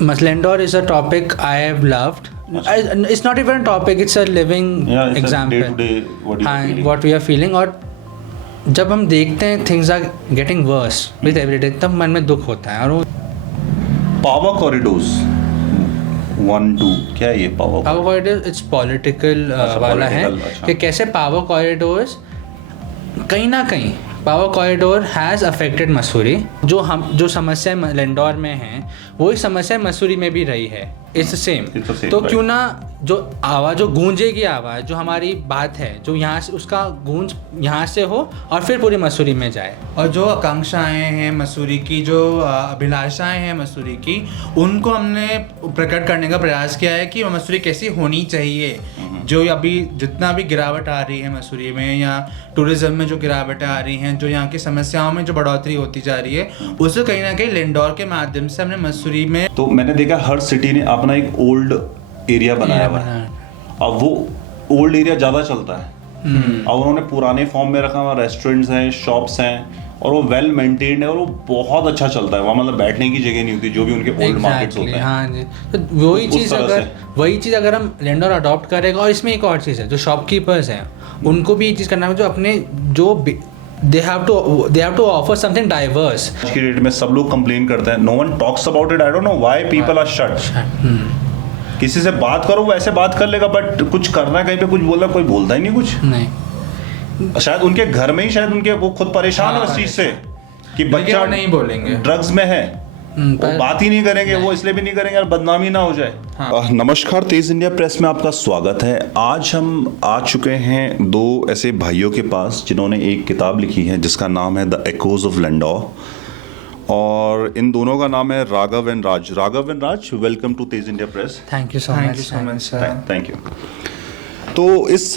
Maslendor is a topic I have loved. It's not even a topic, it's a living it's example. a day-to-day what you are हाँ, feeling. what we are feeling. और जब हम देखते हैं things are getting worse with every day, तब मन में दुख होता है. और वो पावर कॉरिडोर्स 1-2 क्या है ये पावर कॉरिडोर इट्स पॉलिटिकल वाला है अच्छा। कि कैसे पावर कॉरिडोर्स कहीं ना कहीं power corridor has affected Mussoorie. जो समस्या लेंडोर में हैं वही समस्या मसूरी में भी रही है. It's same. तो क्यों ना जो आवाज़ जो गूंजेगी आवाज़ जो हमारी बात है जो यहाँ से उसका गूंज यहाँ से हो और फिर पूरी मसूरी में जाए. और जो आकांक्षाएं हैं मसूरी की, जो अभिलाषाएं हैं मसूरी की, उनको हमने प्रकट करने का प्रयास किया है कि मसूरी कैसी होनी चाहिए. जो अभी जितना भी गिरावट आ रही है मसूरी में या टूरिज्म में जो गिरावटें आ रही हैं, जो यहाँ की समस्याओं में जो बढ़ोतरी होती जा रही है, उसे कहीं ना कहीं लेंडोर के माध्यम से हमने मसूरी में. तो मैंने देखा हर सिटी ने अपना एक ओल्ड एरिया बनाया हुआ है. अब वो ओल्ड एरिया ज़्यादा चलता है. अब उन्होंने पुराने फॉर्म में रखा हुआ, रेस्टोरेंट्स हैं, शॉप्स हैं, और वो वेल मेंटेन्ड है और वो बहुत अच्छा चलता है. वहाँ मतलब बैठने की जगह नहीं होती जो भी उनके ओल्ड मार्केट्स होते हैं. हाँ जी. तो वही चीज़ अगर हम लेंडोर अडॉप्ट करेंगे. और इसमें एक और चीज़ है, जो शॉपकीपर्स हैं उनको भी ये चीज़ करना है, जो अपने जो they have to offer something diverse. आज की डेट में सब लोग कंप्लेन करते हैं. No one talks about it. I don't know why people are shut. किसी से बात करो वो ऐसे बात कर लेगा, बट कुछ करना है कहीं पे कुछ बोलना कोई बोलता ही नहीं कुछ. नहीं, शायद उनके घर में ही शायद उनके वो खुद परेशान है उस चीज से कि बच्चा नहीं बोलेंगे, ड्रग्स में है. वो बात ही नहीं करेंगे. वो इसलिए भी नहीं करेंगे यार बदनामी ना हो जाए. नमस्कार, तेज इंडिया प्रेस में आपका स्वागत है. आज हम आ चुके हैं दो ऐसे भाइयों के पास जिन्होंने एक किताब लिखी है जिसका नाम है द एकोज ऑफ लेंडोर. और इन दोनों का नाम है Raghav and Raj. Raghav and Raj, welcome to Tej India press. Thank you so much sir. Thank you. तो इस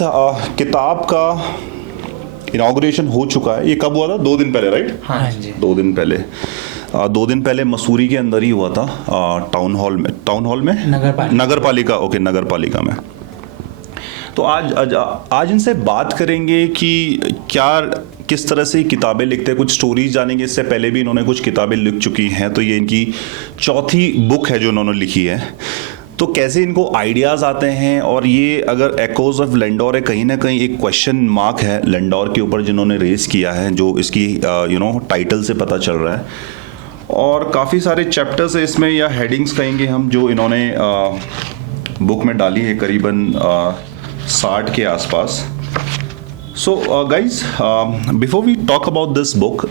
किताब का इनॉग्रेशन हो चुका है. ये कब हुआ था? 2 दिन पहले, राइट? हाँ जी. 2 दिन पहले. 2 दिन पहले मसूरी के अंदर ही हुआ था, टाउन हॉल में नगर पालिका. ओके, नगर पालिका में. तो आज इनसे बात करेंगे कि किस तरह से किताबें लिखते हैं. कुछ स्टोरीज जानेंगे. इससे पहले भी इन्होंने कुछ किताबें लिख चुकी हैं, तो ये इनकी चौथी बुक है जो इन्होंने लिखी है. तो कैसे इनको आइडियाज़ आते हैं, और ये अगर एकोज ऑफ लेंडोर है, कहीं ना कहीं एक क्वेश्चन मार्क है लेंडोर के ऊपर जिन्होंने रेस किया है, जो इसकी टाइटल से पता चल रहा है. और काफ़ी सारे चैप्टर्स है इसमें, या हेडिंग्स कहेंगे हम, जो इन्होंने बुक में डाली है, करीबन 60 के आसपास. So guys, before we talk about this book,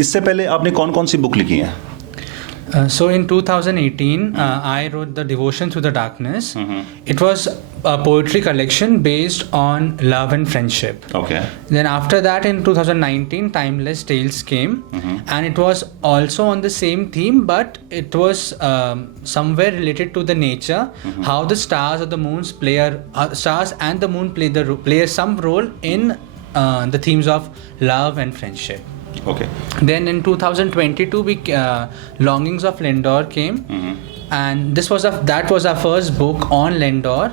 इससे पहले आपने कौन कौन सी बुक लिखी हैं? So in 2018, I wrote The Devotion Through the Darkness. It was a poetry collection based on love and friendship. Okay. Then after that, in 2019, Timeless Tales came, and it was also on the same theme, but it was somewhere related to the nature, how the stars or the moons stars and the moon play some role in the themes of love and friendship. Okay. Then in 2022, Longings of Lendor came, and that was our first book on Lendor,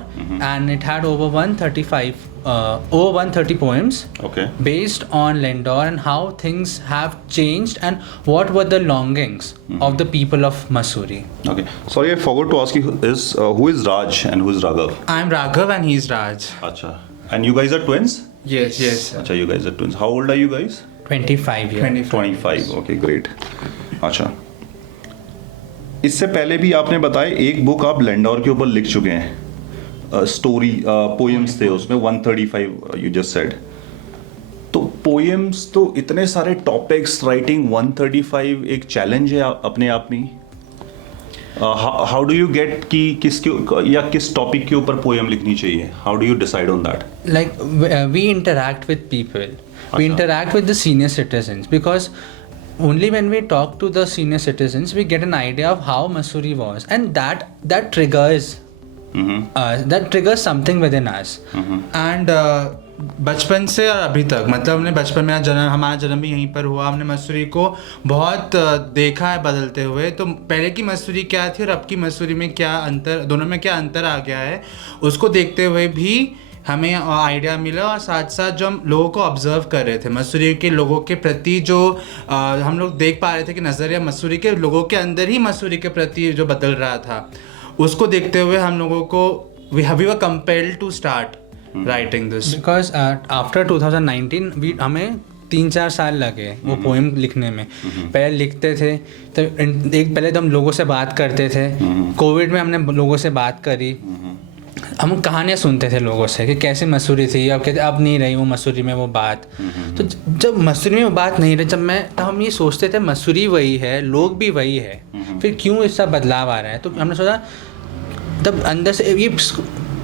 and it had over 130 poems. Okay. Based on Lendor and how things have changed and what were the longings of the people of Mussoorie. Okay. Sorry, I forgot to ask you, who is Raj and who is Raghav? I'm Raghav and he's Raj. Acha. And you guys are twins? Yes. Acha, you guys are twins. How old are you guys? 25 years. 25. Okay, great. अच्छा. इससे पहले भी आपने बताया एक book आप लेंडोर के ऊपर लिख चुके हैं. स्टोरी पोएम्स थे उसमें 135 यू जस्ट सेड. तो पोएम्स तो इतने सारे टॉपिक्स, राइटिंग 135 एक चैलेंज है अपने आप में. हाउ डू यू गेट कि किस टॉपिक के ऊपर पोएम लिखनी चाहिए? How do you decide on that? Like we interact with people. We interact with the senior citizens, because only when we talk to the senior citizens we get an idea of how Mussoorie was, and that triggers that triggers something within us. And बचपन से और अभी तक, मतलब हमने बचपन में हमारा जन्म भी यहीं पर हुआ. हमने मसूरी को बहुत देखा है बदलते हुए. तो पहले की मसूरी क्या थी और अब की मसूरी में क्या अंतर, दोनों में क्या अंतर आ गया है, उसको देखते हुए भी हमें आइडिया मिला, और साथ साथ जो हम लोगों को ऑब्जर्व कर रहे थे मसूरी के लोगों के प्रति, जो हम लोग देख पा रहे थे कि नज़रिया मसूरी के लोगों के अंदर ही मसूरी के प्रति जो बदल रहा था, उसको देखते हुए हम लोगों को we were compelled to start writing this. Because after 2019 हमें 3-4 साल लगे वो पोएम लिखने में। पहले लिखते थे तो पहले तो हम लोगों से बात करते थे, कोविड में हमने लोगों से बात करी, हम कहानियाँ सुनते थे लोगों से कि कैसे मसूरी थी, अब कहते अब नहीं रही वो मसूरी में वो बात। तो जब मसूरी में वो बात नहीं रही, तब हम ये सोचते थे मसूरी वही है, लोग भी वही है, फिर क्यों इसका बदलाव आ रहा है। तो हमने सोचा तब अंदर से ये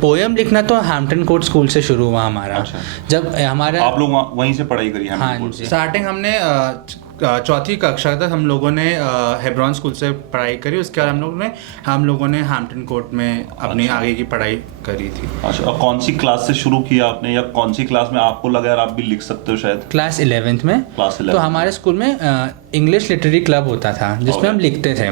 पोएम लिखना तो हैम्पटन कोर्ट स्कूल से शुरू हुआ हमारा। अच्छा। जब हमारा आप लोग वहीं से पढ़ाई करी? हाँ जी, स्टार्टिंग हमने चौथी कक्षा तक हम लोगों ने हेब्रॉन स्कूल से पढ़ाई करी, उसके बाद हम लोगों ने हैम्पटन कोर्ट में अपनी आगे की पढ़ाई करी थी। अच्छा, और कौन सी क्लास से शुरू किया आपने, या कौन सी क्लास में आपको लगा यार आप भी लिख सकते हो? शायद क्लास 11th में। क्लास 11 तो हमारे स्कूल में इंग्लिश लिटरेरी क्लब होता था जिसमें हम लिखते थे।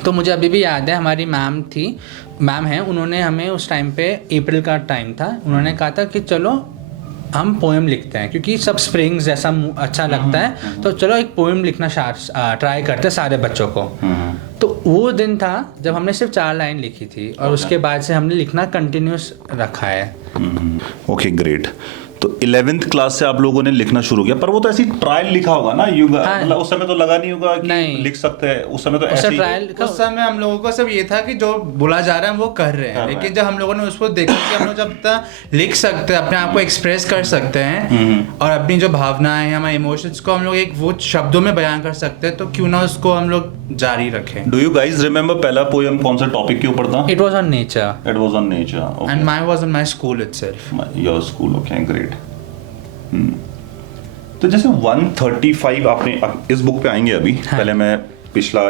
तो मुझे अभी भी याद है, हमारी मैम हैं, उन्होंने हमें उस टाइम पे अप्रैल का टाइम था, उन्होंने कहा था कि चलो हम पोएम लिखते हैं, क्योंकि सब स्प्रिंग जैसा अच्छा लगता है, तो चलो एक पोएम लिखना ट्राई करते हैं सारे बच्चों को। तो वो दिन था जब हमने सिर्फ 4 लाइन लिखी थी, और उसके बाद से हमने लिखना कंटिन्यूस रखा है। Okay, great. तो 11th क्लास से आप लोगों ने लिखना शुरू किया, पर वो तो ऐसी ट्रायल लिखा होगा ना? मतलब उस समय तो लगा नहीं होगा कि नहीं लिख सकते हैं, उस समय तो ऐसे ट्रायल। उस समय हम लोगों को सब ये था कि जो बोला जा रहा है वो कर रहे हैं, लेकिन जब हम लोगों ने उसको देखा कि हम लोग जब तक लिख सकते हैं, अपने आप को एक्सप्रेस कर सकते हैं, और अपनी जो भावनाएं हैं, हमारे इमोशंस को हम लोग एक वो शब्दों में बयान कर सकते हैं, तो क्यों ना उसको हम लोग जारी रखें। डू यू गाइज रिमेंबर पहला पोएम कौन सा टॉपिक के ऊपर था? It was on nature. It was on nature, and my was on my school itself. Your school, okay, great. तो जैसे 135 आपने, इस बुक पे आएंगे अभी। हाँ। पहले मैं पिछला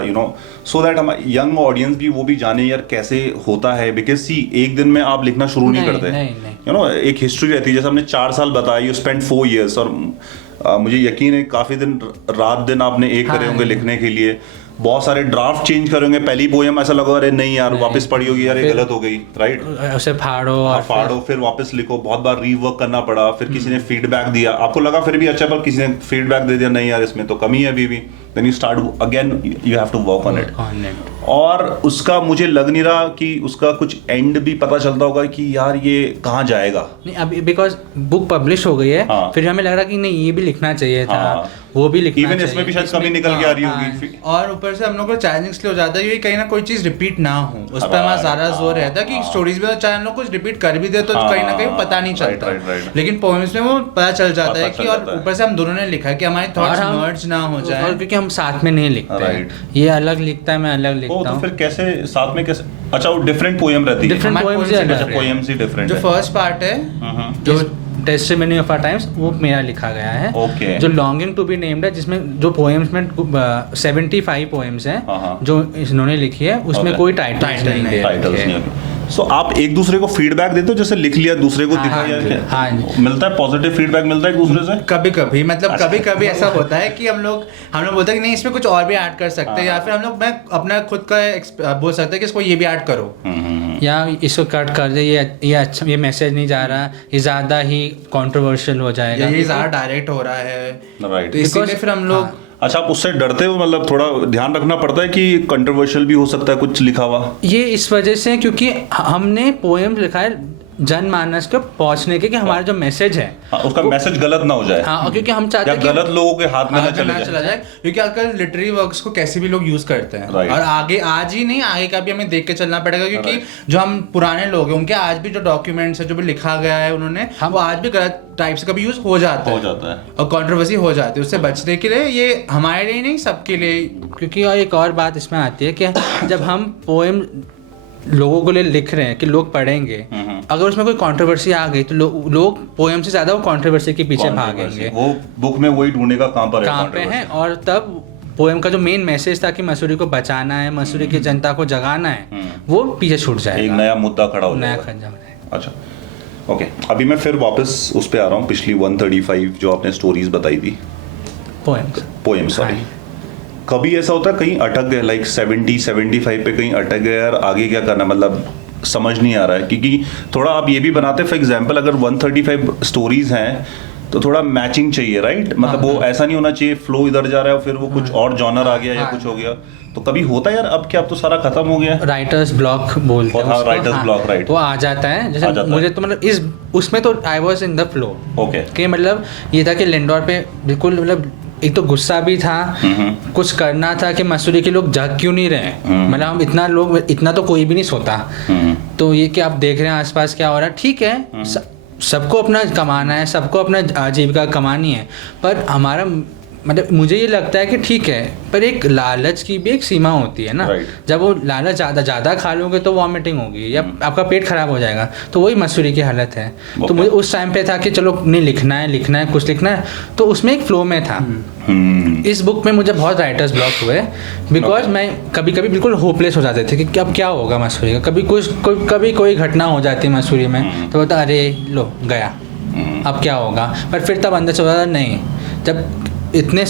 सो दैट हमारे यंग ऑडियंस भी वो भी जाने यार कैसे होता है, बिकॉज सी एक दिन में आप लिखना शुरू नहीं करते, एक हिस्ट्री रहती है। जैसे हमने 4 साल बताया, यू स्पेंड 4 years, और मुझे यकीन है काफी दिन रात दिन आपने एक करे होंगे लिखने के लिए, बहुत सारे ड्राफ्ट चेंज करोगे। पहली पोएम ऐसा लगा अरे नहीं यार वापस पढ़ी होगी यार, ये गलत हो गई, राइट? उसे फाड़ो फिर वापस लिखो, बहुत बार रीवर्क करना पड़ा, फिर किसी ने फीडबैक दिया, आपको लगा फिर भी अच्छा, पर किसी ने फीडबैक दे दिया नहीं यार इसमें तो कमी है अभी भी, then you start again, you have to work on it. और उसका मुझे लग नहीं रहा कि उसका कुछ एंड भी पता चलता होगा कि यार ये कहाँ जाएगा। नहीं, अभी बिकॉज बुक पब्लिश हो गई है। हाँ। फिर हमें लग रहा कि नहीं ये भी लिखना चाहिए था। हाँ। वो भी लिखना चाहिए, इसमें भी शायद कमी निकल के आ रही होगी। और ऊपर से हम लोग को चैलेंजिंग इसलिए हो जाता है कि कहीं ना कोई चीज रिपीट ना हो, उस पर हमारा ज्यादा जोर रहता है कि स्टोरीज में चाहे हम लोग कुछ रिपीट कर भी दे तो कहीं ना कहीं पता नहीं चलता, लेकिन पोएम्स में वो पता चल जाता है कि, और ऊपर से हम दोनों ने लिखा है कि हमारे थॉट्स मर्ज ना हो जाए, क्योंकि हम साथ में नहीं लिखते हैं, ये अलग लिखता है, मैं अलग लिखता हूँ। तो फिर कैसे साथ में कैसे? अच्छा, वो डिफरेंट पोएम रहती है, डिफरेंट पोएम्स ही डिफरेंट। जो फर्स्ट पार्ट है जो टेस्टिमनी ऑफ आवर टाइम्स, वो मेरा लिखा गया है। Okay. जो लॉन्गिंग टू बी नेम्ड है, जिसमें जो पोएम्स में 75 पोएम्स हैं जो इन्होंने लिखी है, उसमें कोई टाइटल्स नहीं है। सो आप एक दूसरे को फीडबैक देते हो, जैसे लिख लिया दूसरे को दिखाया? हाँ, मिलता है पॉजिटिव फीडबैक मिलता है एक दूसरे से? कभी कभी, मतलब कभी कभी ऐसा होता है कि हम लोग बोलते हैं कि नहीं इसमें कुछ और भी ऐड कर सकते हैं, या फिर हम लोग मैं अपना खुद का बोल सकते हैं कि इसको ये भी ऐड करो, या इसको कट कर दे, ये अच्छा, ये मैसेज नहीं जा रहा, ये ज्यादा ही कंट्रोवर्शियल हो जाएगा, ये ज्यादा डायरेक्ट हो रहा है, राइट? तो इसीलिए फिर हम लोग अच्छा, आप उससे डरते हो? मतलब थोड़ा ध्यान रखना पड़ता है कि कंट्रोवर्शियल भी हो सकता है कुछ लिखा हुआ? ये इस वजह से क्योंकि हमने पोएम लिखा है जनमानस को पहुंचने के, कि हमारा जो मैसेज है उसका मैसेज गलत ना हो जाए। हाँ, क्योंकि हम चाहते हैं गलत लोगों के हाथ में ना चला जाए, क्योंकि आजकल लिटरेरी वर्क्स को कैसे भी लोग यूज करते हैं, और आगे आज ही नहीं आगे का भी हमें देख के चलना पड़ेगा, क्योंकि जो हम पुराने लोग हैं उनके आज भी जो डॉक्यूमेंट्स है, जो भी लिखा गया है उन्होंने, वो आज भी गलत टाइप से कभी यूज हो जाता है और कंट्रोवर्सी हो जाती है। उससे बचने के लिए ये हमारे लिए नहीं सबके लिए, क्योंकि और एक और बात इसमें आती है कि जब हम पोएम लोगों के लिए लिख रहे हैं कि लोग पढ़ेंगे, अगर उसमें कोई कंट्रोवर्सी आ गई तो लोग पोएम से ज्यादा वो कंट्रोवर्सी के पीछे भागेंगे, वो बुक में वही ढूंढने का काम पे है। और तब पोएम का जो मेन मैसेज था कि मसूरी को बचाना है, मसूरी की जनता को जगाना है, वो पीछे छूट जाएगा, एक नया मुद्दा खड़ा हो जाएगा। अच्छा, ओके, अभी मैं फिर वापस उस पे आ रहा हूँ, पिछली 135 जो आपने स्टोरीज बताई थी, पोएम सॉरी, कभी ऐसा होता है कहीं अटक गए, लाइक 70-75 पे कहीं अटक गए यार, आगे क्या करना, मतलब समझ नहीं आ रहा है, क्योंकि थोड़ा आप ये भी बनाते, फॉर एग्जांपल अगर 135 स्टोरीज हैं तो थोड़ा मैचिंग चाहिए, राइट? मतलब वो ऐसा नहीं होना चाहिए फ्लो इधर जा रहा है और फिर वो कुछ और जॉनर आ गया या कुछ हो गया, तो कभी होता है यार अब क्या, अब तो सारा खत्म हो गया, राइटर्स ब्लॉक बोलते हैं उसको, राइटर्स ब्लॉक, राइट, वो आ जाता है। जैसे मुझे तो मतलब इस उसमें तो I was in the flow, okay, कि मतलब ये था कि लिंडोर पे बिल्कुल मतलब एक तो गुस्सा भी था, कुछ करना था कि मसूरी के लोग जग क्यों नहीं रहे, मतलब हम इतना तो कोई भी नहीं सोता, तो ये कि आप देख रहे हैं आसपास क्या हो रहा है, ठीक है, सबको अपना कमाना है, सबको अपना आजीविका कमानी है, पर हमारा मतलब मुझे ये लगता है कि ठीक है, पर एक लालच की भी एक सीमा होती है ना, जब वो लालच ज़्यादा खा लोगे तो वॉमिटिंग होगी या आपका पेट खराब हो जाएगा, तो वही मसूरी की हालत है। तो मुझे उस टाइम पे था कि चलो नहीं लिखना है कुछ लिखना है, तो उसमें एक फ्लो में था। इस बुक में मुझे बहुत राइटर्स ब्लॉक हुए, बिकॉज मैं कभी कभी बिल्कुल होपलेस हो जाते थे कि अब क्या होगा मसूरी का, कभी कोई घटना हो जाती है मसूरी में तो बोलता अरे लो गया, अब क्या होगा, पर फिर तब अंदर से होता था नहीं, जब इतने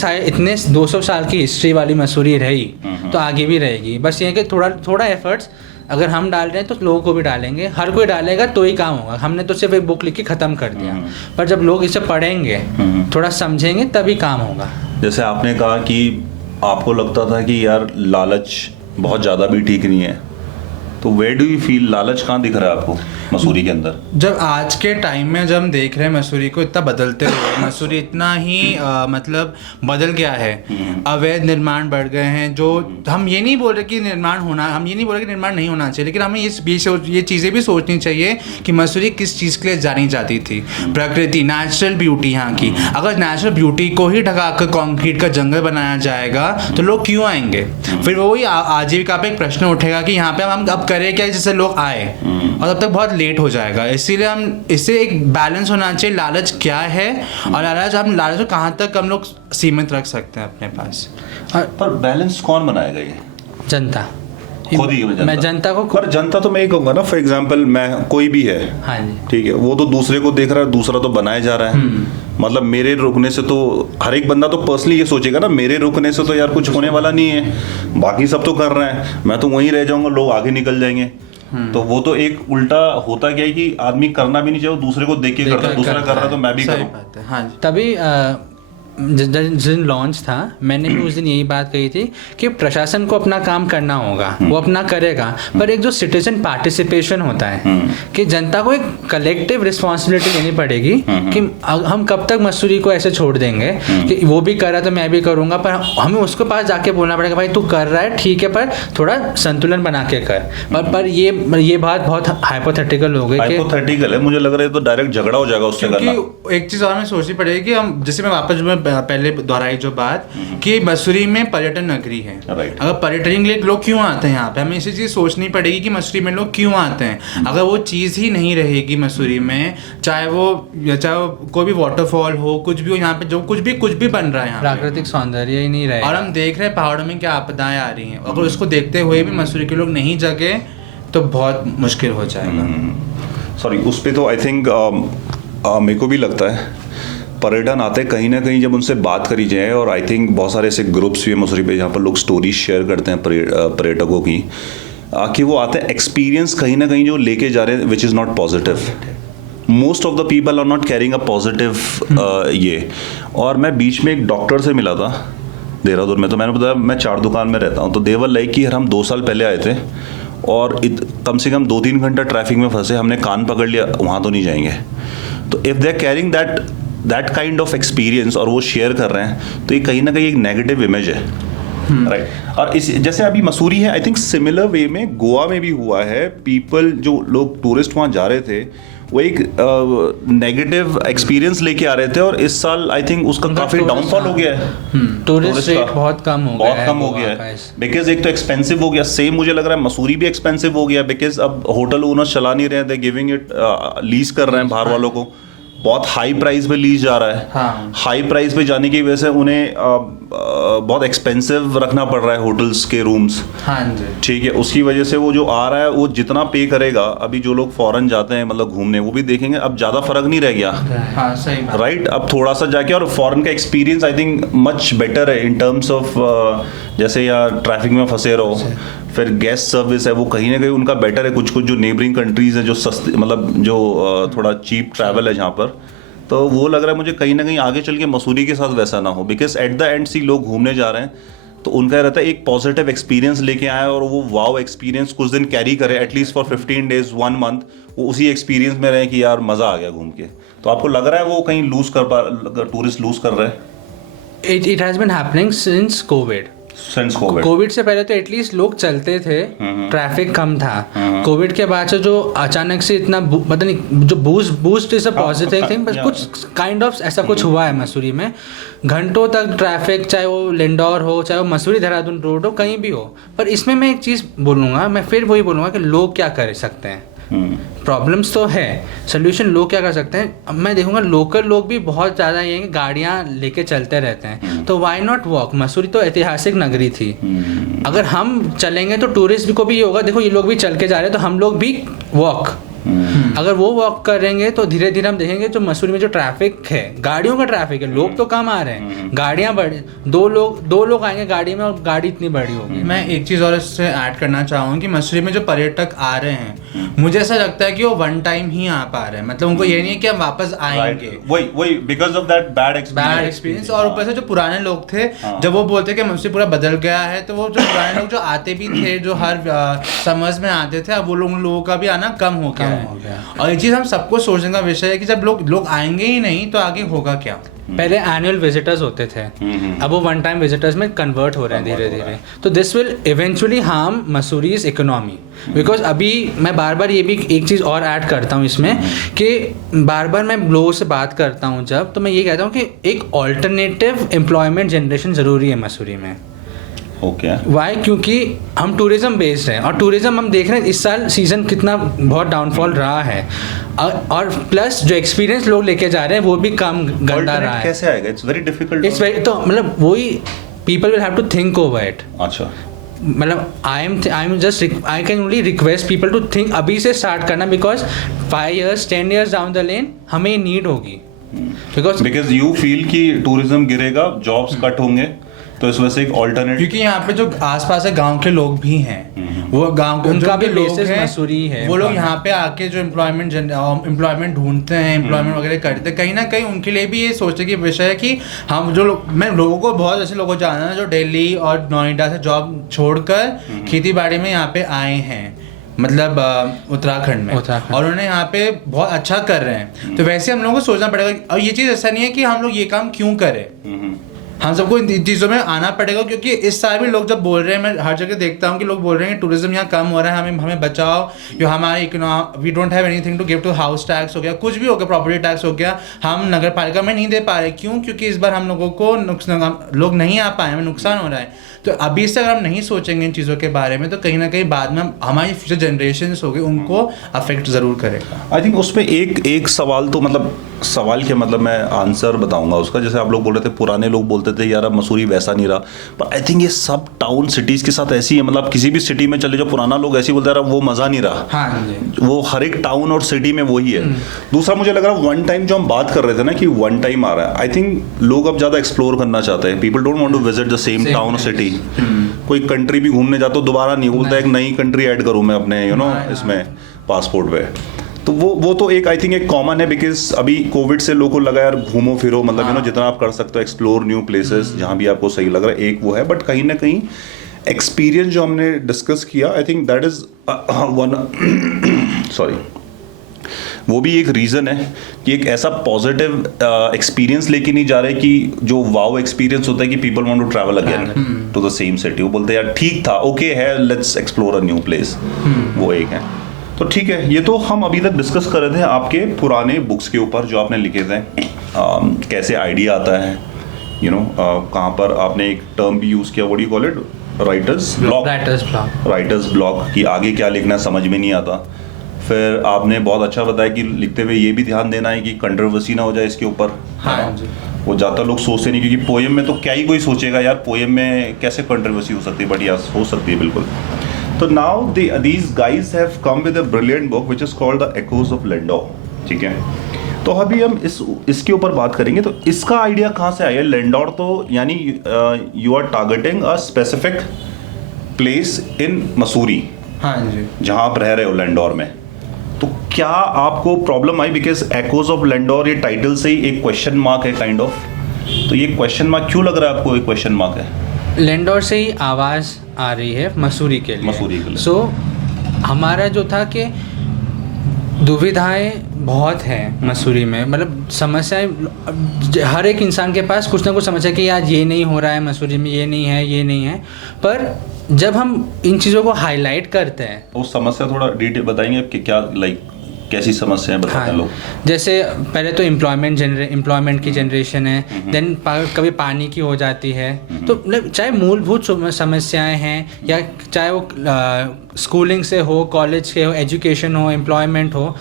200 साल की हिस्ट्री वाली मसूरी रही तो आगे भी रहेगी, बस ये कि थोड़ा एफर्ट्स अगर हम डाल रहे हैं तो लोगों को भी डालेंगे, हर कोई डालेगा तो ही काम होगा। हमने तो सिर्फ एक बुक लिख के ख़त्म कर दिया, पर जब लोग इसे पढ़ेंगे, थोड़ा समझेंगे, तभी काम होगा। जैसे आपने कहा कि आपको लगता था कि यार लालच बहुत ज़्यादा भी ठीक नहीं है, तो वेयर डू यू फील लालच कहाँ दिख रहा है आपको मसूरी के अंदर? जब आज के टाइम में जब हम देख रहे हैं मसूरी को इतना बदलते हुए, मसूरी इतना ही मतलब बदल गया है, अवैध निर्माण बढ़ गए हैं, जो हम ये नहीं बोल रहे कि हम ये नहीं बोल रहे कि निर्माण नहीं होना चाहिए, लेकिन हमें ये चीज़ें भी सोचनी चाहिए कि मसूरी किस चीज़ के लिए जानी जाती थी। प्रकृति, नेचुरल ब्यूटी यहाँ की, अगर नेचुरल ब्यूटी को ही ढकाकर कंक्रीट का जंगल बनाया जाएगा तो लोग क्यों आएंगे? फिर वही आजीविका पे एक प्रश्न उठेगा कि यहाँ पे हम अब करें क्या जिससे लोग आए, और तब तक बहुत लेट हो जाएगा। इसीलिए हम इससे एक बैलेंस होना चाहिए, लालच क्या है और लालच को कहाँ तक हम लोग सीमित रख सकते हैं अपने पास। पर बैलेंस कौन बनाएगा? ये जनता खुद ही, मैं जनता को पर जनता तो मैं ये कहूँगा ना, फॉर एग्जाम्पल मैं कोई भी है, हाँ जी, ठीक है, वो तो दूसरे को देख रहा है, दूसरा तो बनाए जा रहा है, मतलब मेरे रुकने से तो हर एक बंदा तो पर्सनली ये सोचेगा ना, मेरे रुकने से तो यार कुछ होने वाला नहीं है, बाकी सब तो कर रहे हैं, मैं तो वहीं रह जाऊंगा, लोग आगे निकल जाएंगे। तो वो तो एक उल्टा होता क्या है कि आदमी करना भी नहीं चाहिए, दूसरे को देख के करता है, दूसरा कर रहा है तो मैं भी करूँ। हाँ, तभी जिस दिन लॉन्च था मैंने भी उस दिन यही बात कही थी कि प्रशासन को अपना काम करना होगा, वो अपना करेगा, पर एक जो सिटीजन पार्टिसिपेशन होता है कि जनता को एक कलेक्टिव रिस्पॉन्सिबिलिटी लेनी पड़ेगी कि हम कब तक मसूरी को ऐसे छोड़ देंगे कि वो भी कर रहा है तो मैं भी करूँगा, पर हमें उसके पास जाके बोलना पड़ेगा भाई तू कर रहा है ठीक है, पर थोड़ा संतुलन बना के कर। पर ये बात बहुत हाइपोथेटिकल हो गई, हाइपोथेटिकल है, मुझे लग रहा है तो डायरेक्ट झगड़ा हो जाएगा उससे करना। एक चीज़ और हमें सोचनी पड़ेगी कि हम, जैसे मैं वापस पहले दोहराई जो बात कि मसूरी में पर्यटन नगरी है, अगर पर्यटन के लिए लोग क्यों आते हैं यहाँ पे, हमें इसी चीज सोचनी पड़ेगी कि मसूरी में लोग क्यों आते हैं। अगर वो चीज ही नहीं रहेगी मसूरी में, चाहे वो कोई भी वाटरफॉल हो, कुछ भी हो यहाँ पे, जो कुछ भी बन रहा है यहाँ, प्राकृतिक सौंदर्य ही नहीं रहेगा, और हम देख रहे हैं पहाड़ों में क्या आपदाएं आ रही हैं, अगर उसको देखते हुए भी मसूरी के लोग नहीं जगे तो बहुत मुश्किल हो जाएगा। सॉरी, उस पर तो आई थिंक मेरे को भी लगता है पर्यटन आते हैं कहीं ना कहीं, जब उनसे बात करी जाए, और आई थिंक बहुत सारे ऐसे ग्रुप्स भी हैं मसूरी पे जहाँ पर लोग स्टोरीज शेयर करते हैं पर्यटकों की, कि वो आते हैं एक्सपीरियंस कहीं ना कहीं जो लेके जा रहे हैं which is not positive. Most of the people are not carrying a positive ये। और मैं बीच में एक डॉक्टर से मिला था देहरादून में, तो मैंने बताया मैं 4 दुकान में रहता हूँ, तो देवर लाइक कि हम 2 साल पहले आए थे और कम से कम 2-3 घंटा ट्रैफिक में फंसे, हमने कान पकड़ लिया वहाँ तो नहीं जाएंगे। तो if they are carrying that kind of experience और वो शेयर कर रहे हैं, तो ये कहीं ना कहीं एक नेगेटिव इमेज है, राइट। और इस जैसे अभी मसूरी है, आई थिंक सिमिलर वे में गोवा में भी हुआ है। पीपल, जो लोग टूरिस्ट वहाँ जा रहे थे, वो एक नेगेटिव एक्सपीरियंस लेके आ रहे थे, और इस साल आई थिंक उसका काफी डाउनफॉल हो गया है, टूरिस्ट रेट बहुत कम हो गया है, बिकॉज एक तो एक्सपेंसिव हो गया, सेम मुझे लग रहा है मसूरी भी एक्सपेंसिव हो गया, बिकॉज अब होटल ओनर्स चला नहीं रहे थे, गिविंग इट लीज कर रहे हैं बाहर वालों को, बहुत हाई प्राइस पे लीज जा रहा है। हाँ। हाई प्राइस पे जाने की वजह से उन्हें बहुत एक्सपेंसिव रखना पड़ रहा है होटल्स के रूम्स। हाँ जी, ठीक है, उसकी वजह से वो जो आ रहा है वो जितना पे करेगा, अभी जो लोग फॉरेन जाते हैं मतलब घूमने, वो भी देखेंगे अब ज़्यादा फर्क नहीं रह गया। हाँ, सही राइट, अब थोड़ा सा जाके, और फॉरेन का experience I think much better है इन टर्म्स ऑफ जैसे यार ट्रैफिक में फंसे रहो, फिर गैस सर्विस है वो कहीं ना कहीं उनका बेटर है, कुछ कुछ जो नेबरिंग कंट्रीज हैं जो सस्ते मतलब जो थोड़ा चीप ट्रैवल है जहाँ पर, तो वो लग रहा है मुझे कहीं ना कहीं आगे चल के मसूरी के साथ वैसा ना हो, बिकॉज एट द एंड सी लोग घूमने जा रहे हैं तो उनका रहता है एक पॉजिटिव एक्सपीरियंस लेके आए और वो वाव एक्सपीरियंस कुछ दिन कैरी करे, एटलीस्ट फॉर 15 days 1 month वो उसी एक्सपीरियंस में रहे कि यार मज़ा आ गया घूम के। तो आपको लग रहा है वो कहीं टूरिस्ट लूज कर रहे हैं? It has been happening since Covid. Covid से पहले तो एटलीस्ट लोग चलते थे, ट्रैफिक कम था। कोविड के बाद से जो अचानक से इतना पता नहीं जो boost is a positive thing, बस कुछ काइंड ऑफ ऐसा कुछ हुआ है मसूरी में। घंटों तक ट्रैफिक, चाहे वो लिंडौर हो, चाहे वो मसूरी देहरादून रोड हो, कहीं भी हो। पर इसमें मैं एक चीज़ बोलूँगा, मैं फिर वही बोलूँगा कि लोग क्या कर सकते हैं। प्रॉब्लम्स तो है, सोल्यूशन लोग क्या कर सकते हैं। अब मैं देखूंगा लोकल लोग भी बहुत ज़्यादा ये गाड़ियाँ लेके चलते रहते हैं, तो वाई नॉट वॉक। मसूरी तो ऐतिहासिक नगरी थी, अगर हम चलेंगे तो टूरिस्ट को भी ये होगा, देखो ये लोग भी चल के जा रहे हैं तो हम लोग भी वॉक। अगर वो वॉक करेंगे तो धीरे धीरे हम देखेंगे जो मसूरी में जो ट्रैफिक है, गाड़ियों का ट्रैफिक है, लोग तो कम आ रहे हैं, गाड़ियां बढ़, दो लोग आएंगे गाड़ी में और गाड़ी इतनी बड़ी होगी। मैं एक चीज़ और इससे ऐड करना चाहूँगा कि मसूरी में जो पर्यटक आ रहे हैं, मुझे ऐसा लगता है कि वो वन टाइम ही आ पा रहे हैं, मतलब उनको ये नहीं है कि हम वापस आएंगे, वही because of that bad experience. और ऊपर से जो पुराने लोग थे, जब वो बोलते कि मसूरी पूरा बदल गया है, तो वो जो पुराने लोग जो आते भी थे, जो हर समर्स में आते थे, अब वो लोगों का भी आना कम हो गया है। और ये चीज़ हम सबको सोचने का विषय है कि जब लोग आएंगे ही नहीं तो आगे होगा क्या। पहले एनुअल विजिटर्स होते थे, अब वो वन टाइम विजिटर्स में कन्वर्ट हो रहे हैं धीरे धीरे, तो this will eventually harm Mussoorie's economy. Because अभी मैं बार बार ये भी एक चीज़ और ऐड करता हूँ इसमें कि बार बार मैं लोगों से बात करता हूँ जब, तो मैं ये कहता हूँ कि एक ऑल्टरनेटिव एम्प्लॉयमेंट जनरेशन ज़रूरी है मसूरी में। वाई? क्योंकि हम टूरिज्म बेस्ड हैं और टूरिज्म हम देख रहे हैं इस साल सीजन कितना बहुत डाउनफॉल रहा है, और प्लस जो एक्सपीरियंस लोग लेके जा रहे हैं वो भी कम गंदा रहा है। कैसे आएगा? It's very difficult. तो मतलब वही people will have to think over it. अच्छा, मतलब I can only request people to think अभी से स्टार्ट करना, because 5 years 10 years down the lane हमें नीड होगी। बिकॉज यू फील कि टूरिज्म गिरेगा, जॉब्स कट होंगे, तो इस वजह से एक ऑल्टरनेट, क्योंकि यहाँ पे जो आसपास के गांव के लोग भी हैं, वो गांव के उनका भी लोग बेसिस मसूरी है, वो लोग यहाँ पे आके जो एम्प्लॉयमेंट ढूंढते हैं, एम्प्लॉयमेंट वगैरह करते हैं, कहीं ना कहीं उनके लिए भी ये सोचने की विषय है कि हम जो लोग, मैं लोगों को बहुत ऐसे लोगों को जाना है जो दिल्ली और नोएडा से जॉब छोड़कर खेती बाड़ी में यहाँ पे आए हैं, मतलब उत्तराखंड में, और उन्होंने यहाँ पे बहुत अच्छा कर रहे हैं। तो वैसे हम लोगों को सोचना पड़ेगा, और ये चीज़ ऐसा नहीं है कि हम लोग ये काम क्यों करें, हम सबको इन चीज़ों में आना पड़ेगा। क्योंकि इस साल भी लोग जब बोल रहे हैं, मैं हर जगह देखता हूँ कि लोग बोल रहे हैं कि टूरिज्म यहाँ कम हो रहा है, हमें बचाओ, जो हमारे we don't have anything to give to, house tax हो गया, कुछ भी हो गया, प्रॉपर्टी टैक्स हो गया, हम नगर पालिका में नहीं दे पा रहे। क्यों? क्योंकि इस बार हम लोगों को लोग नहीं आ पाए, हमें नुकसान हो रहा है। तो अभी से अगर हम नहीं सोचेंगे इन चीज़ों के बारे में, तो कहीं ना कहीं बाद में हमारी फ्यूचर जनरेशन होगी, उनको अफेक्ट ज़रूर करेगा। आई थिंक उसमें एक सवाल तो, मतलब सवाल के मतलब मैं आंसर बताऊंगा उसका। जैसे आप लोग बोल रहे थे, पुराने लोग बोलते थे यार अब मसूरी वैसा नहीं रहा, पर आई थिंक ये सब टाउन सिटीज़ के साथ ऐसी है। मतलब किसी भी सिटी में चले जाओ, पुराना लोग ऐसे बोलते हैं वो मज़ा नहीं रहा। हाँ, वो हर एक टाउन और सिटी में वही है। दूसरा मुझे लग रहा है वन टाइम जो हम बात कर रहे थे ना कि वन टाइम आ रहा है, आई थिंक लोग अब ज़्यादा एक्सप्लोर करना चाहते हैं। People don't want to visit the same town और सिटी। कोई कंट्री भी घूमने जाता हो दोबारा नहीं बोलता एक नई कंट्री ऐड करूँ मैं अपने इसमें पासपोर्ट पे। तो वो तो एक आई थिंक एक कॉमन है, बिकॉज अभी कोविड से लोगों को लगा यार घूमो फिरो, मतलब जितना आप कर सकते हो, एक्सप्लोर न्यू प्लेसेस जहाँ भी आपको सही लग रहा है, एक वो है। बट कहीं ना कहीं एक्सपीरियंस जो हमने डिस्कस किया, I think that is one sorry वो भी एक रीज़न है कि एक ऐसा पॉजिटिव एक्सपीरियंस लेके नहीं जा रहे कि जो वाओ एक्सपीरियंस होता है कि people want to travel again to the same city. वो बोलते हैं यार ठीक था, ओके है, let's explore a new place. वो एक है। तो ठीक है, ये तो हम अभी तक डिस्कस कर रहे थे आपके पुराने बुक्स के ऊपर जो आपने लिखे थे, कैसे आइडिया आता है, कहाँ पर आपने एक टर्म भी यूज़ किया, what do you call it, writers block, कि आगे क्या लिखना समझ में नहीं आता। फिर आपने बहुत अच्छा बताया कि लिखते हुए ये भी ध्यान देना है कि कंट्रोवर्सी ना हो जाए इसके ऊपर। हाँ जी, वो ज़्यादा लोग सोचते नहीं, क्योंकि पोएम में तो क्या ही कोई सोचेगा यार, पोएम में कैसे कंट्रोवर्सी हो सकती है, बट यार हो सकती है बिल्कुल। तो now these guys have come with a brilliant book which is called the echoes of Landour. ठीक है, तो अभी हम इसके ऊपर बात करेंगे। तो इसका आइडिया कहाँ से आया? लैंडोर तो यानी you are targeting a specific place in Mussoorie, हाँ जी, जहाँ आप रह रहे हो लैंडोर में। तो क्या आपको problem I? Because echoes of Landour ये टाइटल से ही एक क्वेश्चन मार्क है काइंड ऑफ। तो ये क्वेश्चन मार्क क्यों लग रहा है आपको? एक क्वेश्चन मार्क है, लैंडोर से ही आवाज़ आ रही है मसूरी के लिए। सो हमारा जो था कि दुविधाएं बहुत हैं मसूरी में, मतलब समस्याएं हर एक इंसान के पास कुछ ना कुछ समस्या कि यार ये नहीं हो रहा है मसूरी में, ये नहीं है, ये नहीं है। पर जब हम इन चीज़ों को हाईलाइट करते हैं, वो समस्या थोड़ा डिटेल बताएंगे कि क्या कैसी समस्याएं बताते हैं लोग? जैसे पहले तो एम्प्लॉयमेंट की जनरेशन है, देन कभी पानी की हो जाती है। तो चाहे मूलभूत समस्याएं हैं या चाहे वो स्कूलिंग से हो, कॉलेज से हो, एजुकेशन हो, एम्प्लॉयमेंट हो,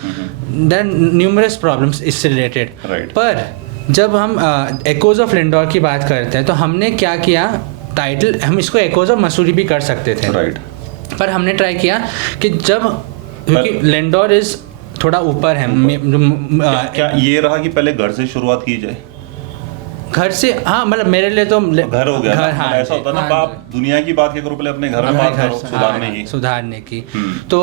देन न्यूमरस प्रॉब्लम्स इससे रिलेटेड। पर जब हम एकोज ऑफ लैंडोर की बात करते हैं तो हमने क्या किया, टाइटल हम इसको एकोज ऑफ मसूरी भी कर सकते थे, पर हमने ट्राई किया कि जब क्योंकि लैंडोर इज थोड़ा ऊपर है। क्या ये रहा कि पहले घर से शुरुआत की जाए? घर से, हाँ, मतलब मेरे लिए तो घर हो गया, घर, हाँ, ऐसा होता है ना, आप दुनिया की बात क्या करो, पहले अपने घर में बात करो सुधारने की। तो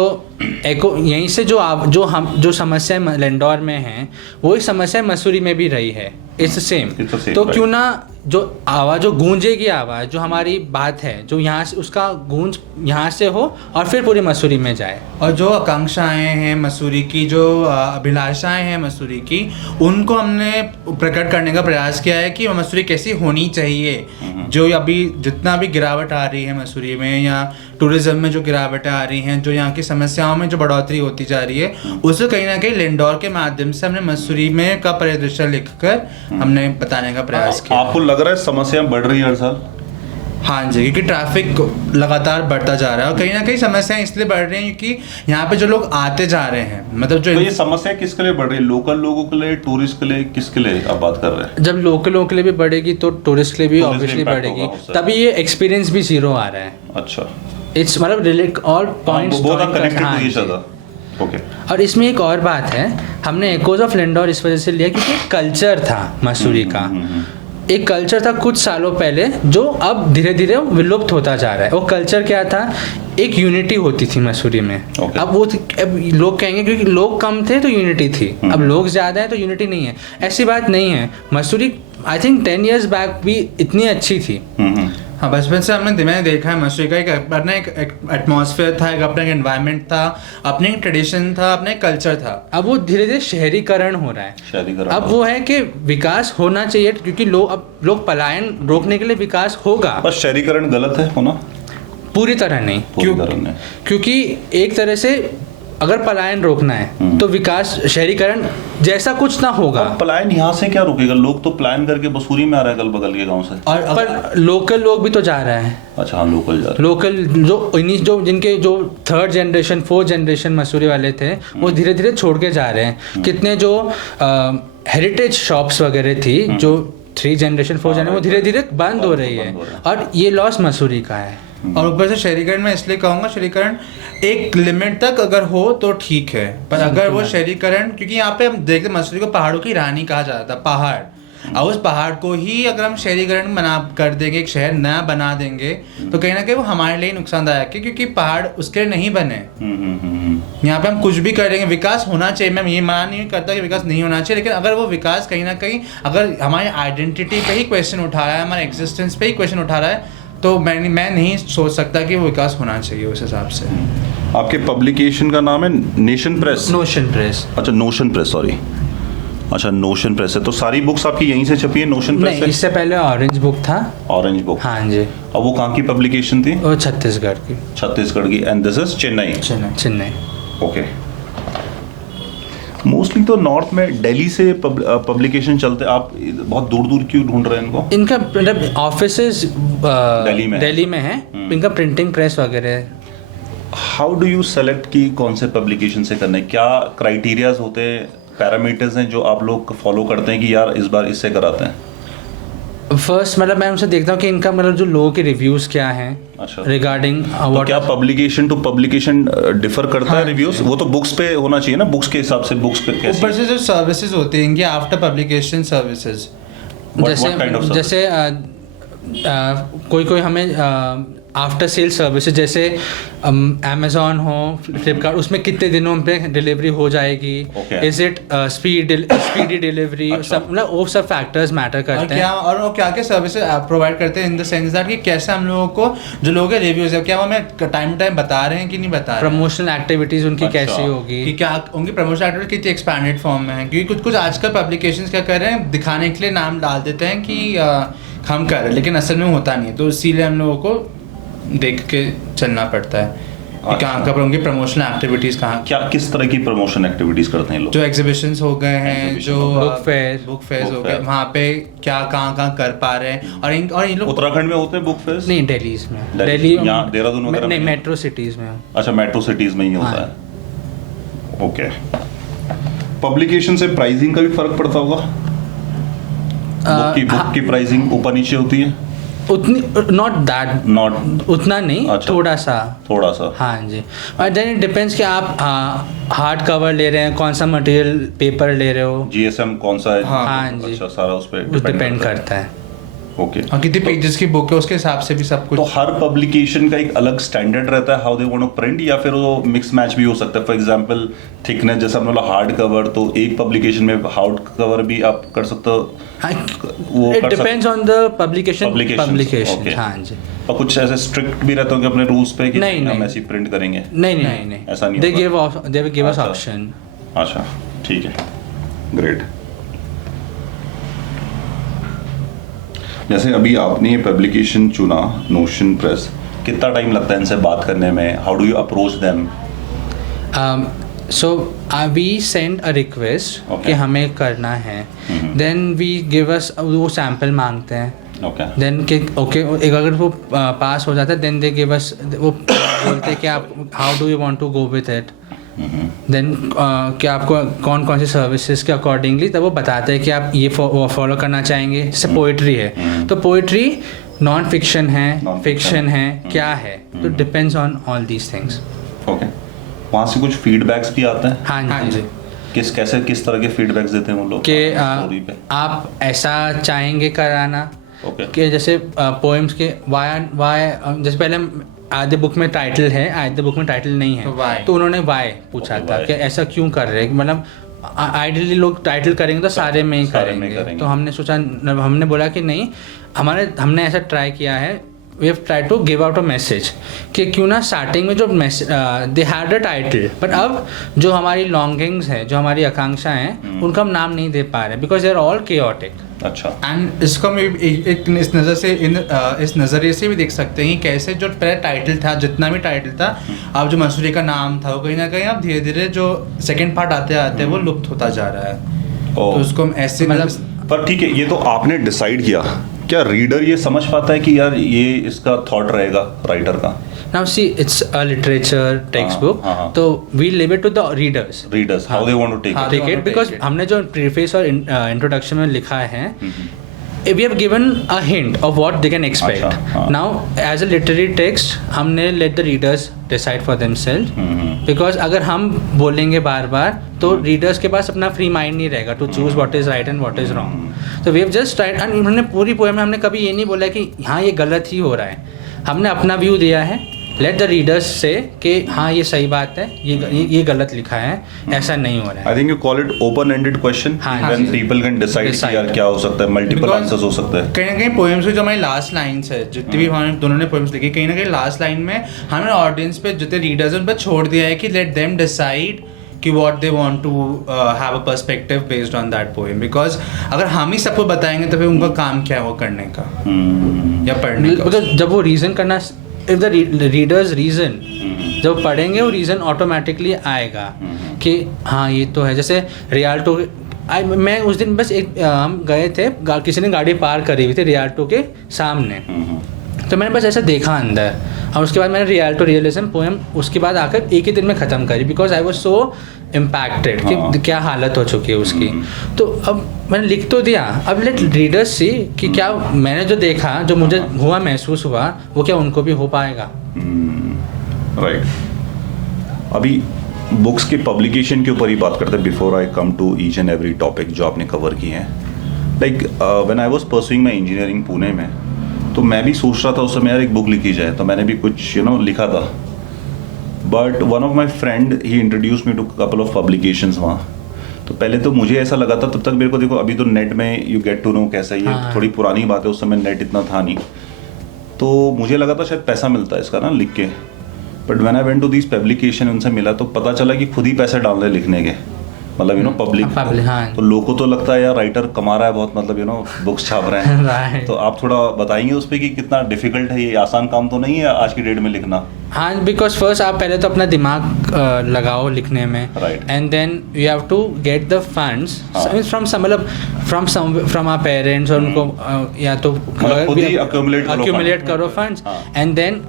एको यहीं से जो समस्याएं लैंडोर में हैं वही समस्या मसूरी में भी रही है। It's same. तो क्यों ना जो आवाज़, जो गूंजेगी आवाज़, जो हमारी बात है, जो यहाँ से उसका गूंज यहाँ से हो और फिर पूरी मसूरी में जाए। और जो आकांक्षाएं हैं मसूरी की, जो अभिलाषाएं हैं मसूरी की, उनको हमने प्रकट करने का प्रयास किया है कि मसूरी कैसी होनी चाहिए। जो अभी जितना भी गिरावट आ रही है मसूरी में, या टूरिज्म में जो गिरावटें आ रही हैं, जो यहाँ की समस्याओं में जो बढ़ोतरी होती जा रही है, उसे कहीं ना कहीं लैंडोर के माध्यम से हमने मसूरी में का परिदृश्य लिखकर हमने बताने का प्रयास किया। आपको लग रहा है समस्या बढ़ रही है हर साल? हाँ जी, क्योंकि ट्रैफिक लगातार बढ़ता जा रहा है और कहीं ना कहीं समस्याएं इसलिए बढ़ रही हैं क्योंकि यहाँ पे जो लोग आते जा रहे हैं, मतलब जो तो ये समस्या किसके लिए बढ़ रही है? लोकल लोगों के लिए, टूरिस्ट के लिए, किसके लिए आप बात कर रहे हैं? जब लोकल लोगों के लिए भी बढ़ेगी तो टूरिस्ट के लिए भी ऑब्वियसली बढ़ेगी, तभी ये एक्सपीरियंस भी जीरो आ रहा है। अच्छा, इट्स मतलब ऑल पॉइंट्स ओके। और इसमें एक और बात है, हमने एकोज ऑफ लैंडोर इस वजह से लिया क्योंकि कल्चर था मसूरी का, एक कल्चर था कुछ सालों पहले जो अब धीरे धीरे विलुप्त होता जा रहा है। वो कल्चर क्या था? एक यूनिटी होती थी मसूरी में। अब लोग कहेंगे क्योंकि लोग कम थे तो यूनिटी थी, अब लोग ज़्यादा है तो यूनिटी नहीं है। ऐसी बात नहीं है। Mussoorie I think 10 years back भी इतनी अच्छी थी। हाँ, बचपन से मैंने देखा है मसूरी का एक अपना एक एटमॉस्फेयर था, एक अपना एनवायरनमेंट था, अपने एक ट्रेडिशन था, अपना एक कल्चर था। अब वो धीरे धीरे शहरीकरण हो रहा है। अब वो है कि विकास होना चाहिए क्योंकि लोग पलायन रोकने के लिए विकास होगा। बस शहरीकरण गलत है होना? पूरी तरह नहीं, क्योंकि एक तरह से अगर पलायन रोकना है तो विकास, शहरीकरण जैसा कुछ ना होगा। पलायन यहाँ से क्या रुकेगा? लोग तो प्लान करके मसूरी में आ रहे हैं, कल बगल के गांव से। और पर लोकल लोग भी तो जा रहे हैं। अच्छा, हाँ, लोकल जा रहे हैं। लोकल जो जिनके जो 3rd generation 4th generation Mussoorie वाले थे, वो धीरे धीरे छोड़ के जा रहे हैं। कितने जो हेरिटेज शॉप्स वगैरह थी, जो 3 जनरेशन 4 जनरेशन, वो धीरे धीरे बंद हो रही है और ये लॉस मसूरी का है। और ऊपर से शहरीकरण में इसलिए कहूँगा, शहरीकरण एक लिमिट तक अगर हो तो ठीक है, पर अगर वो शहरीकरण, क्योंकि यहाँ पे हम देखते मसूरी को पहाड़ों की रानी कहा जाता था, पहाड़, और उस पहाड़ को ही अगर हम शहरीकरण बना कर देंगे, एक शहर नया बना देंगे, तो कहीं ना कहीं वो हमारे लिए नुकसानदायक है, क्योंकि पहाड़ उसके लिए नहीं बने। यहाँ पे हम कुछ भी करेंगे, विकास होना चाहिए, मैं ये माना नहीं करता कि विकास नहीं होना चाहिए, लेकिन अगर वो विकास कहीं ना कहीं अगर हमारी आइडेंटिटी पे ही क्वेश्चन उठा रहा है, हमारे एग्जिस्टेंस पे ही क्वेश्चन उठा रहा है, तो मैं नहीं सोच सकता कि वो विकास होना चाहिए उस हिसाब से। आपके पब्लिकेशन का नाम है नोशन प्रेस? अच्छा, नोशन प्रेस, सॉरी। अच्छा, नोशन प्रेस है। तो सारी बुक्स आपकी यहीं से छपी है नोशन प्रेस से? इससे पहले ऑरेंज बुक था। ऑरेंज बुक, हाँ जी। अब वो कहाँ की पब्लिकेशन थी? वो छत्तीसगढ़ की। And this is Chennai. Okay. Mostly तो नॉर्थ में दिल्ली से पब्लिकेशन चलते, आप बहुत दूर दूर क्यों ढूंढ रहे हैं इनको? इनका मतलब ऑफिसेज दिल्ली में है, इनका प्रिंटिंग प्रेस वगैरह। हाउ डू यू सेलेक्ट कि कौन से पब्लिकेशन से करना है? क्या क्राइटेरियाज होते, पैरामीटर्स हैं जो आप लोग फॉलो करते हैं कि यार इस बार इससे कराते हैं? फर्स्ट मतलब मैं उनसे देखता हूँ कि इनका मतलब जो लोगों के रिव्यूज़ क्या हैं अच्छा। रिगार्डिंग तो क्या पब्लिकेशन टू पब्लिकेशन डिफर करता है रिव्यूज? वो तो बुक्स पे होना चाहिए ना, बुक्स के हिसाब से बुक्स पे कैसे? ऊपर से जो सर्विसेज होती हैं इनकी आफ्टर पब्लिकेशन सर्विसेज, जैसे कोई हमें आफ्टर सेल सर्विसेज जैसे अमेजोन हो, फ्लिपकार्ट, उसमें कितने दिनों पे डिलीवरी हो जाएगी, इज इट स्पीडी डिलीवरी, सब मतलब वो सब फैक्टर्स मैटर करते हैं। और वो क्या क्या सर्विसेज प्रोवाइड करते हैं इन द सेंस दैट कि कैसे हम लोगों को जो लोगों के रिव्यूज है क्या वो हमें टाइम टू टाइम बता रहे हैं कि नहीं बता रहे हैं, प्रमोशनल एक्टिविटीज उनकी कैसी होगी, कि क्या उनकी प्रमोशनल एक्टिविटी कितनी एक्सपैंडेड फॉर्म में है। क्योंकि कुछ आजकल पब्लिकेशंस क्या कर रहे हैं, दिखाने के लिए नाम डाल देते हैं कि हम कर रहे हैं, लेकिन असल में होता नहीं, तो इसीलिए हम लोगों को देख के चलना पड़ता है कि कहाँ का उनकी प्रमोशनल एक्टिविटीज कहाँ, क्या किस तरह की प्रमोशन एक्टिविटीज करते हैं लोग? जो एग्जीबिशंस हो गए हैं, जो बुक फेयर हो गए, वहाँ पे क्या कहाँ कर पा रहे हैं। और इन लोग उत्तराखंड में होते हैं बुक फेयर? नहीं, दिल्ली में, दिल्ली यहाँ देहरादून वगैरह नहीं, मेट्रो सिटीज में। अच्छा, मेट्रो सिटीज में ही होता है। ओके। पब्लिकेशन से प्राइसिंग का भी फर्क पड़ता होगा? बुक की प्राइसिंग ऊपर नीचे होती है? उतनी नॉट उतना नहीं, अच्छा, थोड़ा सा हाँ जी। और देन इट डिपेंड्स कि आप हार्ड कवर ले रहे हैं, कौन सा मटेरियल पेपर ले रहे हो, जीएसएम कौन सा है। हाँ जी, अच्छा, सारा उस पे डिपेंड करता है। ओके। और कितने पेजेस की बुक है उसके हिसाब से भी सब कुछ। तो हर पब्लिकेशन का एक अलग स्टैंडर्ड रहता है how they want to print, या फिर वो मिक्स मैच भी हो सकता है? फॉर एग्जांपल थिकनेस, जैसे हमने बोला हार्ड कवर, तो एक पब्लिकेशन में हार्ड कवर भी आप कर सकते हो? वो it depends on the publication. हाँ जी। और कुछ ऐसे स्ट्रिक्ट भी रहते होंगे अपने रूल्स पे कि नहीं, हम ऐसे प्रिंट करेंगे? नहीं, ऐसा नहीं, दे गिव अस ऑप्शन। अच्छा, ठीक है, ग्रेट। जैसे अभी आपने ये पब्लिकेशन चुना, नोशन प्रेस, कितना टाइम लगता है इनसे बात करने में? How do you approach them? So we send a request कि हमें करना है, देन वी गिव अस, वो सैम्पल मांगते हैं, देन कि ओके, अगर वो पास हो जाता है देन दे गिव अस, वो बोलते हैं कि आप how do you want to go with it, then क्या आपको कौन कौन सी सर्विसेज के अकॉर्डिंगली, तब वो बताते हैं कि आप ये फॉलो करना चाहेंगे। जैसे पोइट्री है तो पोइट्री नॉन फिक्शन है, फिक्शन है, क्या है, तो depends on all these things. Okay. वहाँ से कुछ फीडबैक्स भी आते हैं? हाँ जी। किस तरह के फीडबैक्स देते हैं वो लोग कि आप ऐसा चाहेंगे कराना, कि जैसे पोएम्स के वाई, जैसे पहले आधे बुक में टाइटल है, आधे बुक में टाइटल नहीं है, तो उन्होंने वाई पूछा था कि ऐसा क्यों कर रहे हैं, मतलब आइडियली लोग टाइटल करेंगे तो सारे में ही करेंगे। तो हमने सोचा, हमने बोला कि नहीं, हमने ऐसा ट्राई किया है, we have try to give out a message कि क्यों ना स्टार्टिंग में जो they had a title, but अब जो हमारी लॉन्गिंग्स हैं, जो हमारी आकांक्षा हैं, उनका हम नाम नहीं दे पा रहे because they are all chaotic. अच्छा। एंड इसको हम इस नज़रिए से भी देख सकते हैं कैसे जो पहले टाइटल था, जितना भी टाइटल था, अब जो मसूरी का नाम था वो कहीं ना कहीं अब धीरे धीरे जो सेकंड पार्ट आते आते वो लुप्त होता जा रहा है। तो उसको हम ऐसे मतलब, पर ठीक है, ये तो आपने डिसाइड किया, क्या रीडर ये समझ पाता है कि यार ये इसका थॉट रहेगा राइटर का? Now see, it's a literature textbook, तो we leave it to the readers how they want to take it, because हमने जो preface और introduction में लिखा है, we have given a hint of what they can expect. Now as a literary text, हमने let the readers decide for themselves, because अगर हम बोलेंगे बार बार तो readers के पास अपना free mind नहीं रहेगा to choose what is right and what is wrong. So we have just tried, and उन्होंने पूरी पोएम में हमने कभी ये नहीं बोला कि हाँ ये गलत ही हो रहा है, हमने अपना व्यू दिया है, लेट द रीडर्स से कि हाँ ये सही बात है, ये गलत लिखा है, ऐसा नहीं हो रहा है। I think you call it open ended question, when people can decide कि यार क्या हो सकता है, मल्टीपल आंसर्स हो सकते हैं। कहीं ना कहीं पोएम्स में जो हमारी लास्ट लाइन्स है, जितनी भी हमारे दोनों ने पोएम्स लिखी, कहीं ना कहीं लास्ट लाइन में हमने ऑडियंस पे, जितने रीडर्स हैं उन पर छोड़ दिया है कि लेट देम डिसाइड कि what they want to have a perspective based on that poem, because अगर हम ही सबको बताएंगे तो फिर उनका काम क्या है वो करने का या पढ़ने का? Because जब वो रीज़न करना, if the readers reason, जब पढ़ेंगे वो रीज़न ऑटोमेटिकली आएगा कि हाँ ये तो है। जैसे रियाल्टो, मैं उस दिन बस हम गए थे, किसी ने गाड़ी पार करी हुई थी रियाल्टो के सामने, तो मैंने बस ऐसा देखा अंदर, और उसके बाद मैंने रियल टू रियलिज्म पोएम उसके बाद आकर एक ही दिन में ख़त्म करी, because I was so impacted कि क्या हालत हो चुकी है उसकी। तो अब मैंने लिख तो दिया, अब लेट रीडर्स सी कि क्या मैंने जो देखा, जो मुझे हुआ, महसूस हुआ, वो क्या उनको भी हो पाएगा। राइट। अभी बुक्स के पब्लिकेशन के ऊपर ही बात करते हैं before I come to each and every topic जो आपने कवर किए हैं। Like when I was pursuing my engineering Pune में, तो मैं भी सोच रहा था उस समय यार एक बुक लिखी जाए, तो मैंने भी कुछ लिखा था। But one of my friend he introduce me to couple of publications वहाँ। तो पहले तो मुझे ऐसा लगा था, तब तक मेरे को देखो अभी तो नेट में यू गेट टू नो कैसा ये थोड़ी पुरानी बात है, उस समय नेट इतना था नहीं, तो मुझे लगा था शायद पैसा मिलता है इसका ना लिख के। But when I went to this publication, उनसे मिला तो पता चला कि खुद ही पैसे डाल रहे लिखने के, मतलब पब्लिक। तो लोगों को तो लगता है यार राइटर कमा रहा है बहुत, मतलब बुक्स छाप रहे हैं। तो आप थोड़ा बताएंगे उस पर कि कितना डिफिकल्ट है ये, आसान काम तो नहीं है आज की डेट में लिखना। हाँ, बिकॉज फर्स्ट आप पहले तो अपना दिमाग लगाओ लिखने में, and then you have to get the funds from from our parents, और उनको या तो अक्यूमुलेट करो funds, and then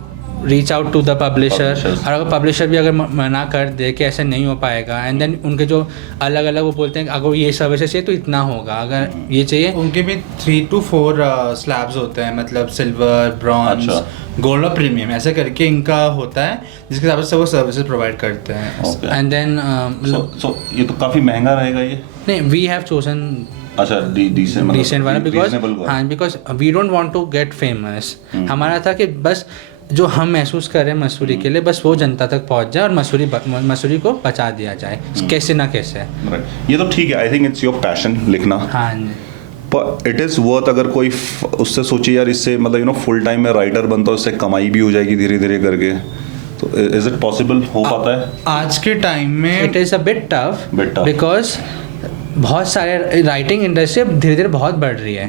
reach out to the publisher. और अगर पब्लिशर भी अगर मना कर दे कि ऐसे नहीं हो पाएगा, एंड देन उनके जो अलग अलग वो बोलते हैं अगर ये सर्विसेज चाहिए तो इतना होगा, अगर ये चाहिए। उनके भी 3 to 4 स्लैब्स होते हैं, मतलब सिल्वर, ब्रॉन्ज, गोल्ड और प्रीमियम, ऐसे करके इनका होता है, जिसके हिसाब से वो सर्विसेज प्रोवाइड करते हैं। एंड देन सो ये तो काफ़ी महंगा रहेगा ये। नहीं, वी हैव चोजन अच्छा डिसेंट वाला, बिकॉज हाँ, because we don't want to get famous. हमारा था कि बस जो हम महसूस कर रहे हैं मसूरी के लिए, बस वो जनता तक पहुंच जाए और मसूरी को बचा दिया जाए कैसे ना कैसे। ये तो ठीक है, I think it's your passion लिखना। हाँ, पर इट इज़ वर्थ, अगर कोई उससे सोचे यार इससे मतलब फुल टाइम में राइटर बनता हो, इससे कमाई भी हो जाएगी धीरे धीरे करके, तो इज इट पॉसिबल, हो पाता है? आज के टाइम में it is a bit tough because बहुत सारे राइटिंग इंडस्ट्री अब धीरे धीरे बहुत बढ़ रही है।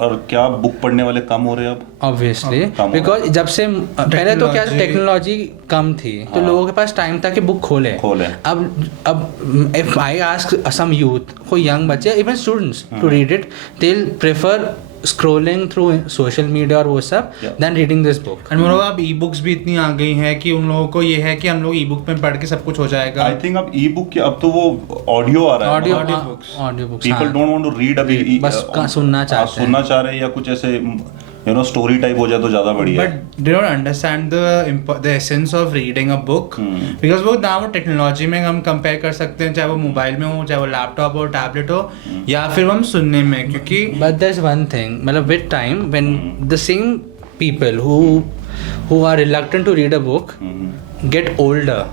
और क्या बुक पढ़ने वाले कम हो रहे हैं अब, ऑब्वियसली, बिकॉज जब से पहले तो क्या टेक्नोलॉजी कम थी, तो लोगों के पास टाइम था कि बुक खोले। अब if I ask some youth, कोई यंग बच्चे, even students, to read it, they will prefer scrolling through social media और वो सब then reading this book. And more अब ई बुक्स भी इतनी आ गई हैं कि उन लोगों को ये है कि हम लोग ई बुक में पढ़ के सब कुछ हो जाएगा। आई थिंक अब ई बुक के अब तो वो ऑडियो आ रहा है, audio books, people don't want to read, अभी बस सुनना चाह रहे हैं, या कुछ ऐसे स्टोरी टाइप हो जाए तो ज्यादा बढ़िया। But they don't understand the essence of reading a book, because वो ना वो टेक्नोलॉजी में हम कंपेयर कर सकते हैं, चाहे वो मोबाइल में हो, चाहे वो लैपटॉप हो, टैबलेट हो, या फिर हम सुनने में, क्योंकि but there is one thing, मतलब with time when the same people who are reluctant to read a book get older,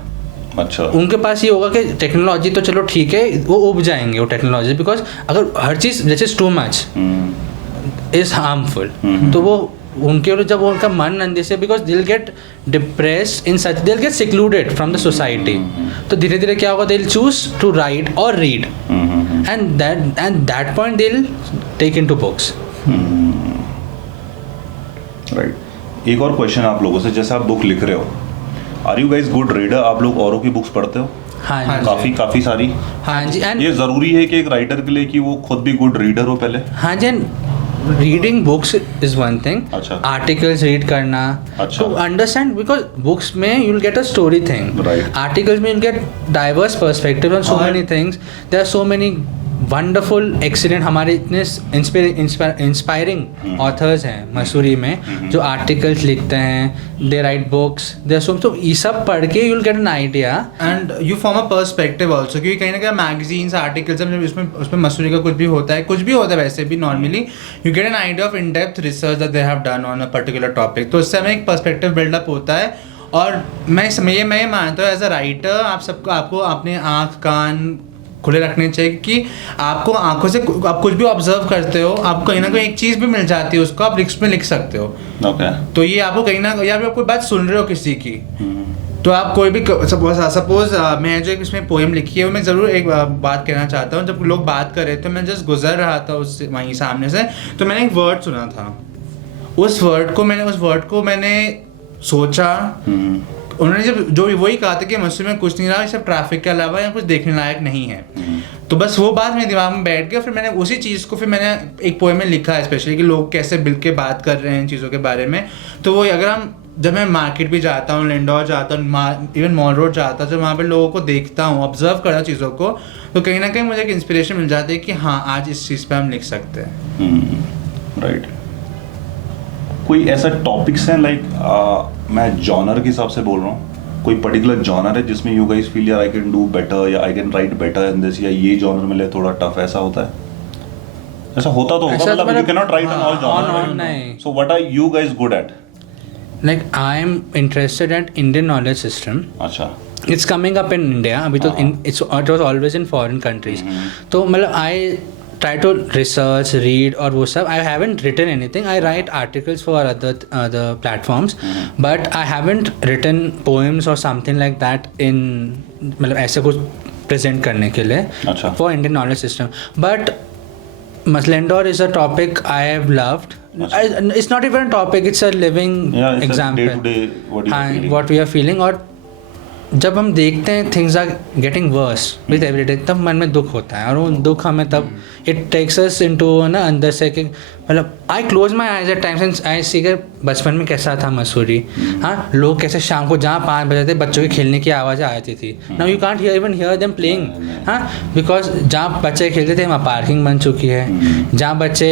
अच्छा, उनके पास ये होगा कि टेक्नोलॉजी तो चलो ठीक है, वो उब जाएंगे वो टेक्नोलॉजी, बिकॉज अगर हर चीज जैसे टू मच इज हार्मफुल, तो वो उनके जब उनका मन अंदर से, बिकॉज दिल get depressed in such, they'll get secluded from the society, तो धीरे धीरे क्या होगा, दिल चूज टू राइट और read, and that point they'll take into books. Right. एक और क्वेश्चन आप लोगों से, जैसे आप बुक लिख रहे हो, are you guys good reader? आप लोग औरों की बुक्स पढ़ते हो? हाँ, काफी सारी। हाँ जी। एंड ये जरूरी है कि एक राइटर के लिए कि वो खुद भी गुड रीडर हो पहले? हाँ जी, reading books is one thing, अच्छा, आर्टिकल्स रीड करना, अच्छा, टू अंडरस्टैंड, बिकॉज बुक्स में you will get a story thing, articles में you will get diverse perspective on so many things, there are so many wonderful excellent, हमारे इतने inspiring authors हैं मसूरी में जो आर्टिकल्स लिखते हैं, दे राइट बुक्स, दे सो, तो ये सब पढ़ के you will get an idea and you form a perspective also, क्योंकि कहीं ना कहीं मैगजीन्स, आर्टिकल्स, जब उसमें मसूरी का कुछ भी होता है वैसे भी normally you get an idea of in depth research that they have done on a particular topic, तो उससे हमें एक पर्सपेक्टिव बिल्डअप होता है। और मैं ये मानता हूँ एज अ राइटर आपको अपने आँख कान खुले रखने चाहिए, कि आपको आंखों से आप कुछ भी ऑब्जर्व करते हो, आपको कहीं ना कहीं एक चीज़ भी मिल जाती है, उसको आप लिस्ट में लिख सकते हो। तो ये आपको कहीं ना, या फिर आप कोई बात सुन रहे हो किसी की, तो आप कोई भी सपोज मैं जो इसमें पोएम लिखी है, मैं ज़रूर एक बात कहना चाहता हूँ। जब लोग बात कर रहे थे, मैं जस्ट गुजर रहा था उससे वहीं सामने से, तो मैंने एक वर्ड सुना था, उस वर्ड को मैंने सोचा, उन्होंने जब जो वही कहा था कि मसूरी में कुछ नहीं रहा, सब ट्रैफिक के अलावा या कुछ देखने लायक नहीं है, तो बस वो बात मेरे दिमाग में बैठ गया। फिर मैंने उसी चीज़ को फिर मैंने एक पोएम में लिखा है, स्पेशली कि लोग कैसे मिल के बात कर रहे हैं इन चीज़ों के बारे में। तो वो अगर हम जब मैं मार्केट भी जाता हूँ, लिंडौर जाता हूँ, इवन मॉल रोड जाता हूँ, जब वहाँ पे लोगों को देखता हूँ, ऑब्जर्व करता चीज़ों को, तो कहीं ना कहीं मुझे एक इंस्पिरेशन मिल जाती है कि हाँ आज इस चीज़ पे हम लिख सकते हैं। राइट। कोई ऐसा टॉपिक्स हैं लाइक मैं जॉनर के हिसाब से बोल रहा हूँ, कोई पर्टिकुलर जॉनर है जिसमें यू गाइस फील यार आई कैन डू बेटर या I can write better in this, या ये जॉनर मिले थोड़ा टफ, ऐसा होता है? ऐसा होता तो होगा, मतलब you can not write on all genre, so what are you guys good at? Like I am interested at Indian knowledge system. अच्छा। It's coming up in India. अभी तो it was always in foreign countries. तो मतलब I try to research, read और वो सब. I haven't written anything. I write articles for other platforms, but I haven't written poems or something like that in मतलब ऐसे कुछ present करने के लिए. अच्छा। For Indian knowledge system, but Maslendor is a topic I have loved. It's not even a topic, it's a living example. Day to day what you are feeling. What we are feeling. और जब हम देखते हैं things are getting worse with every day, तब मन में दुख होता है, और वो दुख हमें तब it takes us into ना अंदर से कि मतलब I close my eyes at times and I see कि बचपन में कैसा था मसूरी, हाँ लोग कैसे शाम को जहाँ 5 बजे थे बच्चों के खेलने की आवाज़ें आती थी. Now you can't even hear them playing, हाँ because जहाँ बच्चे खेलते थे वहाँ पार्किंग बन चुकी है, जहाँ बच्चे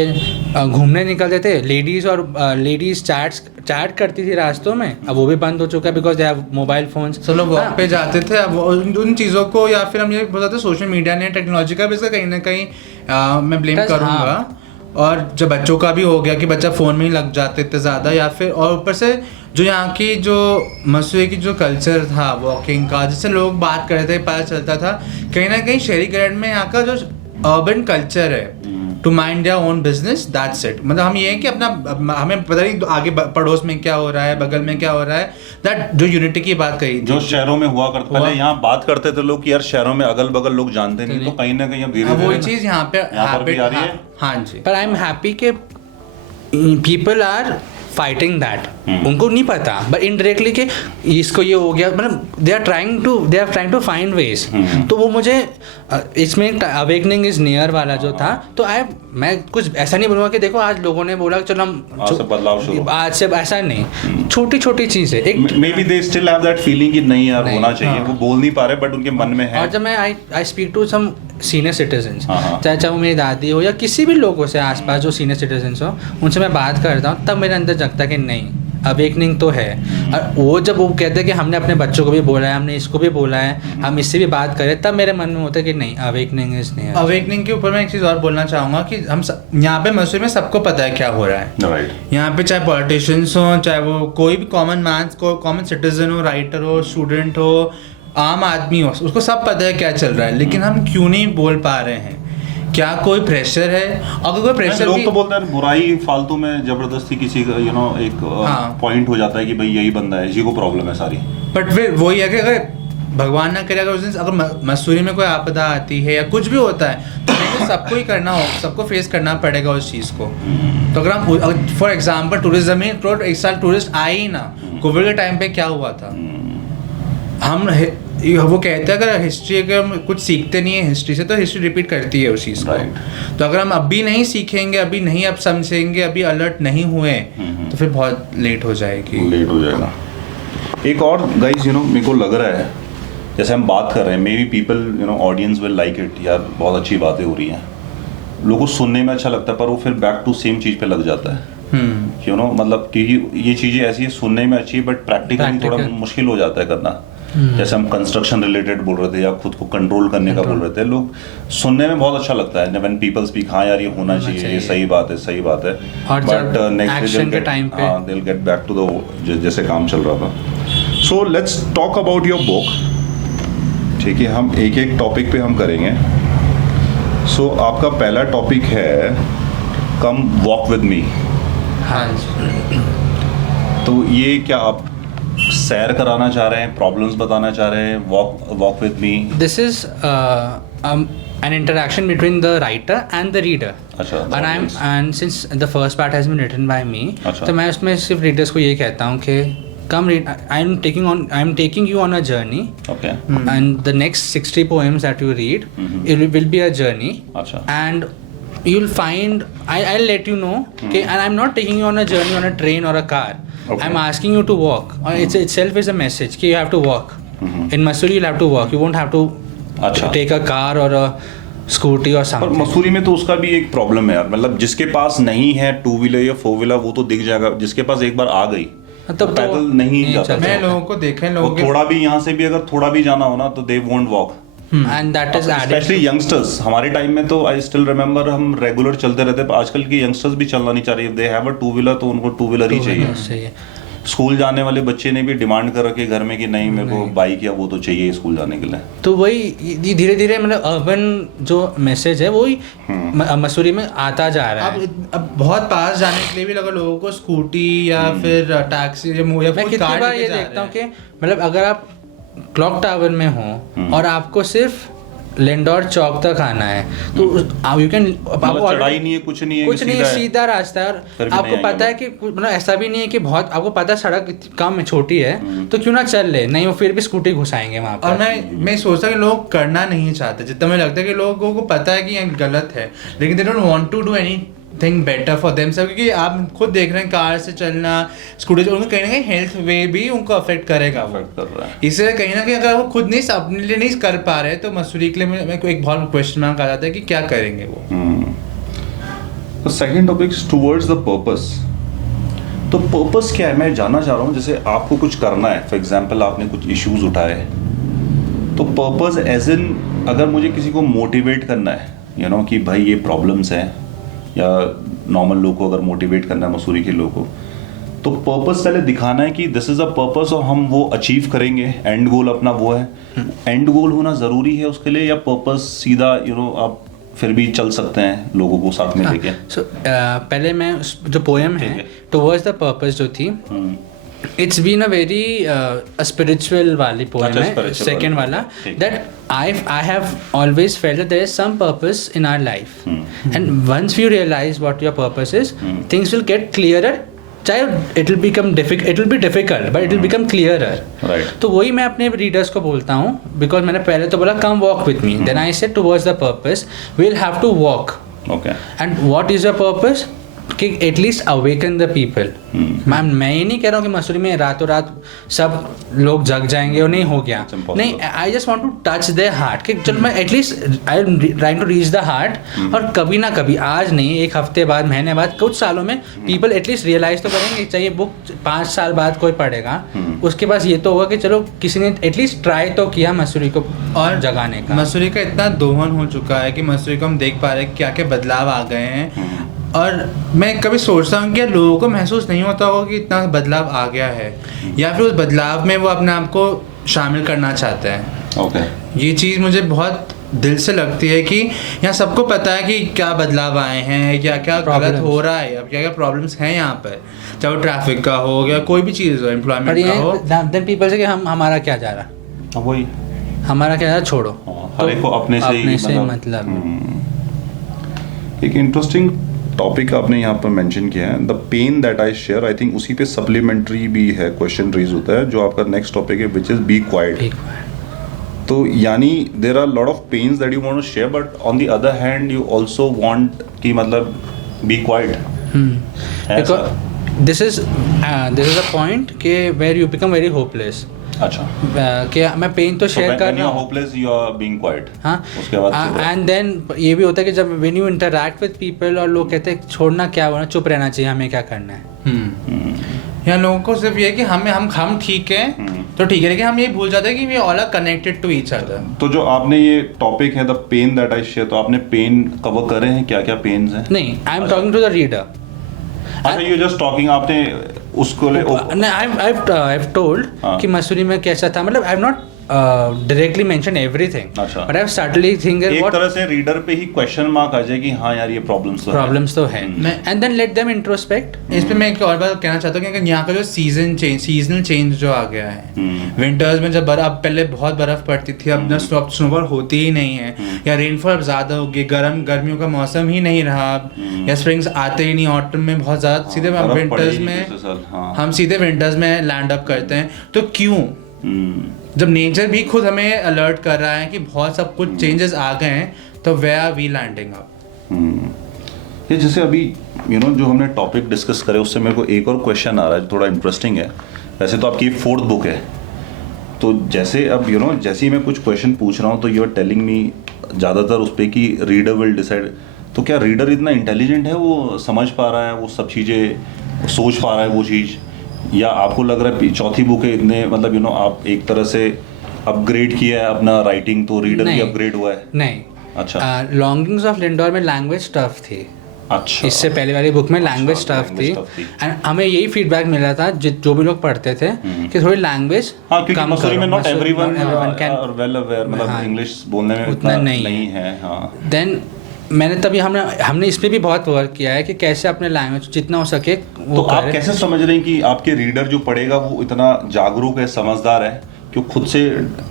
घूमने निकलते थे लेडीज़ और लेडीज़ चैट करती थी रास्तों में, अब वो भी बंद हो चुका है because they have mobile phones. तो लोग वॉक पे जाते थे, अब उन चीज़ों को, या फिर हम ये बोल सकते सोशल मीडिया ने, टेक्नोलॉजी का भी इसका कहीं ना कहीं मैं ब्लेम करूँगा. और जब बच्चों का भी हो गया कि बच्चा फ़ोन में ही लग जाते इतने ज़्यादा, या फिर और ऊपर से जो यहाँ की जो मसूरी की जो कल्चर था वॉकिंग का, जिससे लोग बात कर रहे थे, पता चलता था कहीं ना कहीं शहरीकरण में यहाँ का जो अर्बन कल्चर है to mind their own business, that's it. मतलब हम ये है कि अपना हमें पता नहीं आगे पड़ोस में क्या हो रहा है, बगल में क्या हो रहा है, दैट जो यूनिटी की बात कही जो शहरों में हुआ करता, पहले यहाँ बात करते थे लोग कि यार शहरों में अगल बगल लोग जानते नहीं, तो कहीं ना कहीं अब धीरे-धीरे वही चीज़ यहाँ पे भी आ रही है. हाँ जी. पर आई एम हैप्पी कि पीपल आर फाइटिंग दैट. उनको नहीं पता बट इनडायरेक्टली कि इसको ये हो गया, मतलब they are trying to find ways. तो वो मुझे इसमें अवेकनिंग इज नियर वाला जो था, तो मैं कुछ ऐसा नहीं बोलूँगा कि देखो आज लोगों ने बोला चलो हम बदलाव शुरू, आज से ऐसा नहीं, छोटी छोटी चीज़ें एक may be they still have that feeling कि नहीं यार होना चाहिए, वो बोल नहीं पा रहे बट उनके मन में है. और जब मैं I speak to some senior citizens, चाहे वो मेरी दादी हो या किसी भी लोगों से आसपास जो सीनियर सिटीजन्स हो, उनसे मैं बात करता हूँ, तब मेरे अंदर जगता कि नहीं अवेकनिंग तो है. और वो जब वो कहते हैं कि हमने अपने बच्चों को भी बोला है, हमने इसको भी बोला है, हम इससे भी बात करें, तब मेरे मन में होता है कि नहीं अवेकनिंग इज नहीं. अवेकनिंग के ऊपर मैं एक चीज़ और बोलना चाहूँगा कि हम यहाँ पे मसूरी में सबको पता है क्या हो रहा है. राइट. यहाँ पे चाहे पॉलिटिशियंस हो, चाहे वो कोई भी कॉमन मैन, कॉमन सिटीजन हो, राइटर हो, स्टूडेंट हो, आम आदमी हो, उसको सब पता है क्या चल रहा है, लेकिन हम क्यों नहीं बोल पा रहे हैं? क्या कोई प्रेशर है? अगर कोई प्रेशर, लोग तो बोलते हैं बुराई फालतू में जबरदस्ती किसी का एक पॉइंट हो जाता है कि भाई यही बंदा है, इसी को प्रॉब्लम है सारी. बट फिर वही है कि अगर भगवान ना करे, अगर उस दिन अगर मसूरी में कोई आपदा आती है या कुछ भी होता है, तो सबको ही करना हो, सबको फेस करना पड़ेगा उस चीज़ को. तो अगर हम फॉर एग्जाम्पल टूरिज्म में एक साल टूरिस्ट आए ही ना, कोविड के टाइम पे क्या हुआ था, हम वो कहते हैं अगर हिस्ट्री अगर कुछ सीखते नहीं है हिस्ट्री से, तो हिस्ट्री रिपीट करती है उस चीज़ को. तो अगर हम अभी नहीं सीखेंगे, अभी नहीं अब समझेंगे, अभी अलर्ट नहीं हुए, तो फिर बहुत लेट हो जाएगा. एक और गाइस मेरे को लग रहा है जैसे हम बात कर रहे हैं, may be people audience will like it, यार बहुत अच्छी बातें हो रही हैं, लोगों को सुनने में अच्छा लगता है, पर वो फिर बैक टू सेम चीज़ पे लग जाता है. मतलब क्योंकि ये चीज़ें ऐसी है सुनने में अच्छी है बट प्रैक्टिकली थोड़ा मुश्किल हो जाता है करना. जैसे हम कंस्ट्रक्शन रिलेटेड बोल रहे थे या खुद को कंट्रोल करने का बोल रहे थे, लोग सुनने में बहुत अच्छा लगता है व्हेन पीपल स्पीक, हाँ यार ये होना चाहिए, ये सही बात है, but next they will get back to the जैसे काम चल रहा था. So let's talk about your book. ठीक है, हम एक एक टॉपिक पे हम करेंगे. सो आपका पहला टॉपिक है कम वॉक विद मी. हाँ. तो ये क्या आप सैर कराना चाह रहे हैं, प्रॉब्लम्स बताना चाह रहे हैं, walk with me? This is an interaction between the writer and the reader. अच्छा. And since the first part has been written by me, तो मैं उसमें सिर्फ readers को ये कहता हूँ कि come read. I'm taking you on a journey. Okay. And the next 60 poems that you read, it will be a journey. अच्छा. And you'll find, I'll let you know, okay, and I'm not taking you on a journey on a train or a car. Okay. I'm asking you to walk. It itself is a message कि you have to walk. In Mussoorie you'll have to walk. You won't have to अच्छा। take a car or a scooty or पर something. Mussoorie में तो उसका भी एक problem है यार, मतलब जिसके पास नहीं है 2 व्हीलर या 4 व्हीलर वो तो दिख जाएगा, जिसके पास एक बार आ गई तब तो पैदल नहीं जाता। मैं लोगों को देखा है, वो लोगों के थोड़ा भी यहाँ से भी अगर थोड़ा भी जाना हो ना तो they won't walk. And that is added. Specially youngsters, हमारे टाइम में तो आई स्टिल रिमेम्बर हम रेगुलर चलते रहते, पर आजकल के यंगस्टर्स भी चलना नहीं चाह रहे। दे हैव अ 2 व्हीलर तो उनको 2 व्हीलर ही चाहिए। सही है। स्कूल जाने वाले बच्चे ने भी डिमांड कर रखे घर में कि नहीं मेरे को बाइक या वो तो चाहिए स्कूल जाने के लिए। तो वही धीरे धीरे मतलब अर्बन जो मैसेज है वही मसूरी में आता जा रहा है। अब बहुत पास जाने के लिए भी अगर लोगों को स्कूटी या फिर टैक्सी या मैं कितनी बार ये देखता हूँ कि मतलब अगर आप क्लॉक टावर में हो और आपको सिर्फ लेंडोर चौक तक आना है तो यू कैन, चढ़ाई नहीं है, कुछ नहीं है, कुछ नहीं, सीधा रास्ता है। और आपको पता है कि मतलब ऐसा भी नहीं है कि बहुत, आपको पता है सड़क कम छोटी है तो क्यों ना चल ले, नहीं वो फिर भी स्कूटी घुसाएंगे वहाँ पर। और मैं सोचता कि लोग करना नहीं चाहते, जितना मुझे लगता है कि लोगों को पता है कि ये गलत है, लेकिन they don't want to do anything better for themselves, क्योंकि आप खुद देख रहे हैं कार से चलना, स्कूटी से, उनको कहीं ना कहीं हेल्थ वे भी उनको अफेक्ट करेगा, अफेक्ट कर रहा है। इसलिए कहीं ना कहीं अगर वो खुद नहीं अपने लिए नहीं कर पा रहे तो मसूरी के लिए मेरे को एक बहुत क्वेश्चन मार्क आ जाता है कि क्या करेंगे वो। तो second topic towards the purpose. तो पर्पस क्या है मैं जानना चाह रहा हूँ। जैसे आपको कुछ करना है, फॉर एग्जांपल आपने कुछ इश्यूज उठाए, तो पर्पस एज इन अगर मुझे किसी को मोटिवेट करना है यू नो कि भाई ये प्रॉब्लम्स हैं, या नॉर्मल लोग को अगर मोटिवेट करना है मसूरी के लोगों को, तो पर्पस पहले दिखाना है कि दिस इज अ पर्पस और हम वो अचीव करेंगे, एंड गोल अपना वो है। एंड गोल होना ज़रूरी है उसके लिए, या पर्पस सीधा यू नो आप फिर भी चल सकते हैं लोगों को साथ में लेके? पहले मैं जो पोएम है टुवर्ड्स द पर्पस जो थी, it's been a very spiritual वाली पोएम है, सेकेंड वाला, that I have always felt that there is some purpose in our life, and once you realize what your purpose is, things will get clearer. चाहे it will become it will be difficult, but it will become clearer. Right. तो वही मैं अपने readers को बोलता हूँ, because मैंने पहले तो बोला come walk with me, then I said towards the purpose we'll have to walk. Okay. And what is your purpose? कि at least awaken the people. Ma'am मैं ये नहीं कह रहा हूँ कि मसूरी में रातों रात सब लोग जग जाएंगे और नहीं हो गया, नहीं, I just want to touch their heart कि चलो मैं at least I am trying to reach the heart, और कभी ना कभी, आज नहीं, एक हफ्ते बाद, महीने बाद, कुछ सालों में पीपल एटलीस्ट रियलाइज तो करेंगे। चाहिए बुक 5 साल बाद कोई पढ़ेगा, उसके पास ये तो होगा कि चलो किसी ने एटलीस्ट ट्राई तो किया मसूरी को और जगाने का। मसूरी का इतना दोहन हो चुका है कि मसूरी को हम देख पा रहे हैं क्या क्या बदलाव आ गए हैं, और मैं कभी सोचता हूँ कि लोगों को महसूस नहीं होता होगा कि इतना बदलाव आ गया है, या फिर उस बदलाव में वो अपने आप को शामिल करना चाहते हैं। Okay. ये चीज़ मुझे बहुत दिल से लगती है कि यहाँ सबको पता है कि क्या बदलाव आए हैं, क्या क्या गलत हो रहा है, अब क्या क्या प्रॉब्लम्स हैं यहाँ पर, चाहे वो ट्रैफिक का हो या कोई भी चीज़ हो, एम्प्लॉयमेंट का हो। देन पीपल से कि हमारा क्या जा रहा, वही हमारा क्या जा रहा, छोड़ो, हर एक को अपने से मतलब। एक इंटरेस्टिंग टॉपिक आपने यहाँ पर मेंशन किया है, the pain that I share. I think उसी पे सप्लीमेंट्री भी है, क्वेश्चन रेज होता है जो आपका नेक्स्ट टॉपिक है, विच इज बी क्वाइट। तो यानी there are lot of pains that you want to share, but on the other hand you also want कि मतलब be quiet. This is a point के where you become very hopeless. अच्छा, कि मैं pain तो share कर रहा हूँ, hopeless you are being quiet. हाँ, उसके बाद एंड देन ये भी होता है कि जब when you interact with people और लोग कहते हैं छोड़ना क्या होना, चुप रहना चाहिए, हमें क्या करना है। यहाँ लोगों को सिर्फ ये कि हम ठीक है तो ठीक है, लेकिन हम ये भूल जाते हैं कि we all are connected to each other. तो जो आपने ये टॉपिक है the pain that I share, तो आपने पेन कवर करे हैं, क्या क्या पेन्स हैं? नहीं, I am talking to the reader. अच्छा, यू जस्ट टॉकिंग, आपने उसको ले I've told कि मसूरी में कैसा था, मतलब I have not directly mention everything, but I have suddenly think एक तरह से रीडर पे ही क्वेश्चन मार्क आ जाए कि हाँ यार ये प्रॉब्लम्स तो है, and then let them introspect. इस पे मैं एक और बात कहना चाहता हूँ कि यहाँ का जो सीजनल चेंज जो आ गया है, विंटर्स में जब अब पहले बहुत बर्फ पड़ती थी, अब ना स्नोफॉल होती ही नहीं है, या रेनफॉल अब ज्यादा होगी, गर्मियों का मौसम ही नहीं रहा, या स्प्रिंग्स आते ही नहीं, ऑटम में बहुत ज्यादा, सीधे विंटर्स में हम सीधे विंटर्स में लैंड अप करते हैं। तो क्यों, जब नेचर भी खुद हमें अलर्ट कर रहा है कि बहुत सब कुछ चेंजेस आ गए हैं, तो where are we landing up? ये जैसे अभी जो हमने टॉपिक डिस्कस करे उससे मेरे को एक और क्वेश्चन आ रहा है, थोड़ा इंटरेस्टिंग है। वैसे तो आपकी 4th बुक है, तो जैसे अब जैसे ही मैं कुछ क्वेश्चन पूछ रहा हूँ तो यू आर टेलिंग मी ज़्यादातर उस पर कि रीडर विल डिसाइड। तो क्या रीडर इतना इंटेलिजेंट है, वो समझ पा रहा है वो सब चीज़ें, सोच पा रहा है वो चीज़, या आपको लग रहा है 4थी बुक है इतने मतलब आप एक तरह से अपग्रेड किया है अपना राइटिंग, तो रीडर भी अपग्रेड हुआ है? नहीं। अच्छा। लॉन्गिंग्स ऑफ लिंडोर में लैंग्वेज टफ थी। अच्छा। इससे पहले वाली बुक में लैंग्वेज टफ थी, एंड हमें यही फीडबैक मिला था जो भी लोग पढ़ते थे कि थोड़ी लैंग्वेज कम मसूरी में करो। Not everyone can well aware, मतलब इंग्लिश बोलने में उतना नहीं है। हाँ। देन मैंने तभी हमने इस पे भी बहुत वर्क किया है कि कैसे अपने लैंग्वेज जितना हो सके वो तो आप कैसे समझ रहे हैं कि आपके रीडर जो पढ़ेगा वो इतना जागरूक है, समझदार है कि वो खुद से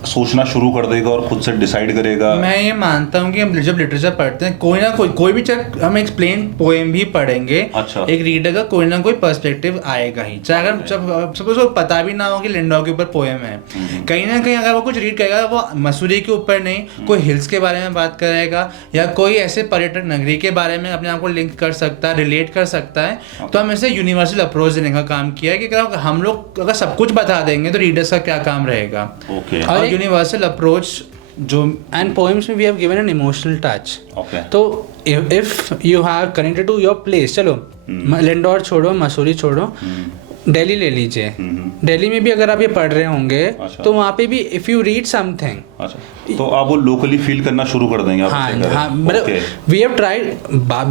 सोचना शुरू कर देगा और खुद से डिसाइड करेगा? मैं ये मानता हूँ कि हम जब लिटरेचर पढ़ते हैं कोई भी चाहे हम एक प्लेन पोएम भी पढ़ेंगे, अच्छा। एक रीडर का कोई ना कोई पर्सपेक्टिव आएगा ही, चाहे अगर सपोज वो पता भी ना हो कि लिंडोर के ऊपर पोएम है, कहीं ना कहीं अगर वो कुछ रीड करेगा वो मसूरी के ऊपर नहीं, कोई हिल्स के बारे में बात करेगा या कोई ऐसे पर्यटक नगरी के बारे में अपने आप को लिंक कर सकता है, रिलेट कर सकता है। तो हम ऐसे यूनिवर्सल अप्रोच देने का काम किया है कि अगर हम लोग अगर सब कुछ बता देंगे तो रीडर्स का क्या काम रहेगा। Okay. और यूनिवर्सल अप्रोच जो एंड पोएम्स में we have given an emotional touch. तो if you have connected to your place, चलो लिंडोर छोड़ो, मसूरी छोड़ो, दिल्ली ले लीजिए। दिल्ली में भी अगर आप ये पढ़ रहे होंगे तो वहाँ पे भी इफ यू रीड समथिंग, तो आप वो लोकली फील करना शुरू कर देंगे। हाँ, मतलब we have tried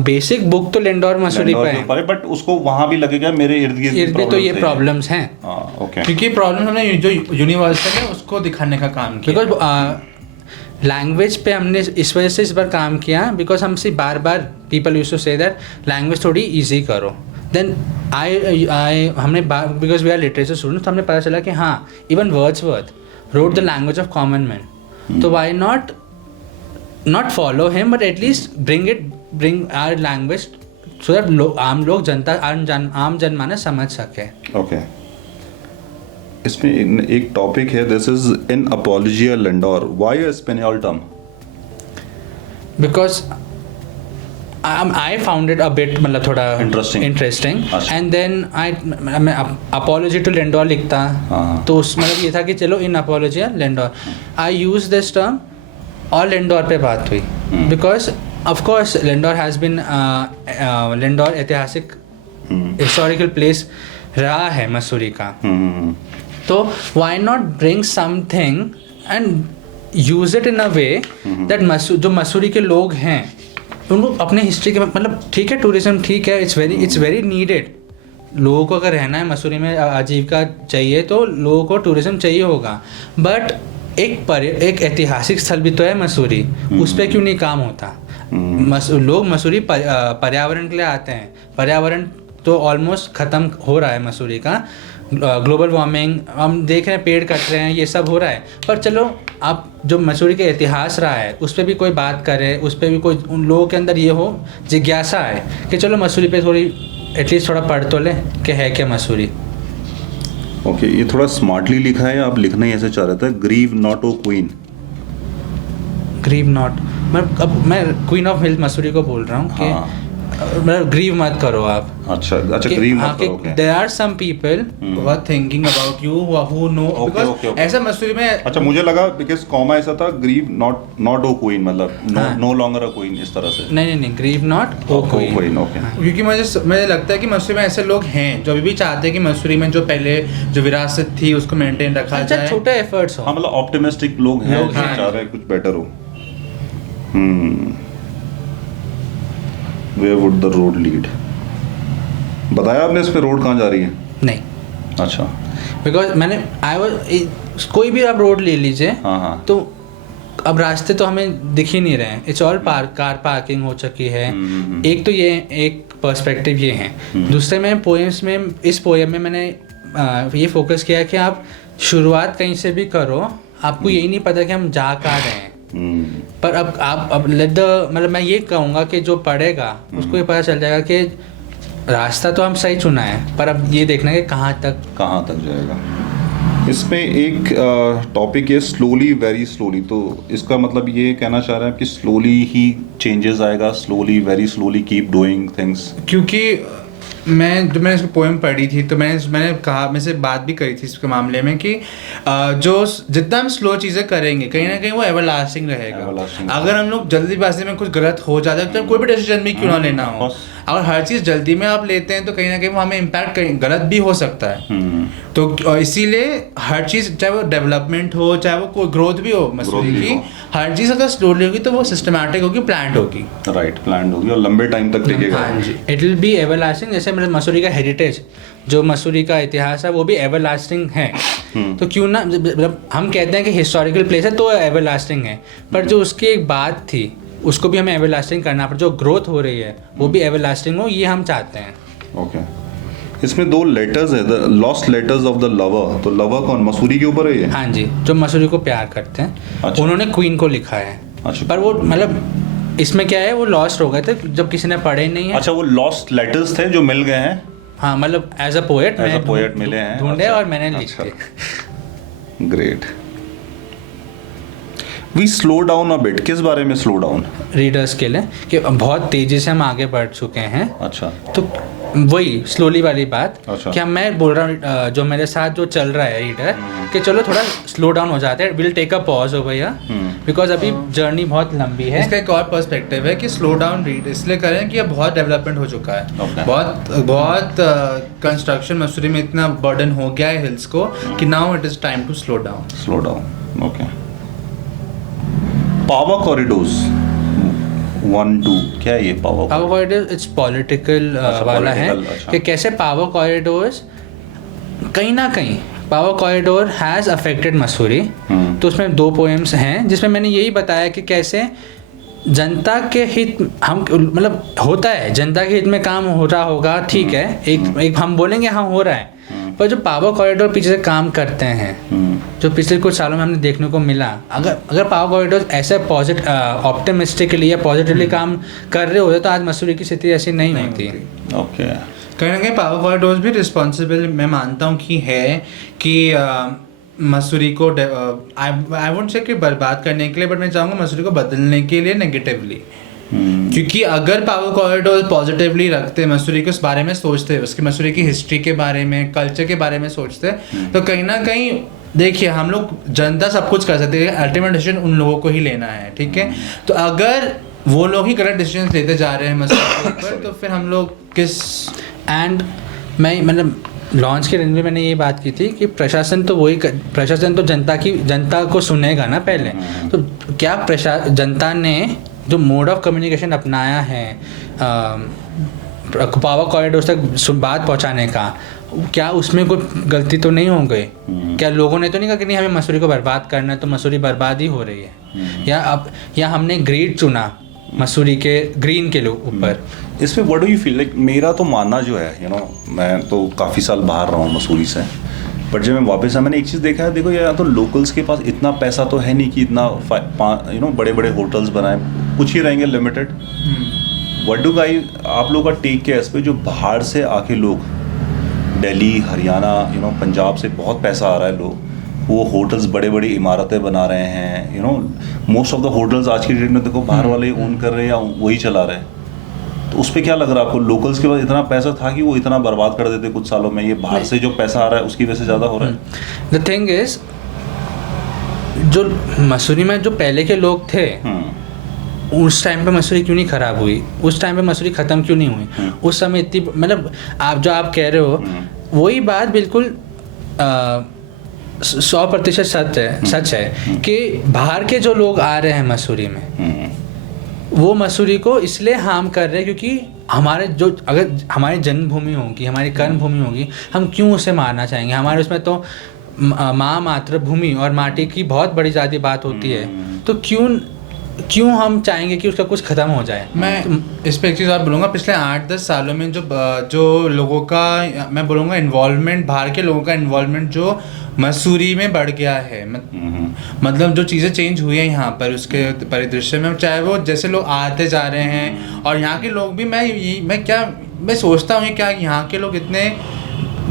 basic book तो लिंडोर मसूरी पे है, बट उसको वहाँ भी लगेगा मेरे इर्द गिर्द तो ये प्रॉब्लम्स हैं, क्योंकि प्रॉब्लम हमने जो यूनिवर्सल है उसको दिखाने का काम किया। बिकॉज लैंग्वेज पे हमने इस वजह से इस बार काम किया, बिकॉज हमसे बार बार people used to say that language थोड़ी इजी करो। देन हमने because we are literature student, तो हमने पता चला कि हाँ even Wordsworth wrote the language of common man, तो why not follow him but at least bring our language so that आम लोग जनता आम जनमानस समझ सके। ओके। इसमें एक टॉपिक है, this is in apologia Landour, why a spaniel term? Because I found it a bit मतलब थोड़ा interesting and then मैं apology to Lindor लिखता, तो उस मतलब ये था कि चलो in apology Lindor I use this term और Lindor पे बात हुई, because of course Lindor has been Lindor ऐतिहासिक historical place रहा है मसूरी का, तो why not bring something and use it in a way that जो मसूरी के लोग हैं उनको अपने हिस्ट्री के मतलब ठीक है, टूरिज्म ठीक है, इट्स वेरी नीडेड। लोगों को अगर रहना है मसूरी में, आजीविका चाहिए, तो लोगों को टूरिज्म चाहिए होगा, बट एक ऐतिहासिक स्थल भी तो है मसूरी, उस पर क्यों नहीं काम होता? लोग मसूरी पर्यावरण के लिए आते हैं, पर्यावरण तो ऑलमोस्ट ख़त्म हो रहा है मसूरी का, ग्लोबल वार्मिंग हम देख रहे हैं, पेड़ कट रहे हैं, ये सब हो रहा है, पर चलो आप जो मसूरी का इतिहास रहा है उस पर भी कोई बात करे, उस पर भी कोई उन लोगों के अंदर ये हो जिज्ञासा है कि चलो मसूरी पे थोड़ी एटलीस्ट थोड़ा पढ़ तो ले कि है क्या मसूरी। ओके, ये थोड़ा स्मार्टली लिखा है, आप लिखना ही ऐसे चाह रहे थे, grieve not o queen. Grieve not, मैं क्वीन ऑफ हिल मसूरी को बोल रहा हूँ कि मतलब ग्रीव मत करो आप। अच्छा ग्रीव मत करो। There are some people who are thinking about you who know, because ऐसा मसूरी में अच्छा मुझे लगा बिकॉज़ कॉमा ऐसा था, ग्रीव नॉट ओ क्वीन, मतलब नो लॉन्गर अ क्वीन, इस तरह से। नहीं grieve not o queen. Okay, क्योंकि मुझे लगता है कि मसूरी में ऐसे लोग हैं जो अभी भी चाहते हैं कि मसूरी में जो पहले जो विरासत थी उसको मेंटेन रखा जाए, छोटे एफर्ट्स हो। हाँ, मतलब ऑप्टिमिस्टिक लोग हैं जो चाह रहे हैं कुछ बेटर हो। Where would the road lead? बताया आपने इस पे रोड कहाँ जा रही है? नहीं। अच्छा। बिकॉज मैंने कोई भी आप रोड ले लीजिए, तो अब रास्ते तो हमें दिख ही नहीं रहे हैं, इट्स ऑल कार पार्किंग हो चुकी है। एक तो ये एक पर्सपेक्टिव ये है, दूसरे में पोएम्स में, इस पोएम में मैंने ये फोकस किया कि आप शुरुआत कहीं से भी करो, आपको यही नहीं पता कि हम जा कहाँ रहे हैं, पर अब मतलब मैं ये कहूँगा कि जो पढ़ेगा उसको ये पता चल जाएगा कि रास्ता तो हम सही चुना है, पर अब ये देखना है कि कहाँ तक जाएगा। इसमें एक टॉपिक है स्लोली वेरी स्लोली, तो इसका मतलब ये कहना चाह रहे हैं कि स्लोली ही चेंजेस आएगा, slowly very slowly keep doing things. क्योंकि मैंने इसको पोएम पढ़ी थी तो मैंने कहा, मैं से बात भी करी थी इसके मामले में कि जो जितना हम स्लो चीज़ें करेंगे कहीं ना कहीं वो एवरलास्टिंग रहेगा। अगर हम लोग जल्दीबाजी में कुछ गलत हो जाता है तो कोई भी डिसीजन भी क्यों ना लेना हो, अगर हर चीज़ जल्दी में आप लेते हैं तो कहीं ना कहीं वो हमें इम्पैक्ट गलत भी हो सकता है। तो इसीलिए हर चीज़, चाहे वो डेवलपमेंट हो चाहे वो कोई ग्रोथ भी हो मसूरी की, हर चीज़ अगर स्लोली होगी तो वो सिस्टमैटिक होगी, प्लान्ड होगी। राइट, प्लान्ड होगी और लंबे टाइम तक टिकेगा। हाँ जी, इट विल बी एवरलास्टिंग। जैसे मतलब मसूरी का हेरिटेज, जो मसूरी का इतिहास है वो भी एवरलास्टिंग है। तो क्यों ना, मतलब हम कहते हैं कि हिस्टोरिकल प्लेस है तो एवरलास्टिंग है, पर जो उसकी एक बात थी उसको भी हमें एवरलास्टिंग करना पड़े, जो ग्रोथ हो रही है वो भी एवरलास्टिंग हो, ये हम चाहते हैं। ओके, इसमें 2 लेटर्स है, the lost letters of the lover. तो लवर कौन, मसूरी के ऊपर है ये? हाँ जी, जो मसूरी को प्यार करते हैं। अच्छा। उन्होंने क्वीन को लिखा है। अच्छा। पर वो मतलब इसमें क्या है, वो लॉस्ट हो गए थे जब किसी ने पढ़े ही नहीं है। अच्छा, वो लॉस्ट लेटर्स थे जो मिल गए हैं। हाँ, मतलब एज अ पोएट मिले हैं, ढूंढे। अच्छा। और मैंने लिख दिए। Great. We slow down a bit, किस बारे में स्लो डाउन? रीडर्स के लिए कि बहुत तेजी से हम आगे बढ़ चुके हैं। अच्छा। तो वही स्लोली वाली बात। अच्छा। कि मैं बोल रहा हूँ जो मेरे साथ जो चल रहा है रीडर, कि चलो थोड़ा स्लो डाउन हो जाते हैं, will take a pause over here, because अभी जर्नी बहुत लंबी है। इसका एक और पर्सपेक्टिव है कि स्लो डाउन रीड इसलिए करें कि अब बहुत डेवलपमेंट हो चुका है। Okay. बहुत कंस्ट्रक्शन मसूरी में इतना बर्डन हो गया है हिल्स को कि now it is time to slow down. Slow down, okay. Power corridors 1 2, क्या है ये पावर कॉरिडोर? इट्स पॉलिटिकल वाला है। अच्छा। कि कैसे पावर कॉरिडोर्स कहीं ना कहीं, power corridor has affected Mussoorie. तो उसमें 2 पोएम्स हैं जिसमें मैंने यही बताया कि कैसे जनता के हित, हम मतलब होता है जनता के हित में काम हो रहा होगा, ठीक है, एक हम बोलेंगे हाँ हो रहा है, पर जो पावर कॉरिडोर पीछे से काम करते हैं, जो पिछले कुछ सालों में हमने देखने को मिला, अगर पावर कॉरिडोर ऐसे ऑप्टिमिस्टिकली या पॉजिटिवली काम कर रहे होते तो आज मसूरी की स्थिति ऐसी नहीं होती। ओके। कहीं ना कहीं पावर कॉरिडोर्स भी रिस्पॉन्सिबल मैं मानता हूँ कि है कि मसूरी को आई वोंट से कि बर्बाद करने के लिए, बट मैं चाहूँगा मसूरी को बदलने के लिए नेगेटिवली। क्योंकि अगर पावर कॉरिडोर पॉजिटिवली रखते, मसूरी के उस बारे में सोचते, उसकी मसूरी की हिस्ट्री के बारे में, कल्चर के बारे में सोचते, तो कहीं ना कहीं देखिए हम लोग, जनता सब कुछ कर सकते हैं, अल्टीमेट डिसीजन उन लोगों को ही लेना है, ठीक है। तो अगर वो लोग ही गलत डिसीजन लेते जा रहे हैं मसूरी के ऊपर, तो फिर हम लोग किस। एंड मैं मतलब लॉन्च के दिन में मैंने ये बात की थी कि प्रशासन तो जनता को सुनेगा ना पहले। तो क्या जनता ने जो मोड ऑफ कम्युनिकेशन अपनाया है पावर कॉरिडोर तक बात पहुंचाने का, क्या उसमें कोई गलती तो नहीं हो गई? क्या लोगों ने तो नहीं कहा कि नहीं हमें मसूरी को बर्बाद करना है, तो मसूरी बर्बाद ही हो रही है? या हमने ग्रीड चुना मसूरी के ग्रीन के लोग ऊपर? इसमें what do you feel like? मेरा तो मानना जो है, मैं तो काफ़ी साल बाहर रहा हूँ मसूरी से, बट जब मैं वापस आया मैंने एक चीज़ देखा है, देखो यार, तो लोकल्स के पास इतना पैसा तो है नहीं कि इतना बड़े बड़े होटल्स बनाए, कुछ ही रहेंगे लिमिटेड। व्हाट डू आप लोगों का टेक क्या है इस पर? जो बाहर से आके लोग दिल्ली, हरियाणा, पंजाब से बहुत पैसा आ रहा है, लोग वो होटल्स बड़े बड़ी इमारतें बना रहे हैं, मोस्ट ऑफ द होटल्स आज की डेट में देखो बाहर वाले ओन कर रहे हैं या वही चला रहे हैं। तो उस पर क्या लग रहा है आपको? लोकल्स के पास इतना पैसा था कि वो इतना बर्बाद कर देते कुछ सालों में, ये बाहर से जो पैसा आ रहा है उसकी वजह से ज़्यादा हो रहा है? द थिंग इज, जो मसूरी में जो पहले के लोग थे, उस टाइम पे मसूरी क्यों नहीं खराब हुई? उस टाइम पे मसूरी ख़त्म क्यों नहीं हुई? उस समय इतनी, मतलब आप कह रहे हो वही बात बिल्कुल 100% सच है कि बाहर के जो लोग आ रहे हैं मसूरी में, वो मसूरी को इसलिए हार्म कर रहे हैं क्योंकि अगर हमारी जन्मभूमि होगी, हमारी कर्मभूमि होगी, हम क्यों उसे मारना चाहेंगे? हमारे उसमें तो माँ, मातृभूमि और माटी की बहुत बड़ी ज़्यादा बात होती है, तो क्यों हम चाहेंगे कि उसका कुछ ख़त्म हो जाए? मैं इस पर एक चीज़ और बोलूँगा, पिछले 8-10 सालों में जो लोगों का, मैं बोलूँगा इन्वॉल्वमेंट, बाहर के लोगों का इन्वॉल्वमेंट जो मसूरी में बढ़ गया है, मतलब जो चीज़ें चेंज हुई हैं यहाँ पर उसके परिदृश्य में, चाहे वो जैसे लोग आते जा रहे हैं, और यहाँ के लोग भी, मैं सोचता हूँ क्या यहाँ के लोग इतने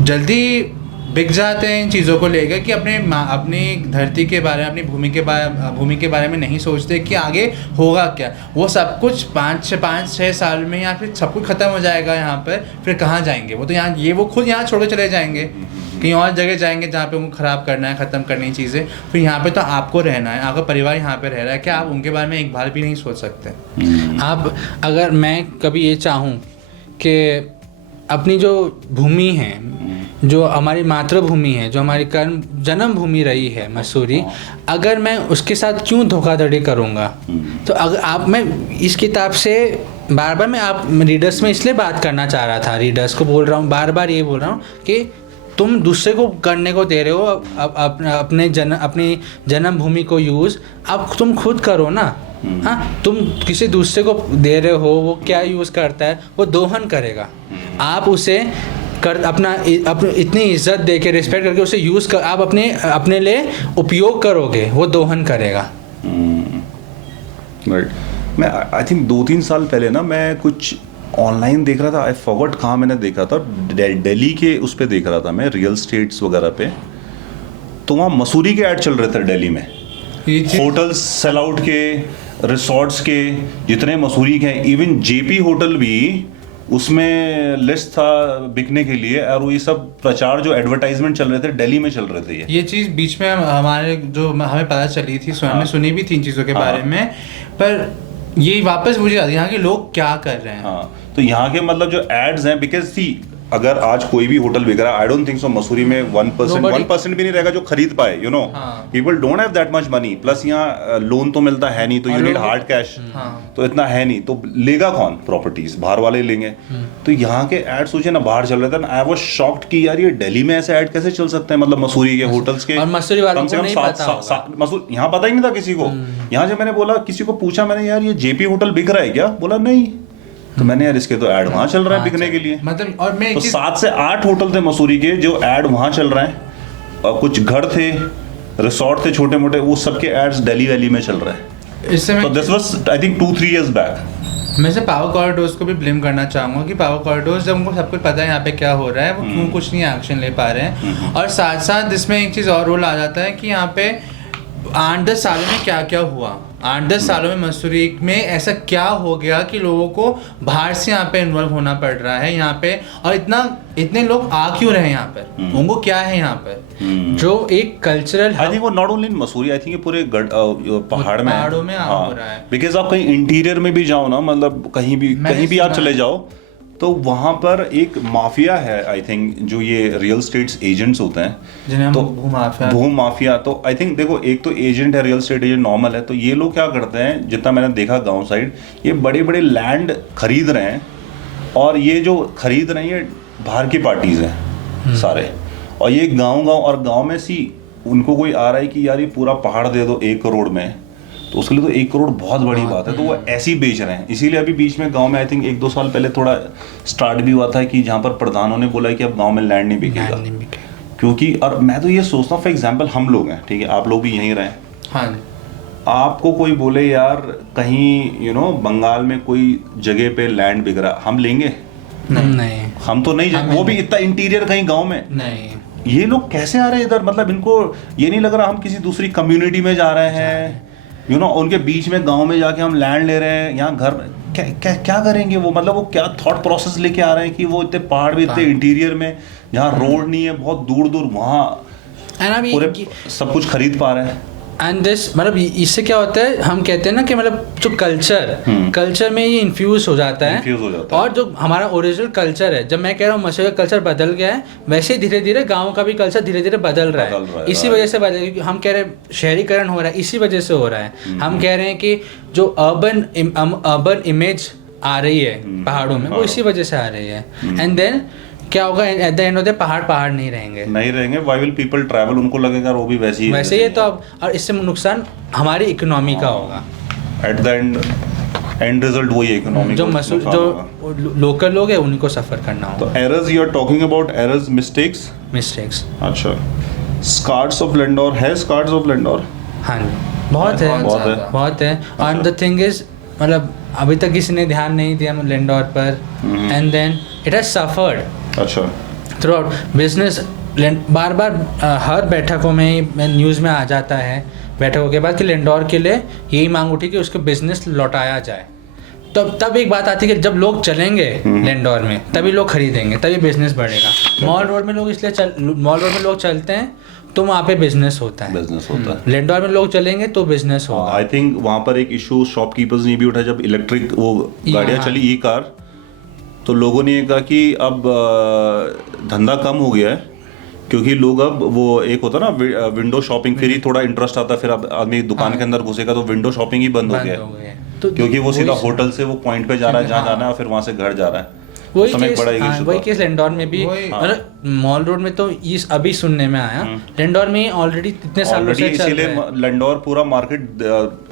जल्दी बिक जाते हैं इन चीज़ों को लेकर कि अपनी धरती के बारे में, अपनी भूमि के बारे में नहीं सोचते कि आगे होगा क्या। वो सब कुछ 5-6 साल में या फिर सब कुछ ख़त्म हो जाएगा यहाँ पर, फिर कहाँ जाएंगे वो? तो यहाँ वो खुद यहाँ छोड़ के चले जाएंगे, कहीं और जगह जाएंगे जहाँ पे उनको ख़राब करना है, ख़त्म करनी चीज़ें। फिर यहाँ पे तो आपको रहना है, आपका परिवार यहाँ पे रह रहा है, क्या आप उनके बारे में एक बार भी नहीं सोच सकते? आप अगर मैं कभी ये चाहूँ कि अपनी जो भूमि है, जो हमारी मातृभूमि है, जो हमारी कर्म जन्मभूमि रही है मसूरी, अगर मैं उसके साथ क्यों धोखाधड़ी करूँगा? तो अगर मैं इस किताब से बार मैं रीडर्स में इसलिए बात करना चाह रहा था, रीडर्स को बोल रहा हूँ, बार ये बोल रहा हूँ कि तुम दूसरे को करने को दे रहे हो, अपनी जन्मभूमि को यूज़, अब तुम खुद करो ना। हाँ, तुम किसी दूसरे को दे रहे हो, वो क्या यूज़ करता है, वो दोहन करेगा। आप उसे इतनी इज्जत दे के, रिस्पेक्ट करके उसे यूज़ कर, आप अपने लिए उपयोग करोगे, वो दोहन करेगा। राइट। मैं आई थिंक 2-3 साल पहले ना मैं कुछ ऑनलाइन देख रहा था, आई फॉरगॉट कहाँ मैंने देखा था, दिल्ली के उस पे देख रहा था मैं, रियल स्टेट्स वगैरह पे। तो वहाँ मसूरी के ऐड चल रहे थे दिल्ली में, होटल्स सेल आउट के, रिसोर्ट्स के जितने मसूरी के हैं, इवन जेपी होटल भी उसमें लिस्ट था बिकने के लिए। और ये सब प्रचार जो एडवर्टाइजमेंट चल रहे थे दिल्ली में चल रहे थे। ये चीज़ बीच में हमें पता चली थी, हमने सुनी भी थी इन चीज़ों के बारे में, पर ये वापस मुझे याद है यहाँ के लोग क्या कर रहे हैं। हाँ, तो यहाँ के मतलब जो एड्स हैं, बिकॉज सी अगर आज कोई भी होटल बिक रहा है, I don't think so Mussoorie में 1% भी नहीं रहेगा जो खरीद पाए, you know, people don't have that much money. Plus यहाँ लोन तो मिलता है नहीं, तो यू नीड हार्ड कैश, तो इतना है नहीं, तो लेगा कौन प्रॉपर्टीज? बाहर वाले लेंगे। तो यहाँ के एड सोचिए ना, बाहर चल रहे थे, आई वाज शॉक्ड कि यार ये दिल्ली में ऐसे ऐड कैसे चल सकते हैं, मतलब मसूरी के होटल्स के। और मसूरी वालों को नहीं पता, यहाँ पता ही नहीं था किसी को। यहाँ जब मैंने बोला, किसी को पूछा मैंने, यार ये जेपी होटल बिक रहा है क्या? बोला नहीं। तो मैंने यार इसके तो ऐड वहाँ चल रहा है बिकने के लिए, मतलब। और मैं तो 7 से 8 होटल थे मसूरी के जो ऐड वहाँ चल रहे हैं, और कुछ घर थे, रिसोर्ट थे छोटे मोटे, वो सबके एड्स दिल्ली वैली में चल रहे हैं। इससे तो this was I think 2-3 years back. मैं से पावर कॉरिडोर्स को भी ब्लेम करना चाहूँगा कि पावर कॉरिडोर्स, जब उनको सब कुछ पता है यहाँ पे क्या हो रहा है, वो क्यों कुछ नहीं एक्शन ले पा रहे हैं। और साथ साथ इसमें एक चीज़ और रोल आ जाता है कि यहाँ पे 8-10 सालों में क्या क्या हुआ, 8-10 सालों में मसूरी में ऐसा क्या हो गया कि लोगों को बाहर से यहाँ पे इन्वॉल्व होना पड़ रहा है यहाँ पे, और इतने लोग आ क्यों रहे हैं यहाँ पर, उनको क्या है यहाँ पर जो एक कल्चरल, आई थिंक वो not only in Mussoorie, I think ये पूरे पहाड़ों में हो रहा है। बिकॉज आप कहीं इंटीरियर में भी जाओ ना, मतलब कहीं भी आप चले जाओ, तो वहाँ पर एक माफिया है, आई थिंक, जो ये रियल स्टेट्स एजेंट्स होते हैं, जिन्हें तो भू माफिया। तो आई थिंक देखो, एक तो एजेंट है, रियल स्टेट एजेंट नॉर्मल है, तो ये लोग क्या करते हैं, जितना मैंने देखा गांव साइड, ये बड़े बड़े लैंड खरीद रहे हैं, और ये जो खरीद रहे हैं ये बाहर की पार्टीज हैं सारे, और ये गाँव में उनको कोई आ रहा है कि यार ये पूरा पहाड़ दे दो 1 करोड़ में, तो उसके लिए तो 1 करोड़ बहुत बड़ी बात है, तो वो ऐसे ही बेच रहे हैं। इसीलिए अभी बीच में गांव में आई थिंक 1-2 साल पहले थोड़ा स्टार्ट भी हुआ था कि जहाँ पर प्रधानों ने बोला कि अब गांव में लैंड नहीं बिकेगा, क्योंकि, और मैं तो ये सोचता हूँ, फॉर एग्जाम्पल हम लोग हैं, ठीक है, आप लोग भी यहीं रहे, हाँ, आपको कोई बोले यार कहीं बंगाल में कोई जगह पे लैंड बिक रहा, हम लेंगे? नहीं, हम तो नहीं, वो भी इतना इंटीरियर कहीं गाँव में नहीं। ये लोग कैसे आ रहे हैं इधर? मतलब इनको ये नहीं लग रहा हम किसी दूसरी कम्युनिटी में जा रहे हैं, उनके बीच में गांव में जाके हम लैंड ले रहे हैं, यहाँ घर क्या करेंगे वो? मतलब वो क्या थॉट प्रोसेस लेके आ रहे हैं कि वो इतने पहाड़ में, इतने इंटीरियर में, जहाँ रोड नहीं है, बहुत दूर वहाँ पूरे सब कुछ खरीद पा रहे हैं। एंड दिस, मतलब इससे क्या होता है, हम कहते हैं ना कि मतलब जो कल्चर में ये इन्फ्यूज हो जाता है, और जो हमारा ओरिजिनल कल्चर है, जब मैं कह रहा हूँ मसूरी का कल्चर बदल गया है, वैसे धीरे धीरे गाँव का भी कल्चर धीरे धीरे बदल रहा है। इसी वजह से क्योंकि हम कह रहे हैं शहरीकरण हो रहा है, इसी वजह से हो रहा है। हम कह रहे हैं कि जो अर्बन इमेज आ रही है पहाड़ों में, वो इसी वजह से आ रही है। एंड देन क्या होगा, at the end of the पहाड़ नहीं रहेंगे। Why will people travel? उनको लगेगा वो भी वैसे ही तो अब, और इससे नुकसान हमारी इकोनॉमी का होगा। एट द एंड रिजल्ट वही इकोनॉमी, जो लोकल लोग हैं उन्हीं को सफर करना होगा। तो errors, you are talking about errors, mistakes. अच्छा, स्कार्स ऑफ लैंडोर है, स्कार्स ऑफ लैंडोर, हाँ बहुत है। और द थिंग इज, मतलब अभी तक किसी ने ध्यान नहीं दिया लैंडोर पर, and then it has suffered अच्छा थ्रू आउट। बिजनेस बार बार हर बैठकों में न्यूज़ में आ जाता है बैठकों के बाद कि लेंडोर के लिए यही मांग उठी कि उसको बिजनेस लौटाया जाए। तब एक बात आती है कि जब लोग चलेंगे लेंडोर में तभी लोग खरीदेंगे, तभी बिजनेस बढ़ेगा। मॉल रोड में लोग मॉल रोड में लोग चलते हैं तो वहाँ पे बिजनेस होता है। लेंडोर में लोग चलेंगे तो बिजनेस होगा। आई थिंक वहाँ पर एक इशू शॉपकीपर्स ने भी उठाया जब इलेक्ट्रिक वो गाड़ियाँ चली ई कार, तो लोगों ने ये कहा कि अब धंधा कम हो गया है क्योंकि लोग अब वो एक होता ना विंडो शॉपिंग, फिर ही थोड़ा इंटरेस्ट आता है, फिर अब आदमी दुकान के अंदर घुसेगा तो विंडो शॉपिंग ही बंद हो गया है तो क्योंकि वो सीधा होटल से वो पॉइंट पे जा रहा है जहाँ जाना है और फिर वहाँ से घर जा रहा है। वही केस लेंडोर में भी, मतलब मॉल रोड में तो इस अभी सुनने में आया, लेंडोर में ऑलरेडी इतने सालों से चल रहा है। लेंडोर पूरा मार्केट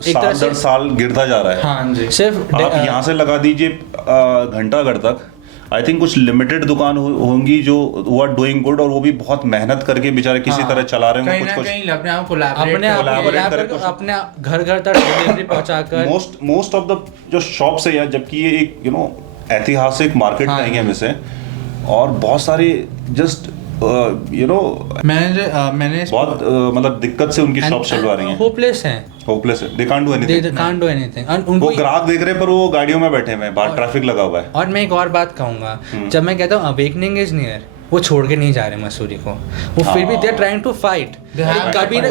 साल दर साल गिरता जा रहा है। हाँ जी, सिर्फ आप यहाँ से लगा दीजिए घंटाघर तक, आई थिंक कुछ लिमिटेड दुकान होंगी जो वो आर डूइंग गुड और वो भी बहुत मेहनत करके बेचारे किसी तरह चला रहे हैं, कुछ अपने आप कोलैबोरेट अपने घर घर तक डिलीवरी पहुंचाकर। मोस्ट ऑफ द जो शॉप्स है यार, जबकि ये एक ऐतिहासिक मार्केट कहेंगे हम इसे, और बहुत सारे जस्ट मैंने बहुत मतलब दिक्कत से उनकी शॉप चलवा रही हैं, होपलेस है, दे कांट डू एनीथिंग। वो ग्राहक देख रहे हैं पर वो गाड़ियों में बैठे हुए हैं, बाहर ट्रैफिक लगा हुआ है। और मैं एक और बात कहूंगा, जब मैं कहता हूँ अवेकनिंग इज नियर, वो छोड़ के नहीं जा रहे मसूरी को, वो फिर भी they are trying to fight.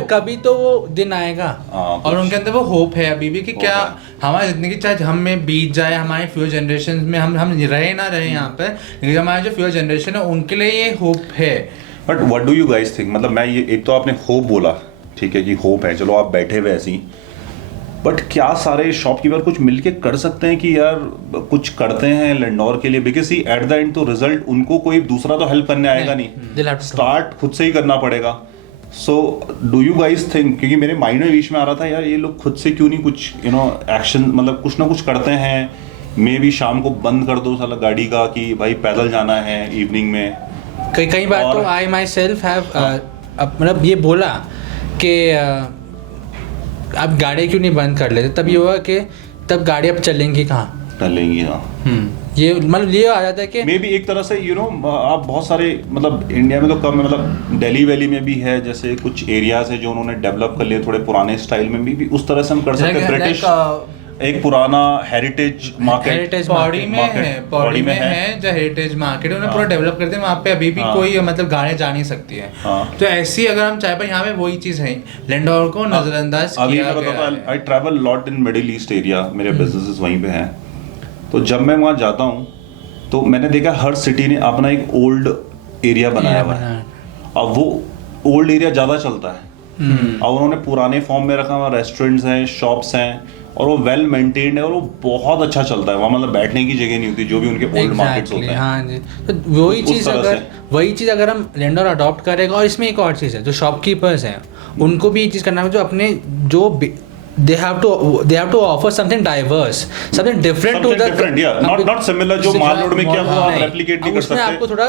कभी तो वो दिन आएगा और उनके अंदर वो होप है अभी भी कि क्या हमारी जिंदगी चाहे हम में बीत जाए, हमारे फ्यूचर जनरेशन में हम रहे ना रहे यहाँ पे, लेकिन हमारे जो फ्यूचर जनरेशन है उनके लिए ये होप है। But what do you guys think, मतलब मैं ये, एक तो आपने होप बोला, ठीक है कि होप है, चलो आप बैठे हुए ऐसी, बट क्या सारे शॉपकीपर कुछ मिलके कर सकते हैं कि यार कुछ करते हैं लेंडोर के लिए? Because see at the end तो रिजल्ट उनको कोई दूसरा तो हेल्प करने आएगा नहीं, स्टार्ट खुद से ही करना पड़ेगा। So do you guys think, क्योंकि मेरे माइंड में बीच में आ रहा था यार ये लोग खुद से क्यों नहीं कुछ एक्शन, मतलब कुछ ना कुछ करते हैं, मे भी शाम को बंद कर दो साला गाड़ी का कि भाई पैदल जाना है इवनिंग में। कई बार तो आई माई सेल्फ हैव मतलब ये बोला कि आप गाड़ी क्यों नहीं बंद कर लेते, तब ये हुआ कि तब गाड़ी अब चलेंगी कहाँ, चलेंगी हाँ। ये मतलब ये आ जाता है कि मे भी एक तरह से आप बहुत सारे, मतलब इंडिया में तो कम है, मतलब दिल्ली वैली में भी है, जैसे कुछ एरियाज है जो उन्होंने डेवलप कर लिए थोड़े पुराने स्टाइल में भी उस तरह से हम कर सकते हैं। ब्रिटिश एक पुराना हेरिटेज मार्केट पौड़ी में है जो हेरिटेज मार्केट उन्होंने पूरा डेवलप करते हैं, वहाँ पे अभी भी कोई मतलब गाड़ियाँ जा नहीं सकती है। तो ऐसी अगर हम चाहे, पर यहाँ पे वही चीज़ है, लेंडोर को नजरअंदाज किया गया है। I travel lot in middle east area, मेरे बिजनेसेस वहीं पे हैं, तो जब मैं वहाँ जाता हूँ तो मैंने देखा हर सिटी ने अपना एक ओल्ड एरिया बनाया हुआ है। अब वो ओल्ड एरिया ज़्यादा चलता है, अब उन्होंने पुराने फॉर्म में रखा हुआ, रेस्टोरेंट्स हैं, शॉप्स हैं, और वो वेल मेंटेन्ड है और वो बहुत अच्छा चलता है। वहाँ मतलब बैठने की जगह नहीं होती, जो भी उनके ओल्ड मार्केट्स होते हैं। हाँ जी, तो वही चीज़ अगर हम लेंडोर अडॉप्ट करेगा। और इसमें एक और चीज़ है, जो शॉपकीपर्स हैं उनको भी ये चीज़ करना है, जो अपने जो they have to offer something diverse, something different to the not similar जो माल रोड में क्या हुआ आप रेप्लिकेट नहीं कर सकते। आपको थोड़ा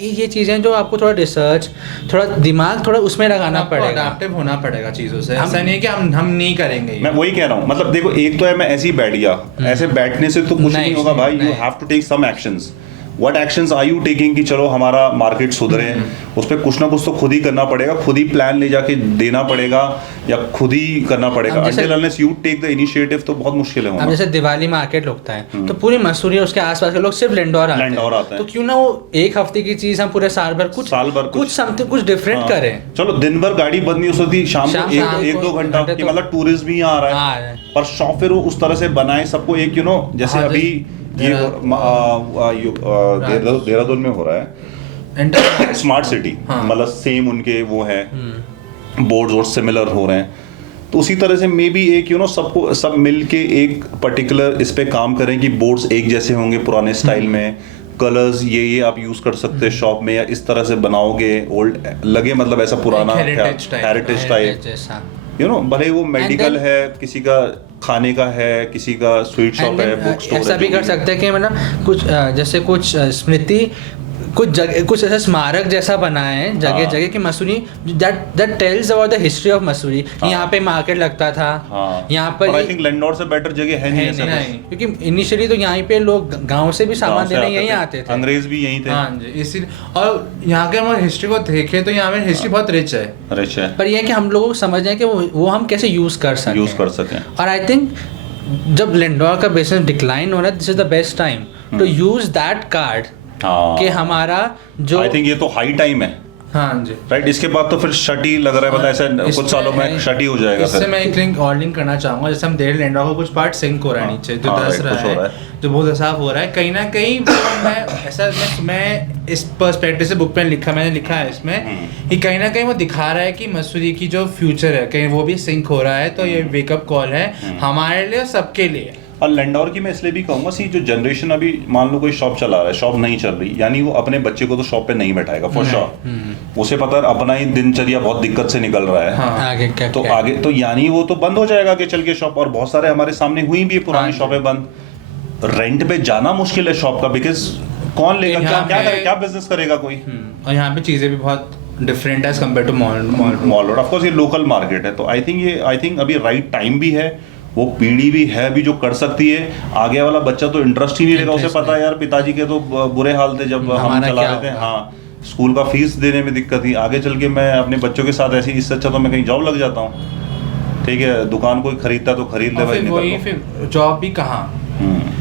ये चीजें जो आपको थोड़ा रिसर्च, थोड़ा दिमाग थोड़ा उसमें लगाना पड़ेगा, अडैप्टिव होना पड़ेगा चीजों से। ऐसा नहीं कि हम नहीं करेंगे। मैं वही कह रहा हूँ, मतलब देखो एक तो है मैं ऐसे ही बैठ गया, ऐसे बैठने से तो कुछ नहीं होगा भाई, you have to take some actions. What actions are you taking कि चलो हमारा मार्केट सुधरे, उस पर कुछ ना कुछ तो खुद ही करना पड़ेगा, खुद ही प्लान ले जाके देना पड़ेगा या खुद ही करना पड़ेगा। Until unless you take the initiative तो बहुत मुश्किल है होना। अब जैसे दिवाली मार्केट लगता है तो पूरी मसूरी और उसके आसपास के लोग सिर्फ लेंडोर आते हैं, तो क्यों ना वो एक हफ्ते की चीज हम पूरे साल भर कुछ डिफरेंट करें। चलो दिन भर गाड़ी बंद नहीं हो सकती, शाम को एक दो घंटा की, मतलब टूरिस्ट भी यहाँ आ रहा है, पर शॉप फिर वो उस तरह से बनाए सबको एक जैसे अभी ये देहरादून में हो रहा है स्मार्ट सिटी, मतलब सेम उनके वो है बोर्ड्स और सिमिलर हो रहे हैं, तो उसी तरह से मे बी एक सबको सब मिल के एक पर्टिकुलर इस पे काम करें कि बोर्ड्स एक जैसे होंगे पुराने स्टाइल में, कलर्स ये आप यूज कर सकते हैं शॉप में, या इस तरह से बनाओगे ओल्ड लगे, मतलब ऐसा पुराना हेरिटेज स्टाइल, भले वो मेडिकल है, किसी का खाने का है, किसी का स्वीट शॉप है, बुक स्टोर है। ऐसा भी कर सकते हैं कि मतलब कुछ जैसे कुछ स्मृति कुछ ऐसा स्मारक जैसा बना है जगह जगह कि Mussoorie that tells about the history of Mussoorie. यहाँ पे मार्केट लगता था, यहाँ पर आई थिंक लैंडोर से बेटर जगह है नहीं ऐसा कुछ। क्योंकि इनिशियली तो यहाँ पे लोग गांव से भी सामान देने यहीं आते थे, अंग्रेज भी यहीं थे। हाँ जी, इसीलिए। और यहाँ के हम हिस्ट्री को देखें तो यहाँ में हिस्ट्री बहुत रिच है। पर ये है कि हम लोगों को समझ जाए कि वो हम कैसे यूज कर सकें। और आई थिंक जब लैंडोर का बिजनेस डिक्लाइन हो रहा है, this is the best time to use that card कि हमारा जो आई थिंक ये तो हाई टाइम है। हाँ जी, राइट। इसके बाद तो फिर शट ही लग रहा है, ऐसे कुछ सालों में शट ही हो जाएगा। इससे मैं एक लिंक और लिंक करना चाहूंगा। जैसे हम देख लैंडोर का कुछ पार्ट सिंक हो रहा है नीचे, जो दस रहा है, जो बहुत साफ हो रहा है कहीं ना कहीं। मैं इस पर्सपेक्टिव से मैंने लिखा है इसमें कि कहीं ना कहीं वो दिखा रहा है कि मसूरी की जो फ्यूचर है कहीं वो भी सिंक हो रहा है। तो ये वेकअप कॉल है हमारे लिए, सबके लिए। और लैंडोर की मैं इसलिए भी कहूंगा, सी जो जनरेशन अभी मान लो कोई शॉप चला रहा है, शॉप नहीं चल रही, यानी वो अपने बच्चे को तो शॉप पे नहीं बैठाएगा फॉर श्योर। उसे पता है अपना ही दिनचर्या बहुत दिक्कत से निकल रहा है। आगे तो यानी वो तो बंद हो जाएगा कि चल के शॉप। और बहुत सारे हमारे सामने हुई भी पुरानी शॉपें बंद, रेंट पे जाना मुश्किल है शॉप का, बिकॉज कौन लेगा, क्या बिजनेस करेगा कोई। और यहाँ पे चीजें भी बहुत different as compare to mall road. Of course ये लोकल मार्केट है, तो आई थिंक अभी राइट टाइम भी है, वो पीढ़ी भी है भी जो कर सकती है। आगे वाला बच्चा तो इंटरेस्ट ही नहीं लेगा, उसे पता है यार पिताजी के तो बुरे हाल थे जब हम चला रहे थे। हाँ, स्कूल का फीस देने में दिक्कत थी, आगे चल के मैं अपने बच्चों के साथ ऐसी, इससे अच्छा तो मैं कहीं जॉब लग जाता हूँ। ठीक है, दुकान कोई खरीदता तो खरीद ले भाई, फिर जॉब भी कहाँ,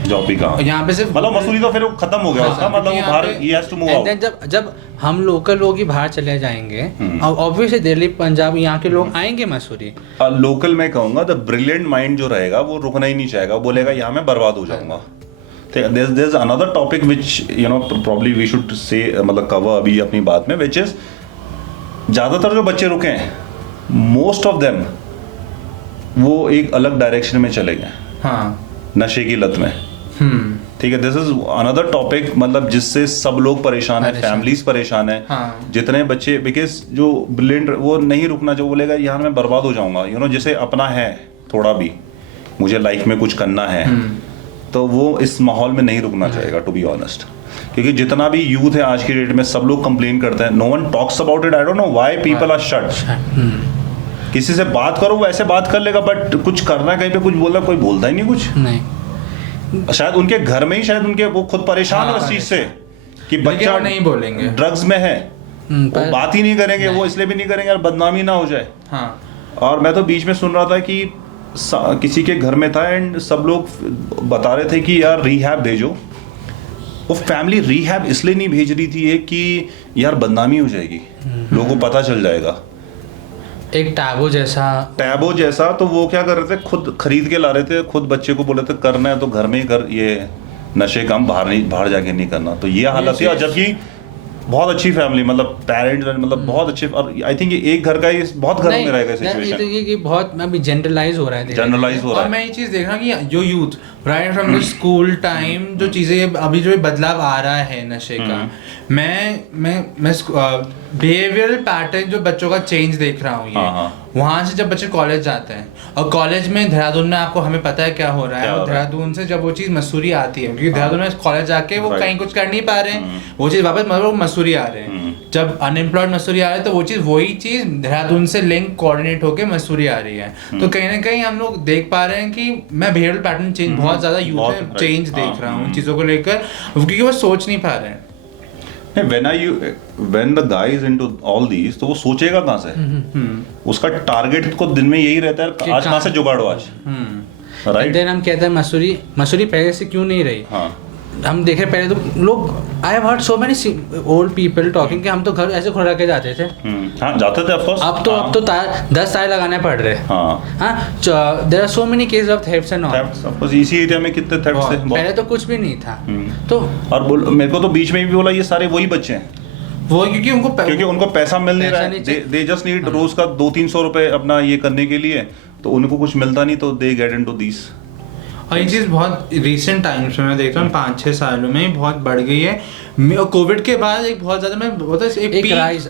जॉब भी कहाँ। यहाँ पे सिर्फ मतलब मसूरी तो फिर खत्म हो गया उसका, मतलब वो बाहर ही हैज टू मूव आउट। जब हम लोकल लोग ही बाहर चले जाएंगे, और ऑब्वियसली दिल्ली पंजाब यहाँ के लोग आएंगे मसूरी। लोकल मैं कहूँगा द ब्रिलियंट माइंड जो रहेगा वो रुकना ही नहीं चाहेगा, वो बोलेगा यहाँ मैं बर्बाद हो जाऊंगा। There's another topic which probably we should say, मतलब cover अभी अपनी बात में, which is ज़्यादातर जो बच्चे रुके हैं, most of them वो एक अलग डायरेक्शन में चले गए। हाँ, नशे की लत में। ठीक है, दिस इज अनदर टॉपिक, मतलब जिससे सब लोग परेशान है, फैमिलीज परेशान है। हाँ। जितने बच्चे, बिकॉज जो ब्रिलियंट वो नहीं रुकना, जो बोलेगा यार मैं बर्बाद हो जाऊंगा, जिसे अपना है थोड़ा भी, मुझे लाइफ में कुछ करना है, तो वो इस माहौल में नहीं रुकना चाहेगा, टू बी ऑनेस्ट। क्योंकि जितना भी यूथ है आज की डेट में, सब लोग कंप्लेन करते हैं, no one talks about it. I don't know why people are shut. किसी से बात करो वो ऐसे बात कर लेगा, बट कुछ करना है, कहीं पे कुछ बोलना, कोई बोलता ही नहीं कुछ। नहीं, शायद उनके घर में ही शायद उनके वो खुद परेशान है उस चीज से कि बच्चा नहीं बोलेंगे, ड्रग्स में है, वो बात ही नहीं करेंगे। वो इसलिए भी नहीं करेंगे यार बदनामी ना हो जाए। हाँ। और मैं तो बीच में सुन रहा था कि किसी के घर में था एंड सब लोग बता रहे थे कि यार रिहैब भेजो। वो फैमिली रिहैब इसलिए नहीं भेज रही थी कि यार बदनामी हो जाएगी, लोगों को पता चल जाएगा, एक टैबू जैसा। तो वो क्या कर रहे थे, खुद खरीद के ला रहे थे, खुद बच्चे को बोले थे करना है तो घर में ही कर, ये नशे काम बाहर जाके नहीं करना। तो ये हालत है। जबकि बहुत अच्छी फैमिली, मतलब पेरेंट्स, मतलब बहुत अच्छे। और आई थिंक ये एक घर का ही बहुत घरों में रहेगा सिचुएशन। ये बहुत अभी जनरलाइज हो रहा है। और मैं ये चीज देख रहा हूँ कि जो youth right from the school time, जो चीजें अभी जो बदलाव आ रहा है नशे का, मैं बिहेवियरल पैटर्न जो बच्चों का चेंज देख रहा हूँ ये। वहां से जब बच्चे कॉलेज जाते हैं, और कॉलेज में देहरादून में आपको हमें पता है क्या हो रहा है, और देहरादून से जब वो चीज मसूरी आती है, क्योंकि देहरादून में कॉलेज जाके वो कहीं कुछ कर नहीं पा रहे हैं, वो चीज वापस मतलब मसूरी आ रहे हैं। जब अनएम्प्लॉयड मसूरी आ रहे हैं, तो वही चीज देहरादून से लिंक कोऑर्डिनेट होकर मसूरी आ रही है। तो कहीं ना कहीं हम लोग देख पा रहे हैं कि मैं बिहेवियरल पैटर्न चेंज बहुत ज्यादा यूथ में चेंज देख रहा हूँ चीजों को लेकर, क्योंकि वो सोच नहीं पा रहे हैं। When the guy is into all these, तो वो सोचेगा कहाँ से? उसका टारगेट को दिन में यही रहता है, आज कहाँ से जुगाड़ो आज, राइट। देन हम कहते हैं मसूरी पहले से क्यों नहीं रही। हाँ। हम देखे पहले तो लोग, I have heard so many old people talking कि हम तो घर ऐसे खुला के जाते थे। हाँ, जाते थे ऑफ कोर्स। अब तो 10 ताले लगाने पड़ रहे। हाँ, there are so many cases of thefts and all. Of course इसी एरिया में कितने थेफ्ट्स थे, पहले तो कुछ भी नहीं था। तो और मेरे को तो बीच में भी बोला ये सारे वही बच्चे हैं, वो क्योंकि उनको पैसा मिल नहीं रहा है। दे जस्ट नीड रोज का 200-300 रुपए अपना ये करने के लिए, तो उनको कुछ मिलता नहीं, तो दे गेट इनटू दिस। और ये चीज़ बहुत रिसेंट टाइम्स में मैं देखता हूँ, 5-6 सालों में बहुत बढ़ गई है। कोविड के बाद एक बहुत ज़्यादा मैं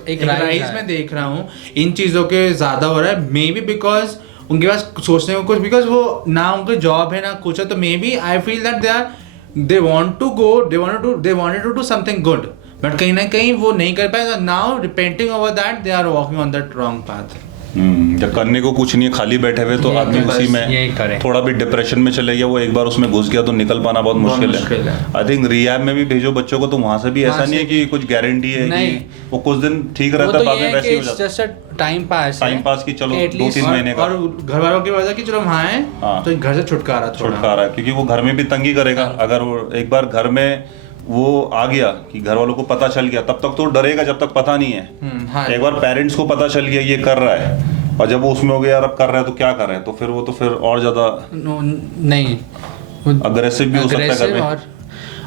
एक राइज में देख रहा हूँ इन चीज़ों के ज़्यादा हो रहा है। मे बी बिकॉज उनके पास सोचने को कुछ, बिकॉज वो ना उनका जॉब है ना कुछ है, तो maybe I feel that they wanted to do something good, but कहीं ना कहीं वो नहीं कर पाए, now repenting over that they are walking on that wrong path. जब करने को कुछ नहीं है, खाली बैठे हुए, तो आदमी उसी में थोड़ा भी डिप्रेशन में चले गया, वो एक बार उसमें घुस गया तो निकल पाना बहुत मुश्किल है। आई थिंक रिहैब में भी भेजो बच्चों को, तो वहां से भी ऐसा नहीं है कि कुछ गारंटी है कि वो कुछ दिन ठीक रहता है, बाद में वैसे ही हो जाता है। टाइम पास की चलो 2-3 महीने का, और घर वालों की वजह कि चलो वहाँ है तो घर से छुटकारा, क्योंकि वो घर में भी तंगी करेगा। अगर वो एक बार घर में वो आ गया कि घर वालों को पता चल गया, तब तक तो डरेगा जब तक पता नहीं है। एक बार पेरेंट्स को पता चल गया ये कर रहा है, और जब वो उसमें हो गया यार अब कर रहा है तो क्या कर रहे हैं, तो फिर वो तो फिर और ज्यादा नहीं अग्रेसिव भी हो सकता है घर में, और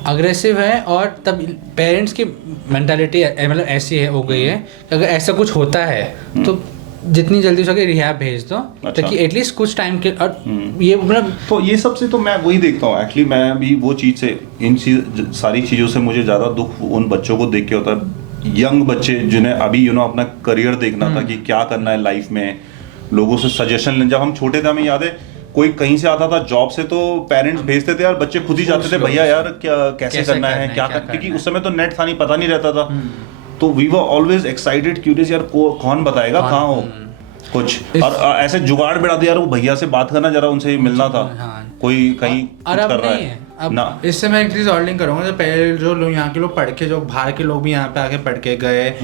अग्रेसिव है। और तब पेरेंट्स की मेंटालिटी मतलब ऐसी है हो गई है कि अगर ऐसा कुछ होता है तो जितनी जल्दी हो सके रिहैब भेज दो, ताकि एटलीस्ट कुछ टाइम के। और ये मतलब तो ये सबसे तो मैं वही देखता हूँ एक्चुअली, मैं भी वो चीज़ से, इन सारी चीज़ों से मुझे ज़्यादा दुख उन बच्चों को देख के होता है, यंग बच्चे जिन्हें अभी अपना करियर देखना था कि क्या करना है लाइफ में, लोगों से सजेशन लें। जब हम छोटे थे हमें याद है कोई कहीं से आता था जॉब से तो पेरेंट्स भेजते थे यार, बच्चे खुद ही जाते थे, भैया यार क्या कैसे करना है क्या करना, क्योंकि उस समय तो नेट था नहीं, पता नहीं रहता था, तो we were always excited curious, यार कौन बताएगा कहाँ हो कुछ। और ऐसे जुगाड़ बिड़ा दिया यार, वो भैया से बात करना, जरा उनसे मिलना था, कोई कहीं कुछ कर रहा है ना। इससे मैं एक चीज और लिंक करूंगा, पहले जो लोग यहाँ के लोग पढ़ के, जो बाहर के लोग भी यहाँ पे आके पढ़ के गए,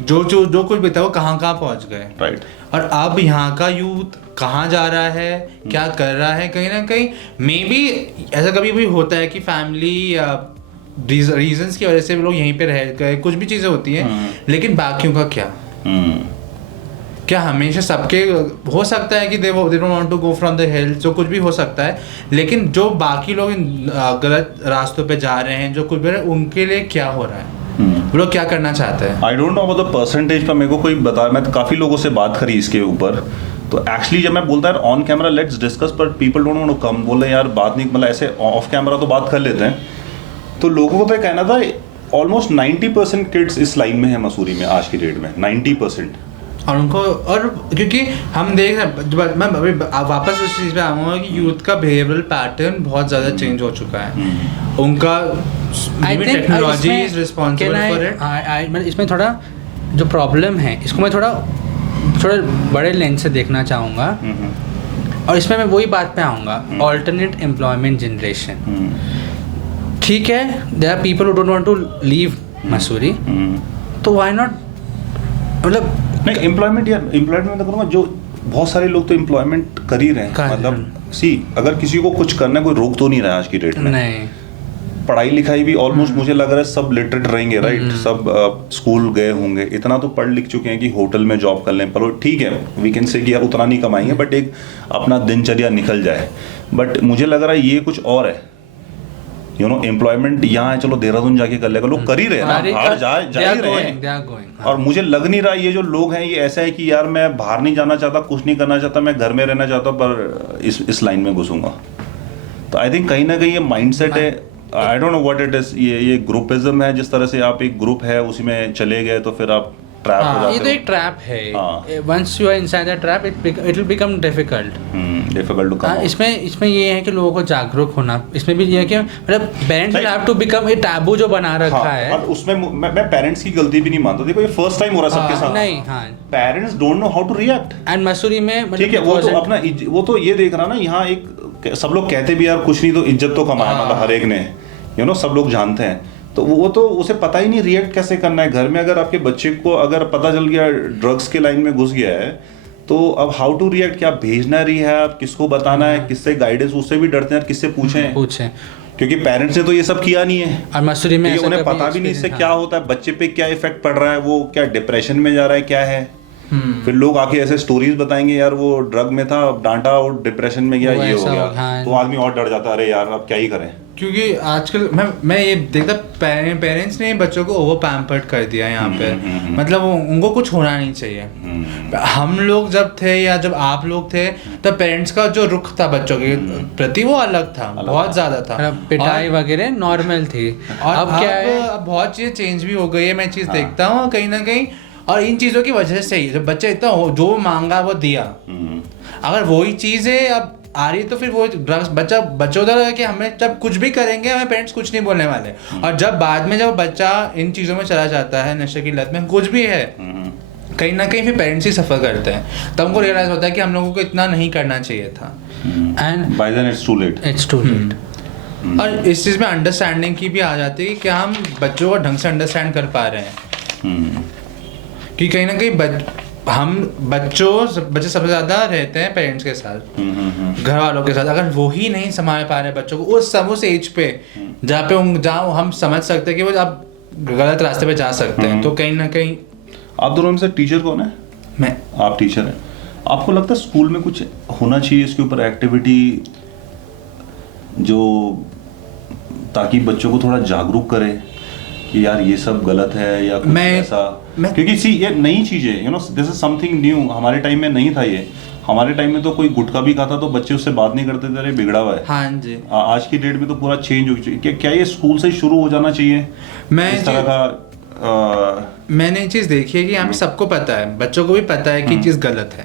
जो कुछ भी था वो कहाँ पहुंच गए, राइट। और अब यहाँ का यूथ कहाँ जा रहा है, क्या कर रहा है, कहीं ना कहीं मे बी ऐसा कभी भी होता है कि फैमिली या रीजंस की वजह से लोग यहीं पे रह गए, कुछ भी चीजें होती हैं, लेकिन बाकियों का क्या हमेशा सबके हो सकता है कि they don't want to go from the hill, जो कुछ भी हो सकता है, लेकिन जो बाकी लोग गलत रास्तों पे जा रहे हैं, जो कुछ भी उनके लिए क्या हो रहा है, वो लोग क्या करना चाहते हैं। आई don't know about the percentage, पर मेरे को कोई बता, मैं तो काफ़ी लोगों से बात करी इसके ऊपर, तो एक्चुअली जब मैं बोलता है ऑन कैमरा लेट्स डिस्कस, पर people don't want to come, बोल रहे यार बात नहीं, मतलब ऐसे ऑफ कैमरा तो बात कर लेते हैं। तो लोगों को तो कहना था ऑलमोस्ट 90% किड्स इस लाइन में है मसूरी में आज की डेट में, 90%। और उनको, और क्योंकि हम देख रहे हैं, मैं अभी वापस उस चीज़ पे आऊँगा कि यूथ का बिहेवियरल पैटर्न बहुत ज़्यादा चेंज हो चुका है, उनका technology is responsible for it. इसमें थोड़ा जो प्रॉब्लम है, इसको मैं थोड़ा बड़े लेंस से देखना चाहूँगा, और इसमें मैं वही बात पे आऊँगा, ऑल्टरनेट एम्प्लॉयमेंट जनरेशन। ठीक है, there are people who don't want to leave Mussoorie, तो व्हाई नॉट, मतलब नहीं एम्प्लॉयमेंट में तो करूँगा, जो बहुत सारे लोग तो एम्प्लॉयमेंट कर ही रहे हैं, मतलब अगर किसी को कुछ करना है कोई रोक तो नहीं रहा आज की डेट में। नहीं, पढ़ाई लिखाई भी ऑलमोस्ट मुझे लग रहा है सब लिटरेट रहेंगे, राइट, सब स्कूल गए होंगे, इतना तो पढ़ लिख चुके हैं कि होटल में जॉब कर लें, पर ठीक है वी कैन से कि यार उतना नहीं कमाएंगे, बट एक अपना दिनचर्या निकल जाए। बट मुझे लग रहा है ये कुछ और है, एम्प्लॉयमेंट यहाँ है, चलो देहरादून जाके कर लेगा, लोग कर ही रहे हैं ना, बाहर जा ही रहे हैं। और मुझे लग नहीं रहा ये जो लोग हैं ये ऐसा है कि यार मैं बाहर नहीं जाना चाहता, कुछ नहीं करना चाहता, मैं घर में रहना चाहता, पर इस लाइन में घुसूंगा। तो आई थिंक कहीं ना कहीं ये माइंडसेट है, आई don't know what it is, ये ग्रुपिज्म है, जिस तरह से आप एक ग्रुप है उसी में चले गए तो फिर आप ट्रैप हो जाते हो। ये तो एक ट्रैप है, once you are inside the trap it will become difficult to come. इसमें ये है कि लोगों को जागरूक होना, इसमें भी ये है कि मतलब parents will have to become a taboo जो बना रखा है। और उसमें मैं पेरेंट्स की गलती भी नहीं मानता, देखो ये फर्स्ट टाइम हो रहा है सबके साथ, नहीं, parents don't know how to react. And Mussoorie में ठीक है, वो तो अपना वो तो ये देख रहा ना, यहाँ एक सब लोग कहते भी यार कुछ नहीं तो इज्जत तो कमाया, मतलब हर एक ने, सब लोग जानते हैं, तो वो तो उसे पता ही नहीं रिएक्ट कैसे करना है। घर में अगर आपके बच्चे को अगर पता चल गया ड्रग्स के लाइन में घुस गया है, तो अब हाउ टू रिएक्ट, क्या भेजना रही है, आप किसको बताना है, किससे गाइडेंस, उससे भी डरते हैं, किससे पूछें, क्योंकि पेरेंट्स ने तो ये सब किया नहीं है, और मसूरी में उन्हें पता भी नहीं इससे क्या होता है, बच्चे पे क्या इफेक्ट पड़ रहा है, वो क्या डिप्रेशन में जा रहा है, क्या है। फिर लोग आके ऐसे स्टोरीज बताएंगे यार वो ड्रग में था, डांटा और डिप्रेशन में गया, ये हो गया, तो आदमी और डर जाता है, अरे यार अब क्या ही करें। क्योंकि आजकल मैं ये देखता पेरेंट्स ने बच्चों को ओवर पैम्पर्ड कर दिया यहाँ पे, मतलब उनको कुछ होना नहीं चाहिए। हम लोग जब थे या जब आप लोग थे तब पेरेंट्स का जो रुख था बच्चों के प्रति वो अलग था, बहुत ज्यादा था, पिटाई वगैरह नॉर्मल थी। और अब क्या है, अब बहुत चीजें चेंज भी हो गई है, मैं चीज देखता हूँ कहीं ना कहीं, और इन चीजों की वजह से ही जब बच्चा इतना जो मांगा वो दिया, अगर वही चीज है अब आ रही तो फिर वो ड्रग्स बच्चा उधर है कि हमें जब कुछ भी करेंगे हमें पेरेंट्स कुछ नहीं बोलने वाले, और जब बाद में जब बच्चा इन चीज़ों में चला जाता है, नशे की लत में कुछ भी है, कहीं ना कहीं फिर पेरेंट्स ही सफ़र करते हैं, तब हमको रियलाइज होता है कि हम लोगों को इतना नहीं करना चाहिए था। And by then it's too late. और इस चीज़ में अंडरस्टैंडिंग की भी आ जाती है कि हम बच्चों को ढंग से अंडरस्टैंड कर पा रहे हैं, कि कहीं ना कहीं हम बच्चे सबसे ज़्यादा रहते हैं पेरेंट्स के साथ, घर वालों के साथ। अगर वो ही नहीं संभाल पा रहे बच्चों को उस एज पे जहाँ हम समझ सकते हैं कि वो आप गलत रास्ते पे जा सकते हैं, तो कहीं ना कहीं। आप दोनों में से टीचर कौन है? मैं। आप टीचर हैं। आपको लगता है स्कूल में कुछ होना चाहिए इसके ऊपर एक्टिविटी, जो ताकि बच्चों को थोड़ा जागरूक करे कि यार ये सब गलत है या कुछ ऐसा? क्योंकि सी ये नई चीज है, दिस इज समथिंग न्यू। हमारे टाइम में नहीं था ये। हमारे टाइम में तो कोई गुटखा भी खाता तो बच्चे उससे बात नहीं करते थे, अरे बिगड़ा हुआ है। हाँ जी। आज की डेट में तो पूरा चेंज हो चुका है। क्या ये स्कूल से शुरू हो जाना चाहिए इस तरह का? मैंने ये चीज़ देखी है कि यहाँ पे सबको पता है, बच्चों को भी पता है कि चीज़ गलत है,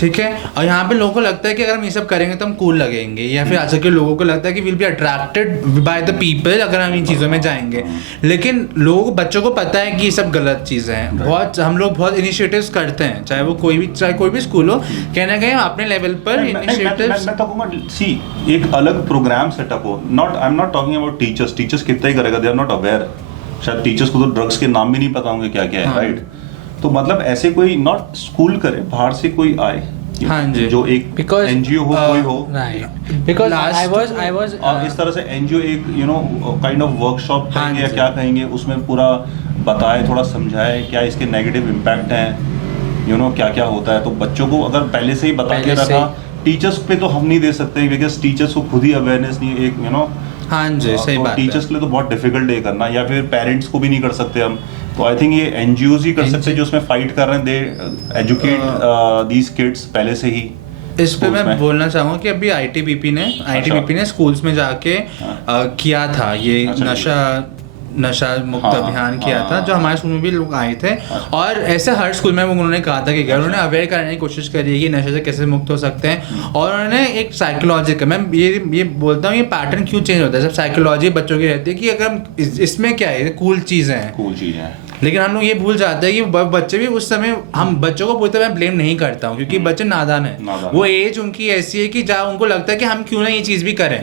ठीक है। और यहाँ पे लोगों को लगता है कि अगर हम ये सब करेंगे तो हम कूल लगेंगे, या फिर आजकल के लोगों को लगता है कि will be attracted by the people अगर हम इन चीज़ों में जाएंगे। लेकिन बच्चों को पता है कि ये सब गलत चीज़ें हैं। हम लोग बहुत इनिशिएटिव्स करते हैं, चाहे कोई भी स्कूल हो, कहना कहीं अपने लेवल पर इनिशिएटिव्स। मैं कहूँगा सी एक अलग प्रोग्राम सेटअप हो। I am not talking about teachers कितना ही करेगा, दे आर नॉट अवेयर। शायद टीचर्स को तो ड्रग्स के नाम भी नहीं पता होंगे क्या क्या है, राइट? तो मतलब ऐसे कोई नॉट स्कूल करे, बाहर से कोई आए, हाँ जी, जो एक एनजीओ हो, कोई हो, बिकॉज़ आई वाज और इस तरह से एनजीओ एक काइंड ऑफ वर्कशॉप कहेंगे या क्या कहेंगे, उसमें पूरा बताए, थोड़ा समझाए क्या इसके नेगेटिव इम्पैक्ट हैं, क्या क्या होता है। तो बच्चों को अगर पहले से ही बता के रखा, टीचर्स पे तो हम नहीं दे सकते बिकॉज टीचर्स को खुद ही अवेयरनेस नहीं, एक हाँ जी, सही बात है। टीचर्स के लिए तो बहुत डिफिकल्ट है करना, या फिर पेरेंट्स को भी नहीं कर सकते हम। तो आई थिंक ये एनजीओज ही कर सकते हैं जो उसमें फाइट कर रहे हैं, दे एजुकेट दीज किड्स पहले से ही। इस पे मैं बोलना चाहूँगा कि अभी आईटीबीपी ने स्कूल्स में जाके किया था ये नशा मुक्त अभियान किया था, जो हमारे स्कूल में भी लोग आए थे। और ऐसे हर स्कूल में उन्होंने कहा था कि उन्होंने अवेयर करने की कोशिश करी है कि नशे से कैसे मुक्त हो सकते हैं। और उन्होंने एक साइकोलॉजिकल, मैं ये बोलता हूँ ये पैटर्न क्यों चेंज होता है, जब साइकोलॉजी बच्चों की रहती है कि अगर हम इसमें क्या है, कूल चीज़ें हैं, लेकिन हम लोग ये भूल जाते हैं कि बच्चे भी उस समय, हम बच्चों को पूरी तरह ब्लेम नहीं करता हूँ क्योंकि बच्चे नादान है। वो एज उनकी ऐसी है कि जहाँ उनको लगता है कि हम क्यों ना ये चीज़ भी करें,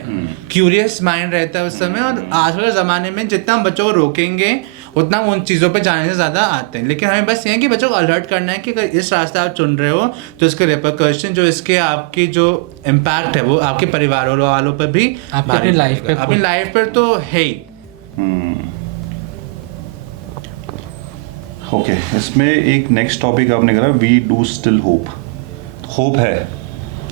क्यूरियस माइंड रहता है उस समय। और आजकल के ज़माने में जितना हम बच्चों को रोकेंगे उतना उन चीज़ों पे जाने से ज़्यादा आते हैं। लेकिन हमें बस ये है कि बच्चों को अलर्ट करना है कि अगर इस रास्ते आप चुन रहे हो तो इसके रिपरकशन, जो इसके आपकी जो इम्पैक्ट है वो आपके परिवार वालों पर भी, अपनी लाइफ पर तो है ही। ओके, इसमें एक नेक्स्ट टॉपिक आपने कहा, वी डू स्टिल होप है।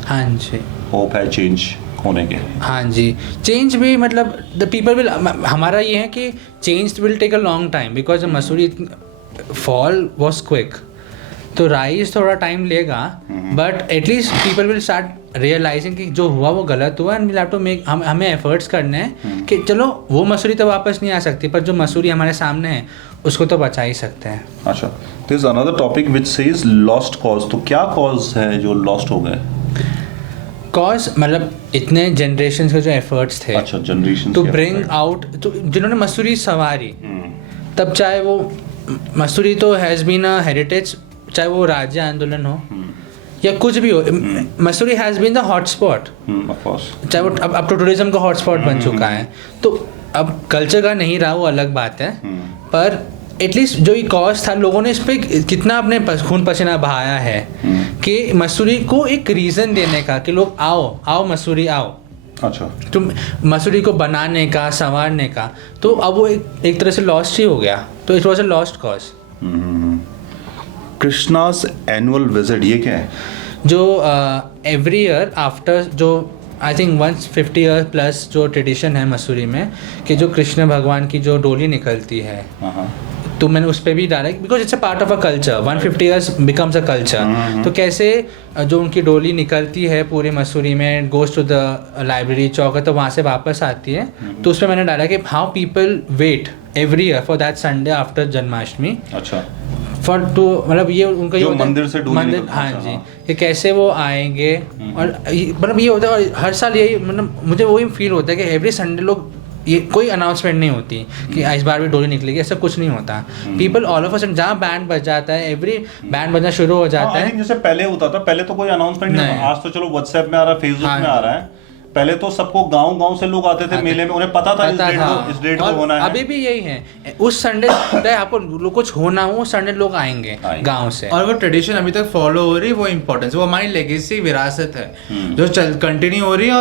हाँ जी, होप है चेंज होने के। हाँ जी, चेंज भी मतलब द पीपल विल, हमारा ये है कि change will take a long time because Mussoorie fall was quick, तो राइज थोड़ा टाइम लेगा, but at least people will start realizing कि जो हुआ वो गलत हुआ, and will have to make, हमें एफर्ट्स करने हैं कि चलो वो मसूरी तो वापस नहीं आ सकती, पर जो मसूरी हमारे सामने है उसको तो बचा ही सकते हैं। अच्छा, there is another topic which says lost cause. तो क्या कॉज है जो लॉस्ट हो गए? कॉज मतलब इतने जनरेशन के जो एफर्ट्स थे, अच्छा, जनरेशन टू ब्रिंग आउट, तो जिन्होंने मसूरी संवारी, तब चाहे वो मसूरी तो हैज़ बीन अ हेरिटेज, चाहे वो राज्य आंदोलन हो या कुछ भी हो, Mussoorie has been the hotspot, चाहे वो अब तो टूरिज्म का हॉटस्पॉट बन चुका है। तो अब कल्चर का नहीं रहा वो अलग बात है, पर एटलीस्ट जो ये कॉज था, लोगों ने इस पर कितना अपने खून पसीना बहाया है कि मसूरी को एक रीज़न देने का कि लोग आओ मसूरी आओ। अच्छा, तो मसूरी को बनाने का, संवारने का, तो अब वो एक तरह से लॉस्ट ही हो गया, तो it was a lost cause. Krishna's annual visit, ये क्या है? जो एवरी ईयर आफ्टर, जो आई थिंक 150 ईयर प्लस जो ट्रेडिशन है मसूरी में, कि जो कृष्ण भगवान की जो डोली निकलती है, तो मैंने उस पर भी डाला because it's a part of a culture, 150 years becomes a culture. तो कैसे जो उनकी डोली निकलती है पूरे मसूरी में, गोज टू द लाइब्रेरी चौक, तो वहाँ से वापस आती है, तो उस पर मैंने डाला कि how people wait every year for that Sunday after Janmashtami. अच्छा, फॉर टू मतलब ये उनका ये जो होता है- मंदिर से डोली मंदिर, निकलते हाँ हैं, जी, हाँ। कि कैसे वो आएंगे और मतलब ये होता है और हर साल यही मतलब मुझे वही फील होता है कि एवरी संडे लोग ये कोई अनाउंसमेंट नहीं होती कि इस बार भी डोली निकलेगी, ऐसा कुछ नहीं होता। People all of a sudden जहाँ बैंड बज जाता है, एवरी बैंड बजना शुरू हो जाता आई है। थिंक जैसे पहले होता था, पहले तो कोई अनाउंसमेंट नहीं नहीं। था। आज तो चलो व्हाट्सएप में आ रहा है, फेसबुक हाँ। में आ रहा है। पहले तो सबको गांव से लोग आते थे मेले में, उन्हें पता था इस डेट को और होना है। अभी भी यही है, उस संडे आपको कुछ होना हो उस संडे लोग आएंगे गांव से। और वो ट्रेडिशन अभी तक फॉलो हो रही है, वो इम्पोर्टेंस, वो हमारी लेगेसी विरासत है जो कंटिन्यू हो रही है।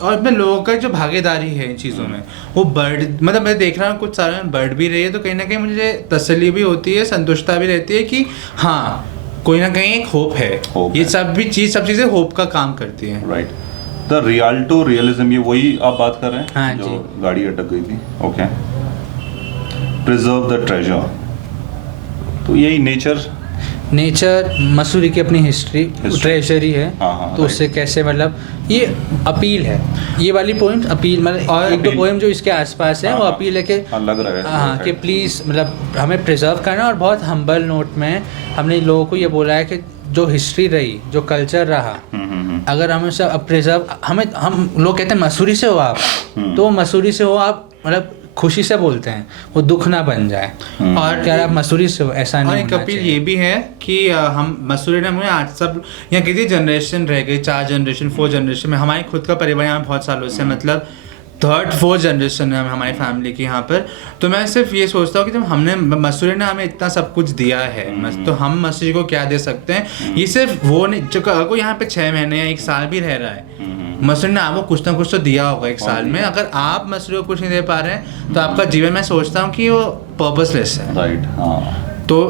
और मैं लोगों का जो भागीदारी है इन चीज़ों में, वो बढ़ मतलब मैं देख रहा हूँ कुछ सालों में बढ़ भी रही है, तो कहीं ना कहीं मुझे तसल्ली भी होती है, संतुष्टता भी रहती है कि हाँ कोई ना कहीं एक होप है। ये सब चीज़ें होप का काम करती हैं। Right, the real to realism, ये वही आप बात कर रहे हैं? हाँ जो जी। गाड़ी अटक गई थी। ओके, प्रिजर्व द ट्रेजर, तो यही नेचर मसूरी की अपनी हिस्ट्री ट्रेजरी है। हाँ, तो उससे कैसे मतलब ये अपील है, ये वाली पोइम अपील मतलब और एक दो पोइम जो इसके आसपास है वो अपील है कि लग रहा है हाँ कि प्लीज़ मतलब हमें प्रिजर्व करना। और बहुत हम्बल नोट में हमने लोगों को ये बोला है कि जो हिस्ट्री रही, जो कल्चर रहा, अगर हम उसे अब प्रिजर्व, हम लोग कहते हैं मसूरी से हो आप, तो मसूरी से हो आप मतलब खुशी से बोलते हैं, वो दुख ना बन जाए। और क्या आप मसूरी से हो, ऐसा नहीं और एक होना अपील चाहिए। ये भी है कि हम मसूरी में आज सब यहाँ कितनी जनरेशन रह गई, 4 जनरेशन 4 जनरेशन में, हमारी खुद का परिवार यहाँ बहुत सालों से मतलब 3rd 4th जनरेशन है हमारी फैमिली की यहाँ पर। तो मैं सिर्फ ये सोचता हूँ कि जब हमने मसूरी ने हमें इतना सब कुछ दिया है, तो हम मसूरी को क्या दे सकते हैं। ये सिर्फ वो नहीं जो कोई यहाँ पे 6 महीने या 1 साल भी रह रहा है, मसूरी ने आपको कुछ ना कुछ तो दिया होगा 1 साल में। अगर आप मसूरी को कुछ नहीं दे पा रहे हैं तो आपका जीवन, मैं सोचता हूँ कि वो पर्पसलेस है। राइट, हाँ। तो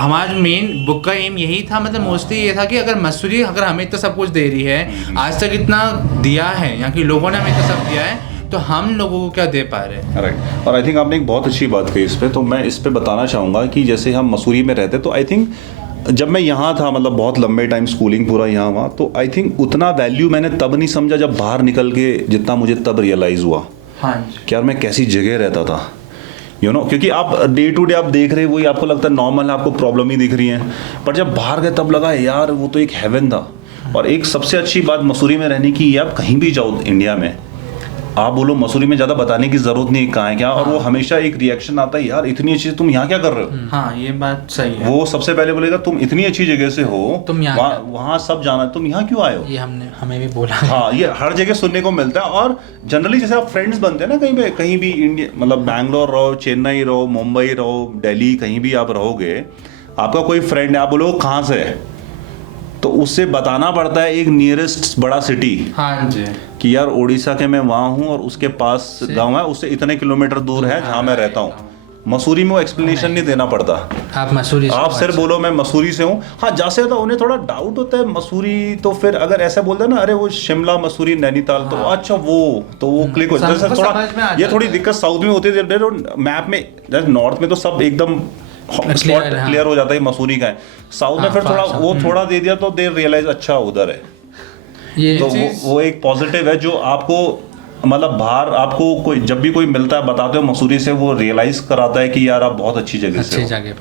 हमारा मेन बुक का एम यही था, मतलब मोस्टली ये था कि अगर मसूरी अगर हमें इतना सब कुछ दे रही है, आज तक इतना दिया है, यहाँ के लोगों ने हमें इतना सब दिया है, तो हम लोगों को क्या दे पा रहे हैं। राइट, और आई थिंक आपने एक बहुत अच्छी बात कही इस पे, तो मैं इस पे बताना चाहूँगा कि जैसे हम मसूरी में रहते, तो आई थिंक जब मैं यहाँ था, मतलब बहुत लंबे टाइम स्कूलिंग पूरा यहाँ हुआ, तो आई थिंक उतना वैल्यू मैंने तब नहीं समझा जब बाहर निकल के, जितना मुझे तब रियलाइज़ हुआ हाँ कि यार मैं कैसी जगह रहता था, यू नो। क्योंकि आप डे टू डे आप देख रहे, वही आपको लगता है नॉर्मल है, आपको प्रॉब्लम ही दिख रही है, पर जब बाहर गए तब लगा यार वो तो एक हेवन था। और एक सबसे अच्छी बात मसूरी में रहने की, ये आप कहीं भी जाओ इंडिया में, आप बोलो मसूरी में ज़्यादा बताने की ज़रूरत नहीं कहाँ है क्या, और वो हमेशा एक रिएक्शन आता है, यार इतनी अच्छी तुम यहाँ क्या कर रहे हो। हाँ, ये बात सही है। वो सबसे पहले बोलेगा तुम इतनी अच्छी जगह से हो, तुम यहाँ वहाँ सब जाना, तुम यहाँ क्यों आए हो। ये हमें भी बोला। हाँ, ये हर जगह सुनने को मिलता है। और जनरली जैसे आप फ्रेंड्स बनते हैं ना, कहीं भी इंडिया, मतलब बैंगलोर रहो, चेन्नई रहो, मुंबई रहो, दिल्ली, कहीं भी आप रहोगे, आपका कोई फ्रेंड है, आप बोलो कहाँ से है, तो उससे बताना पड़ता है एक नियरेस्ट बड़ा सिटी, हाँ जी, कि यार उड़ीसा के मैं वहाँ हूँ और उसके पास गांव है, उससे इतने किलोमीटर दूर है जहाँ मैं रहता हूँ। मसूरी में वो एक्सप्लेनेशन नहीं देना पड़ता, आप मसूरी से आप सिर्फ बोलो मैं मसूरी से हूँ। हाँ, जैसे होता उन्हें थोड़ा डाउट होता है मसूरी, तो फिर अगर ऐसा बोलते हैं ना, अरे वो शिमला मसूरी नैनीताल, तो अच्छा वो क्लिक हो जाता है थोड़ा। ये थोड़ी दिक्कत साउथ में होती है, मैप में नॉर्थ में तो सब एकदम स्पॉट क्लियर हो जाता है मसूरी का है, साउथ में फिर थोड़ा वो थोड़ा दे दिया तो दे रियलाइज अच्छा उधर है। ये तो वो एक पॉजिटिव है जो आपको, मतलब बाहर आपको कोई जब भी कोई मिलता है बताते हो मसूरी से, वो रियलाइज कराता है कि यार आप बहुत अच्छी जगह से हो।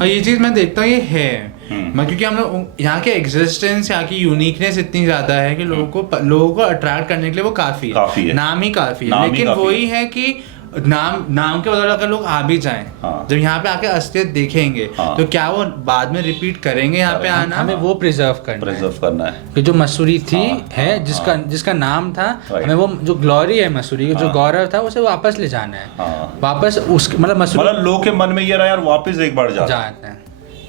और ये चीज़ मैं देखता हूँ ये है, क्योंकि हम लोग यहाँ के एग्जिस्टेंस, यहाँ की यूनिकनेस इतनी ज़्यादा है कि लोगों को अट्रैक्ट करने के लिए वो काफ़ी है। नाम ही काफ़ी है, लेकिन वही है कि नाम के बदौलत अगर लोग आ भी जाएं, जब यहाँ पे आके असलियत देखेंगे, तो क्या वो बाद में रिपीट करेंगे यहाँ पे आना। हमें वो प्रिजर्व करना है कि जो मसूरी थी है, जिसका नाम था, हमें वो जो ग्लोरी है मसूरी की, जो गौरव था, उसे वापस ले जाना है, वापस उस मतलब मसूरी, मतलब लोग के मन में ये रहा यार वापस एक बार जाते हैं।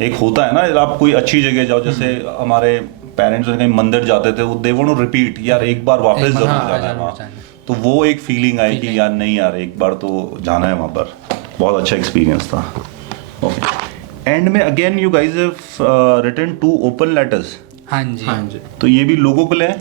एक होता है ना, आप कोई अच्छी जगह जाओ, जैसे हमारे पेरेंट्स कहीं मंदिर जाते थे, वो दे वांट टू रिपीट, यार एक बार वापस जरूर जाना है वहाँ, तो वो एक फीलिंग आई कि यार नहीं यार एक बार तो जाना है वहाँ पर। बहुत अच्छा एक्सपीरियंस था। ओके, एंड में again you guys have written 2 open letters. हाँ जी, हाँ जी। तो ये भी लोगों के लिए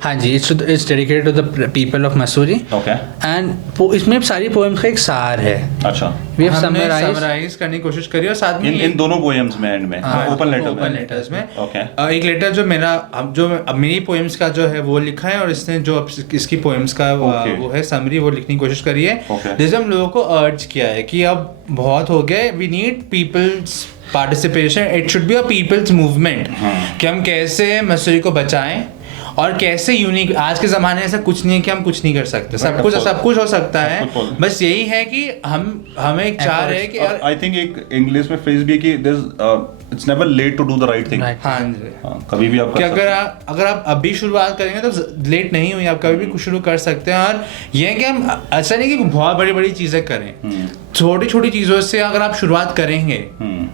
हाँ जी, it's dedicated to the people of Mussoorie okay and इसमें सारी पोएम्स का एक सार है. अच्छा वी हैव हमने समराइज समराइज करने की कोशिश करी और साथ में इन दोनों पोएम्स में एंड में ओपन लेटर्स में ओके एक लेटर जो मेरी पोएम्स का जो है वो लिखा है और इसने जो इसकी पोएम्स का वो है समरी वो लिखने की कोशिश करी है. जैसे हम लोगों को अर्ज किया है कि अब बहुत हो गया, we need people's participation, it should be a people's movement कि हम कैसे मसूरी को बचाएं और कैसे यूनिक. आज के ज़माने में ऐसा कुछ नहीं है कि हम कुछ नहीं कर सकते, सब कुछ हो सकता है. बस यही है कि हमें एक चाह रहे हैं कि आई थिंक एक इंग्लिश में फ्रेज भी है कि it's never late to do the right thing. हाँ जी, कभी भी आप कि अगर आप अभी शुरुआत करेंगे तो लेट नहीं हुई, आप कभी भी शुरू कर सकते हैं. और ये है कि हम ऐसा नहीं कि बहुत बड़ी बड़ी चीज़ें करें, छोटी छोटी चीज़ों से अगर आप शुरुआत करेंगे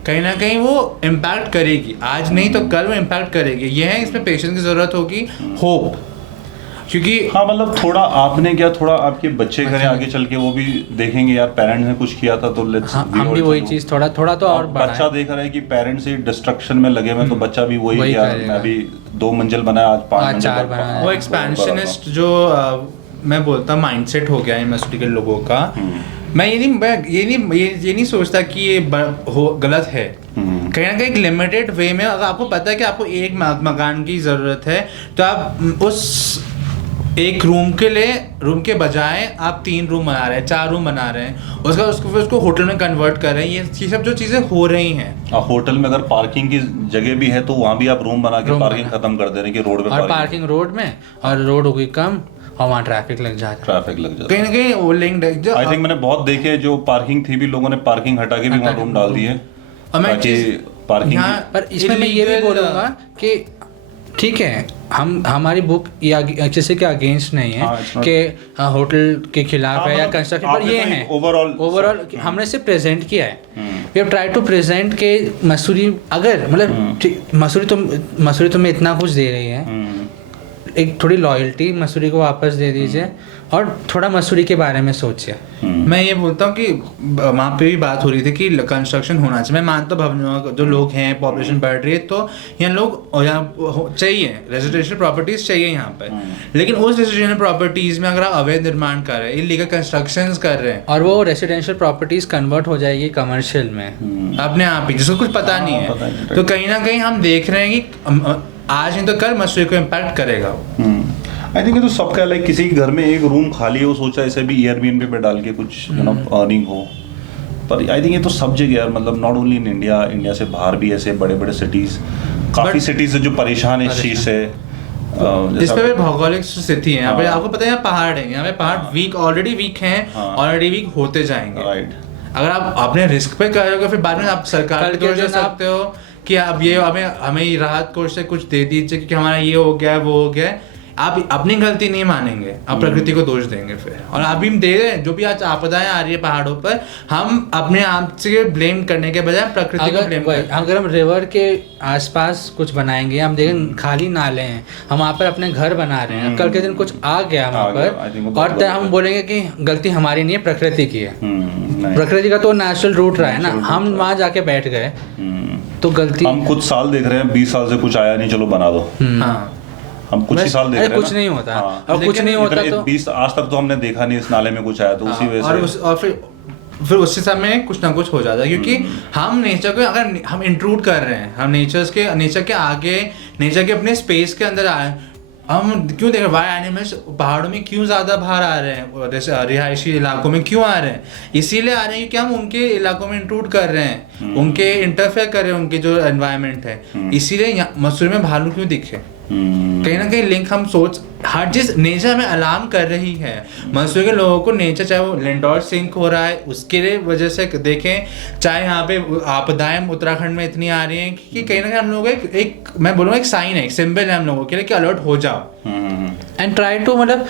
कहीं ना कहीं वो इम्पैक्ट करेगी. आज नहीं तो कल वो इम्पैक्ट करेगी. ये है, इसमें पेशेंस की ज़रूरत होगी, होप. क्योंकि हाँ मतलब थोड़ा आपने क्या, थोड़ा आपके बच्चे करें आगे चल के, वो भी देखेंगे यार पेरेंट्स ने कुछ किया था तो लेट्स हम भी वही चीज थोड़ा तो और बच्चा देख रहा है कि पेरेंट्स ही डिस्ट्रक्शन में लगे हुए, तो बच्चा भी वही किया. मैं भी 2 मंजिल बनाया, आज 5 मंजिल बनाया. वो एक्सपेंशनिस्ट जो मैं बोलता माइंडसेट हो गया है मसूरी के लोगों का. मैं ये नहीं सोचता कि ये गलत है. कहीं ना कहीं एक लिमिटेड वे में, अगर आपको पता है कि आपको एक मकान की ज़रूरत है तो आप उस एक रूम के बजाय आप 3 रूम बना रहे हैं, 4 रूम बना रहे हैं, उसको होटल में कन्वर्ट कर रहे हैं. ये सब जो चीज़ें हो रही हैं. होटल में अगर पार्किंग की जगह भी है तो वहाँ भी आप रूम बना के पार्किंग खत्म कर दे रहे हैं कि रोड पे और पार्किंग रोड में, और रोड होगी कम और वहाँ ट्रैफिक लग जाता है. कहीं ना कहीं वो लिंक्ड है. आई थिंक मैंने बहुत देखे जो पार्किंग थी भी, लोगों ने पार्किंग हटा के भी वहाँ रूम डाल दिए ताकि पार्किंग. पर इसमें मैं ये भी बोलूँगा कि ठीक है, हमारी बुक या किसी के अगेंस्ट नहीं है कि होटल के खिलाफ है या कंस्ट्रक्शन, पर ये है ओवरऑल हमने सिर्फ प्रेजेंट किया है. We have try to present के मसूरी, अगर मतलब मसूरी तुम्हें इतना कुछ दे रही है, एक थोड़ी लॉयल्टी मसूरी को वापस दे दीजिए और थोड़ा मसूरी के बारे में सोचिए. मैं ये बोलता हूँ कि वहाँ पे भी बात हो रही थी कि कंस्ट्रक्शन होना चाहिए. मैं मानता हूँ भवनों जो लोग हैं, पॉपुलेशन बढ़ रही है तो यहाँ लोग यहाँ चाहिए, रेजिडेंशियल प्रॉपर्टीज चाहिए यहाँ पर. लेकिन उस रेजिडेंशियल प्रॉपर्टीज में अगर आप अवैध निर्माण कर रहे हैं, इलीगल कंस्ट्रक्शंस कर रहे हैं, और वो रेजिडेंशियल प्रॉपर्टीज कन्वर्ट हो जाएगी कमर्शियल में अपने आप ही, जिसको कुछ पता नहीं है, तो कहीं ना कहीं हम देख रहे हैं कि आज नहीं तो कल मसूरी को इम्पैक्ट करेगा. आई थिंक ये तो सबका, लाइक किसी के घर में एक रूम खाली है, वो सोचा इसे भी एयरबीएनबी पे डाल के कुछ अर्निंग हो. पर आई थिंक ये तो सब जगह यार, मतलब नॉट ओनली इन इंडिया से बाहर भी ऐसे बड़े बड़े सिटीज, काफी सिटीज है जो परेशान है इस चीज से. इस पे भौगोलिक स्थिति है यहाँ पे. आपको पता है यहाँ पहाड़ है, यहाँ पे पहाड़ ऑलरेडी वीक हैं, होते जाएंगे. राइट. अगर आप अपने रिस्क पे करोगे फिर बाद में आप सरकार को जो सकते हो कि अब ये हमें राहत कोष से कुछ दे दीजिए क्योंकि हमारा ये हो गया वो हो गया. आप अपनी गलती नहीं मानेंगे, आप प्रकृति को दोष देंगे फिर. और अभी हम दे रहे हैं जो भी आज आपदाएं आ रही है पहाड़ों पर, हम अपने आप से ब्लेम करने के बजाय प्रकृति को ब्लेम करें. अगर हम रिवर के आसपास कुछ बनाएंगे, हम देखें खाली नाले हैं, हम वहाँ पर अपने घर बना रहे हैं, कल के दिन कुछ आ गया वहाँ पर और तब हम बोलेंगे कि गलती हमारी नहीं है, प्रकृति की है. प्रकृति का तो नेचुरल रूट रहा है ना, हम वहाँ जाके बैठ गए तो गलती. हम कुछ साल देख रहे हैं, 20 साल से कुछ आया नहीं, चलो बना दो. हम कुछ ही साल देख रहे हैं, कुछ नहीं होता. और कुछ नहीं होता तो 20 आज तक तो हमने देखा नहीं इस नाले में कुछ आया, तो उसी वजह से और फिर उसी समय कुछ ना कुछ हो जाता है. क्योंकि हम नेचर को अगर हम इंट्रूड कर रहे हैं, हम नेचर के आगे, नेचर के अपने स्पेस के अंदर आए, हम क्यों देख रहे हैं वाइल्ड एनिमल्स पहाड़ों में क्यों ज़्यादा बाहर आ रहे हैं, जैसे रिहायशी इलाकों में क्यों आ रहे हैं, इसीलिए आ रहे हैं क्योंकि हम उनके इलाकों में इंट्रूड कर रहे हैं, उनके इंटरफेयर कर रहे हैं, उनके जो एनवायरनमेंट है. इसीलिए मसूरी में भालू क्यों दिखे. कहीं ना कहीं लिंक हम सोच, हर चीज नेचर हमें अलार्म कर रही है. मसूरी के लोगों को नेचर, चाहे वो लिंडोर सिंक हो रहा है उसके वजह से देखें, चाहे यहाँ पे आपदाएं उत्तराखंड में इतनी आ रही हैं कि कहीं ना कहीं हम लोगों का एक मैं बोलूँगा एक साइन है, एक सिंबल है हम लोगों के लिए कि अलर्ट हो जाओ. एंड ट्राई टू, मतलब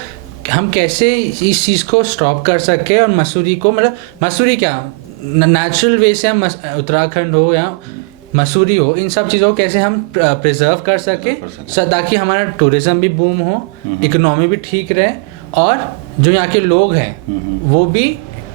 हम कैसे इस चीज़ को स्टॉप कर सके. और मसूरी को, मतलब मसूरी क्या नेचुरल वे से हम उत्तराखंड हो या मसूरी हो, इन सब चीज़ों को कैसे हम प्रिजर्व कर सके ताकि हमारा टूरिज्म भी बूम हो, इकोनॉमी भी ठीक रहे, और जो यहाँ के लोग हैं वो भी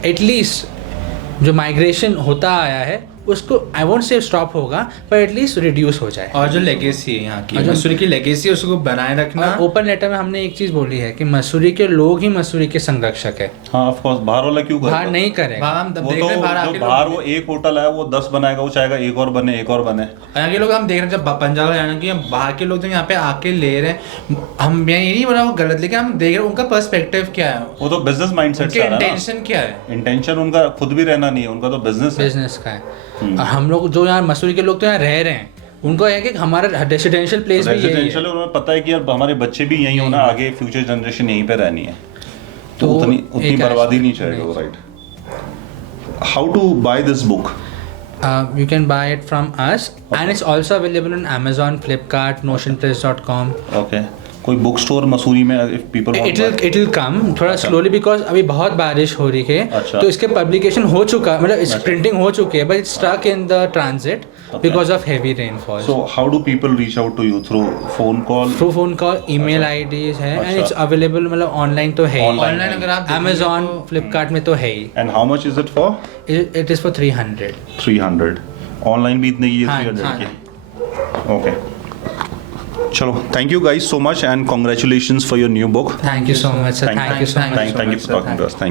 एटलीस्ट जो माइग्रेशन होता आया है उसको आई वोंट से स्टॉप होगा पर एटलीस्ट रिड्यूस हो जाए। और जो लेगेसी है यहाँ की, और जो- मसूरी की लेगेसी है उसको बनाए रखना। ओपन लेटर में हमने एक चीज़ बोली है कि मसूरी के लोग ही मसूरी के संरक्षक है, हाँ ऑफ कोर्स, बाहर वाला क्यों करेगा? बाहर नहीं करेगा। बाहर हम वो देख रहे हैं, बाहर तो आके जो बाहर लोग- वो एक होटल है वो 10 बनाएगा, वो चाहेगा एक और बने, एक और बने। यहाँ के लोग हम देख रहे हैं जब पंजाब हरियाणा के बाहर के लोग जब यहाँ पे आके ले रहे हैं, हम मैं ये नहीं बोला वो गलत, लेकिन हम देख रहे हैं उनका पर्सपेक्टिव क्या है, वो तो बिजनेस माइंडसेट उनके से आ रहा है ना। इंटेंशन क्या है। इंटेंशन उनका खुद भी रहना नहीं है, उनका तो बिजनेस है। बिजनेस का है। और हम लोग जो यहाँ मसूरी के लोग तो यहाँ रह रहे हैं, उनको है कि हमारा रेसिडेंशियल प्लेस भी यही रेजिडेंशियल है। उन्हें पता है कि यार हमारे बच्चे भी यहीं होना, आगे फ्यूचर जनरेशन यहीं पे रहनी है, तो तो उतनी एक बर्बादी नहीं ऐसा- चाहेगा वो, right. How to buy this book? You can buy it from us and it's also available on Amazon, Flipkart, notionpress.com. Okay, कोई बुक स्टोर मसूरी में if people It will come थोड़ा slowly because अभी बहुत बारिश हो रही है, अच्छा। तो इसके पब्लिकेशन हो चुका, मतलब इस प्रिंटिंग हो चुकी है, but it's stuck in the transit because of heavy rainfall. So how do people reach out to you? Through phone call? Through phone call, email IDs है and it's available, मतलब online तो है ही, Online online अगर आप Amazon, Flipkart में तो है ही। And how much is it for? It is for 300. 300 online भी इतने की है? हाँ, 300 हाँ। की। ओके, चलो, thank you guys so much and congratulations for your new book. Thank you so much, sir. Thank Thank you so much. Thank you for talking to us. Thank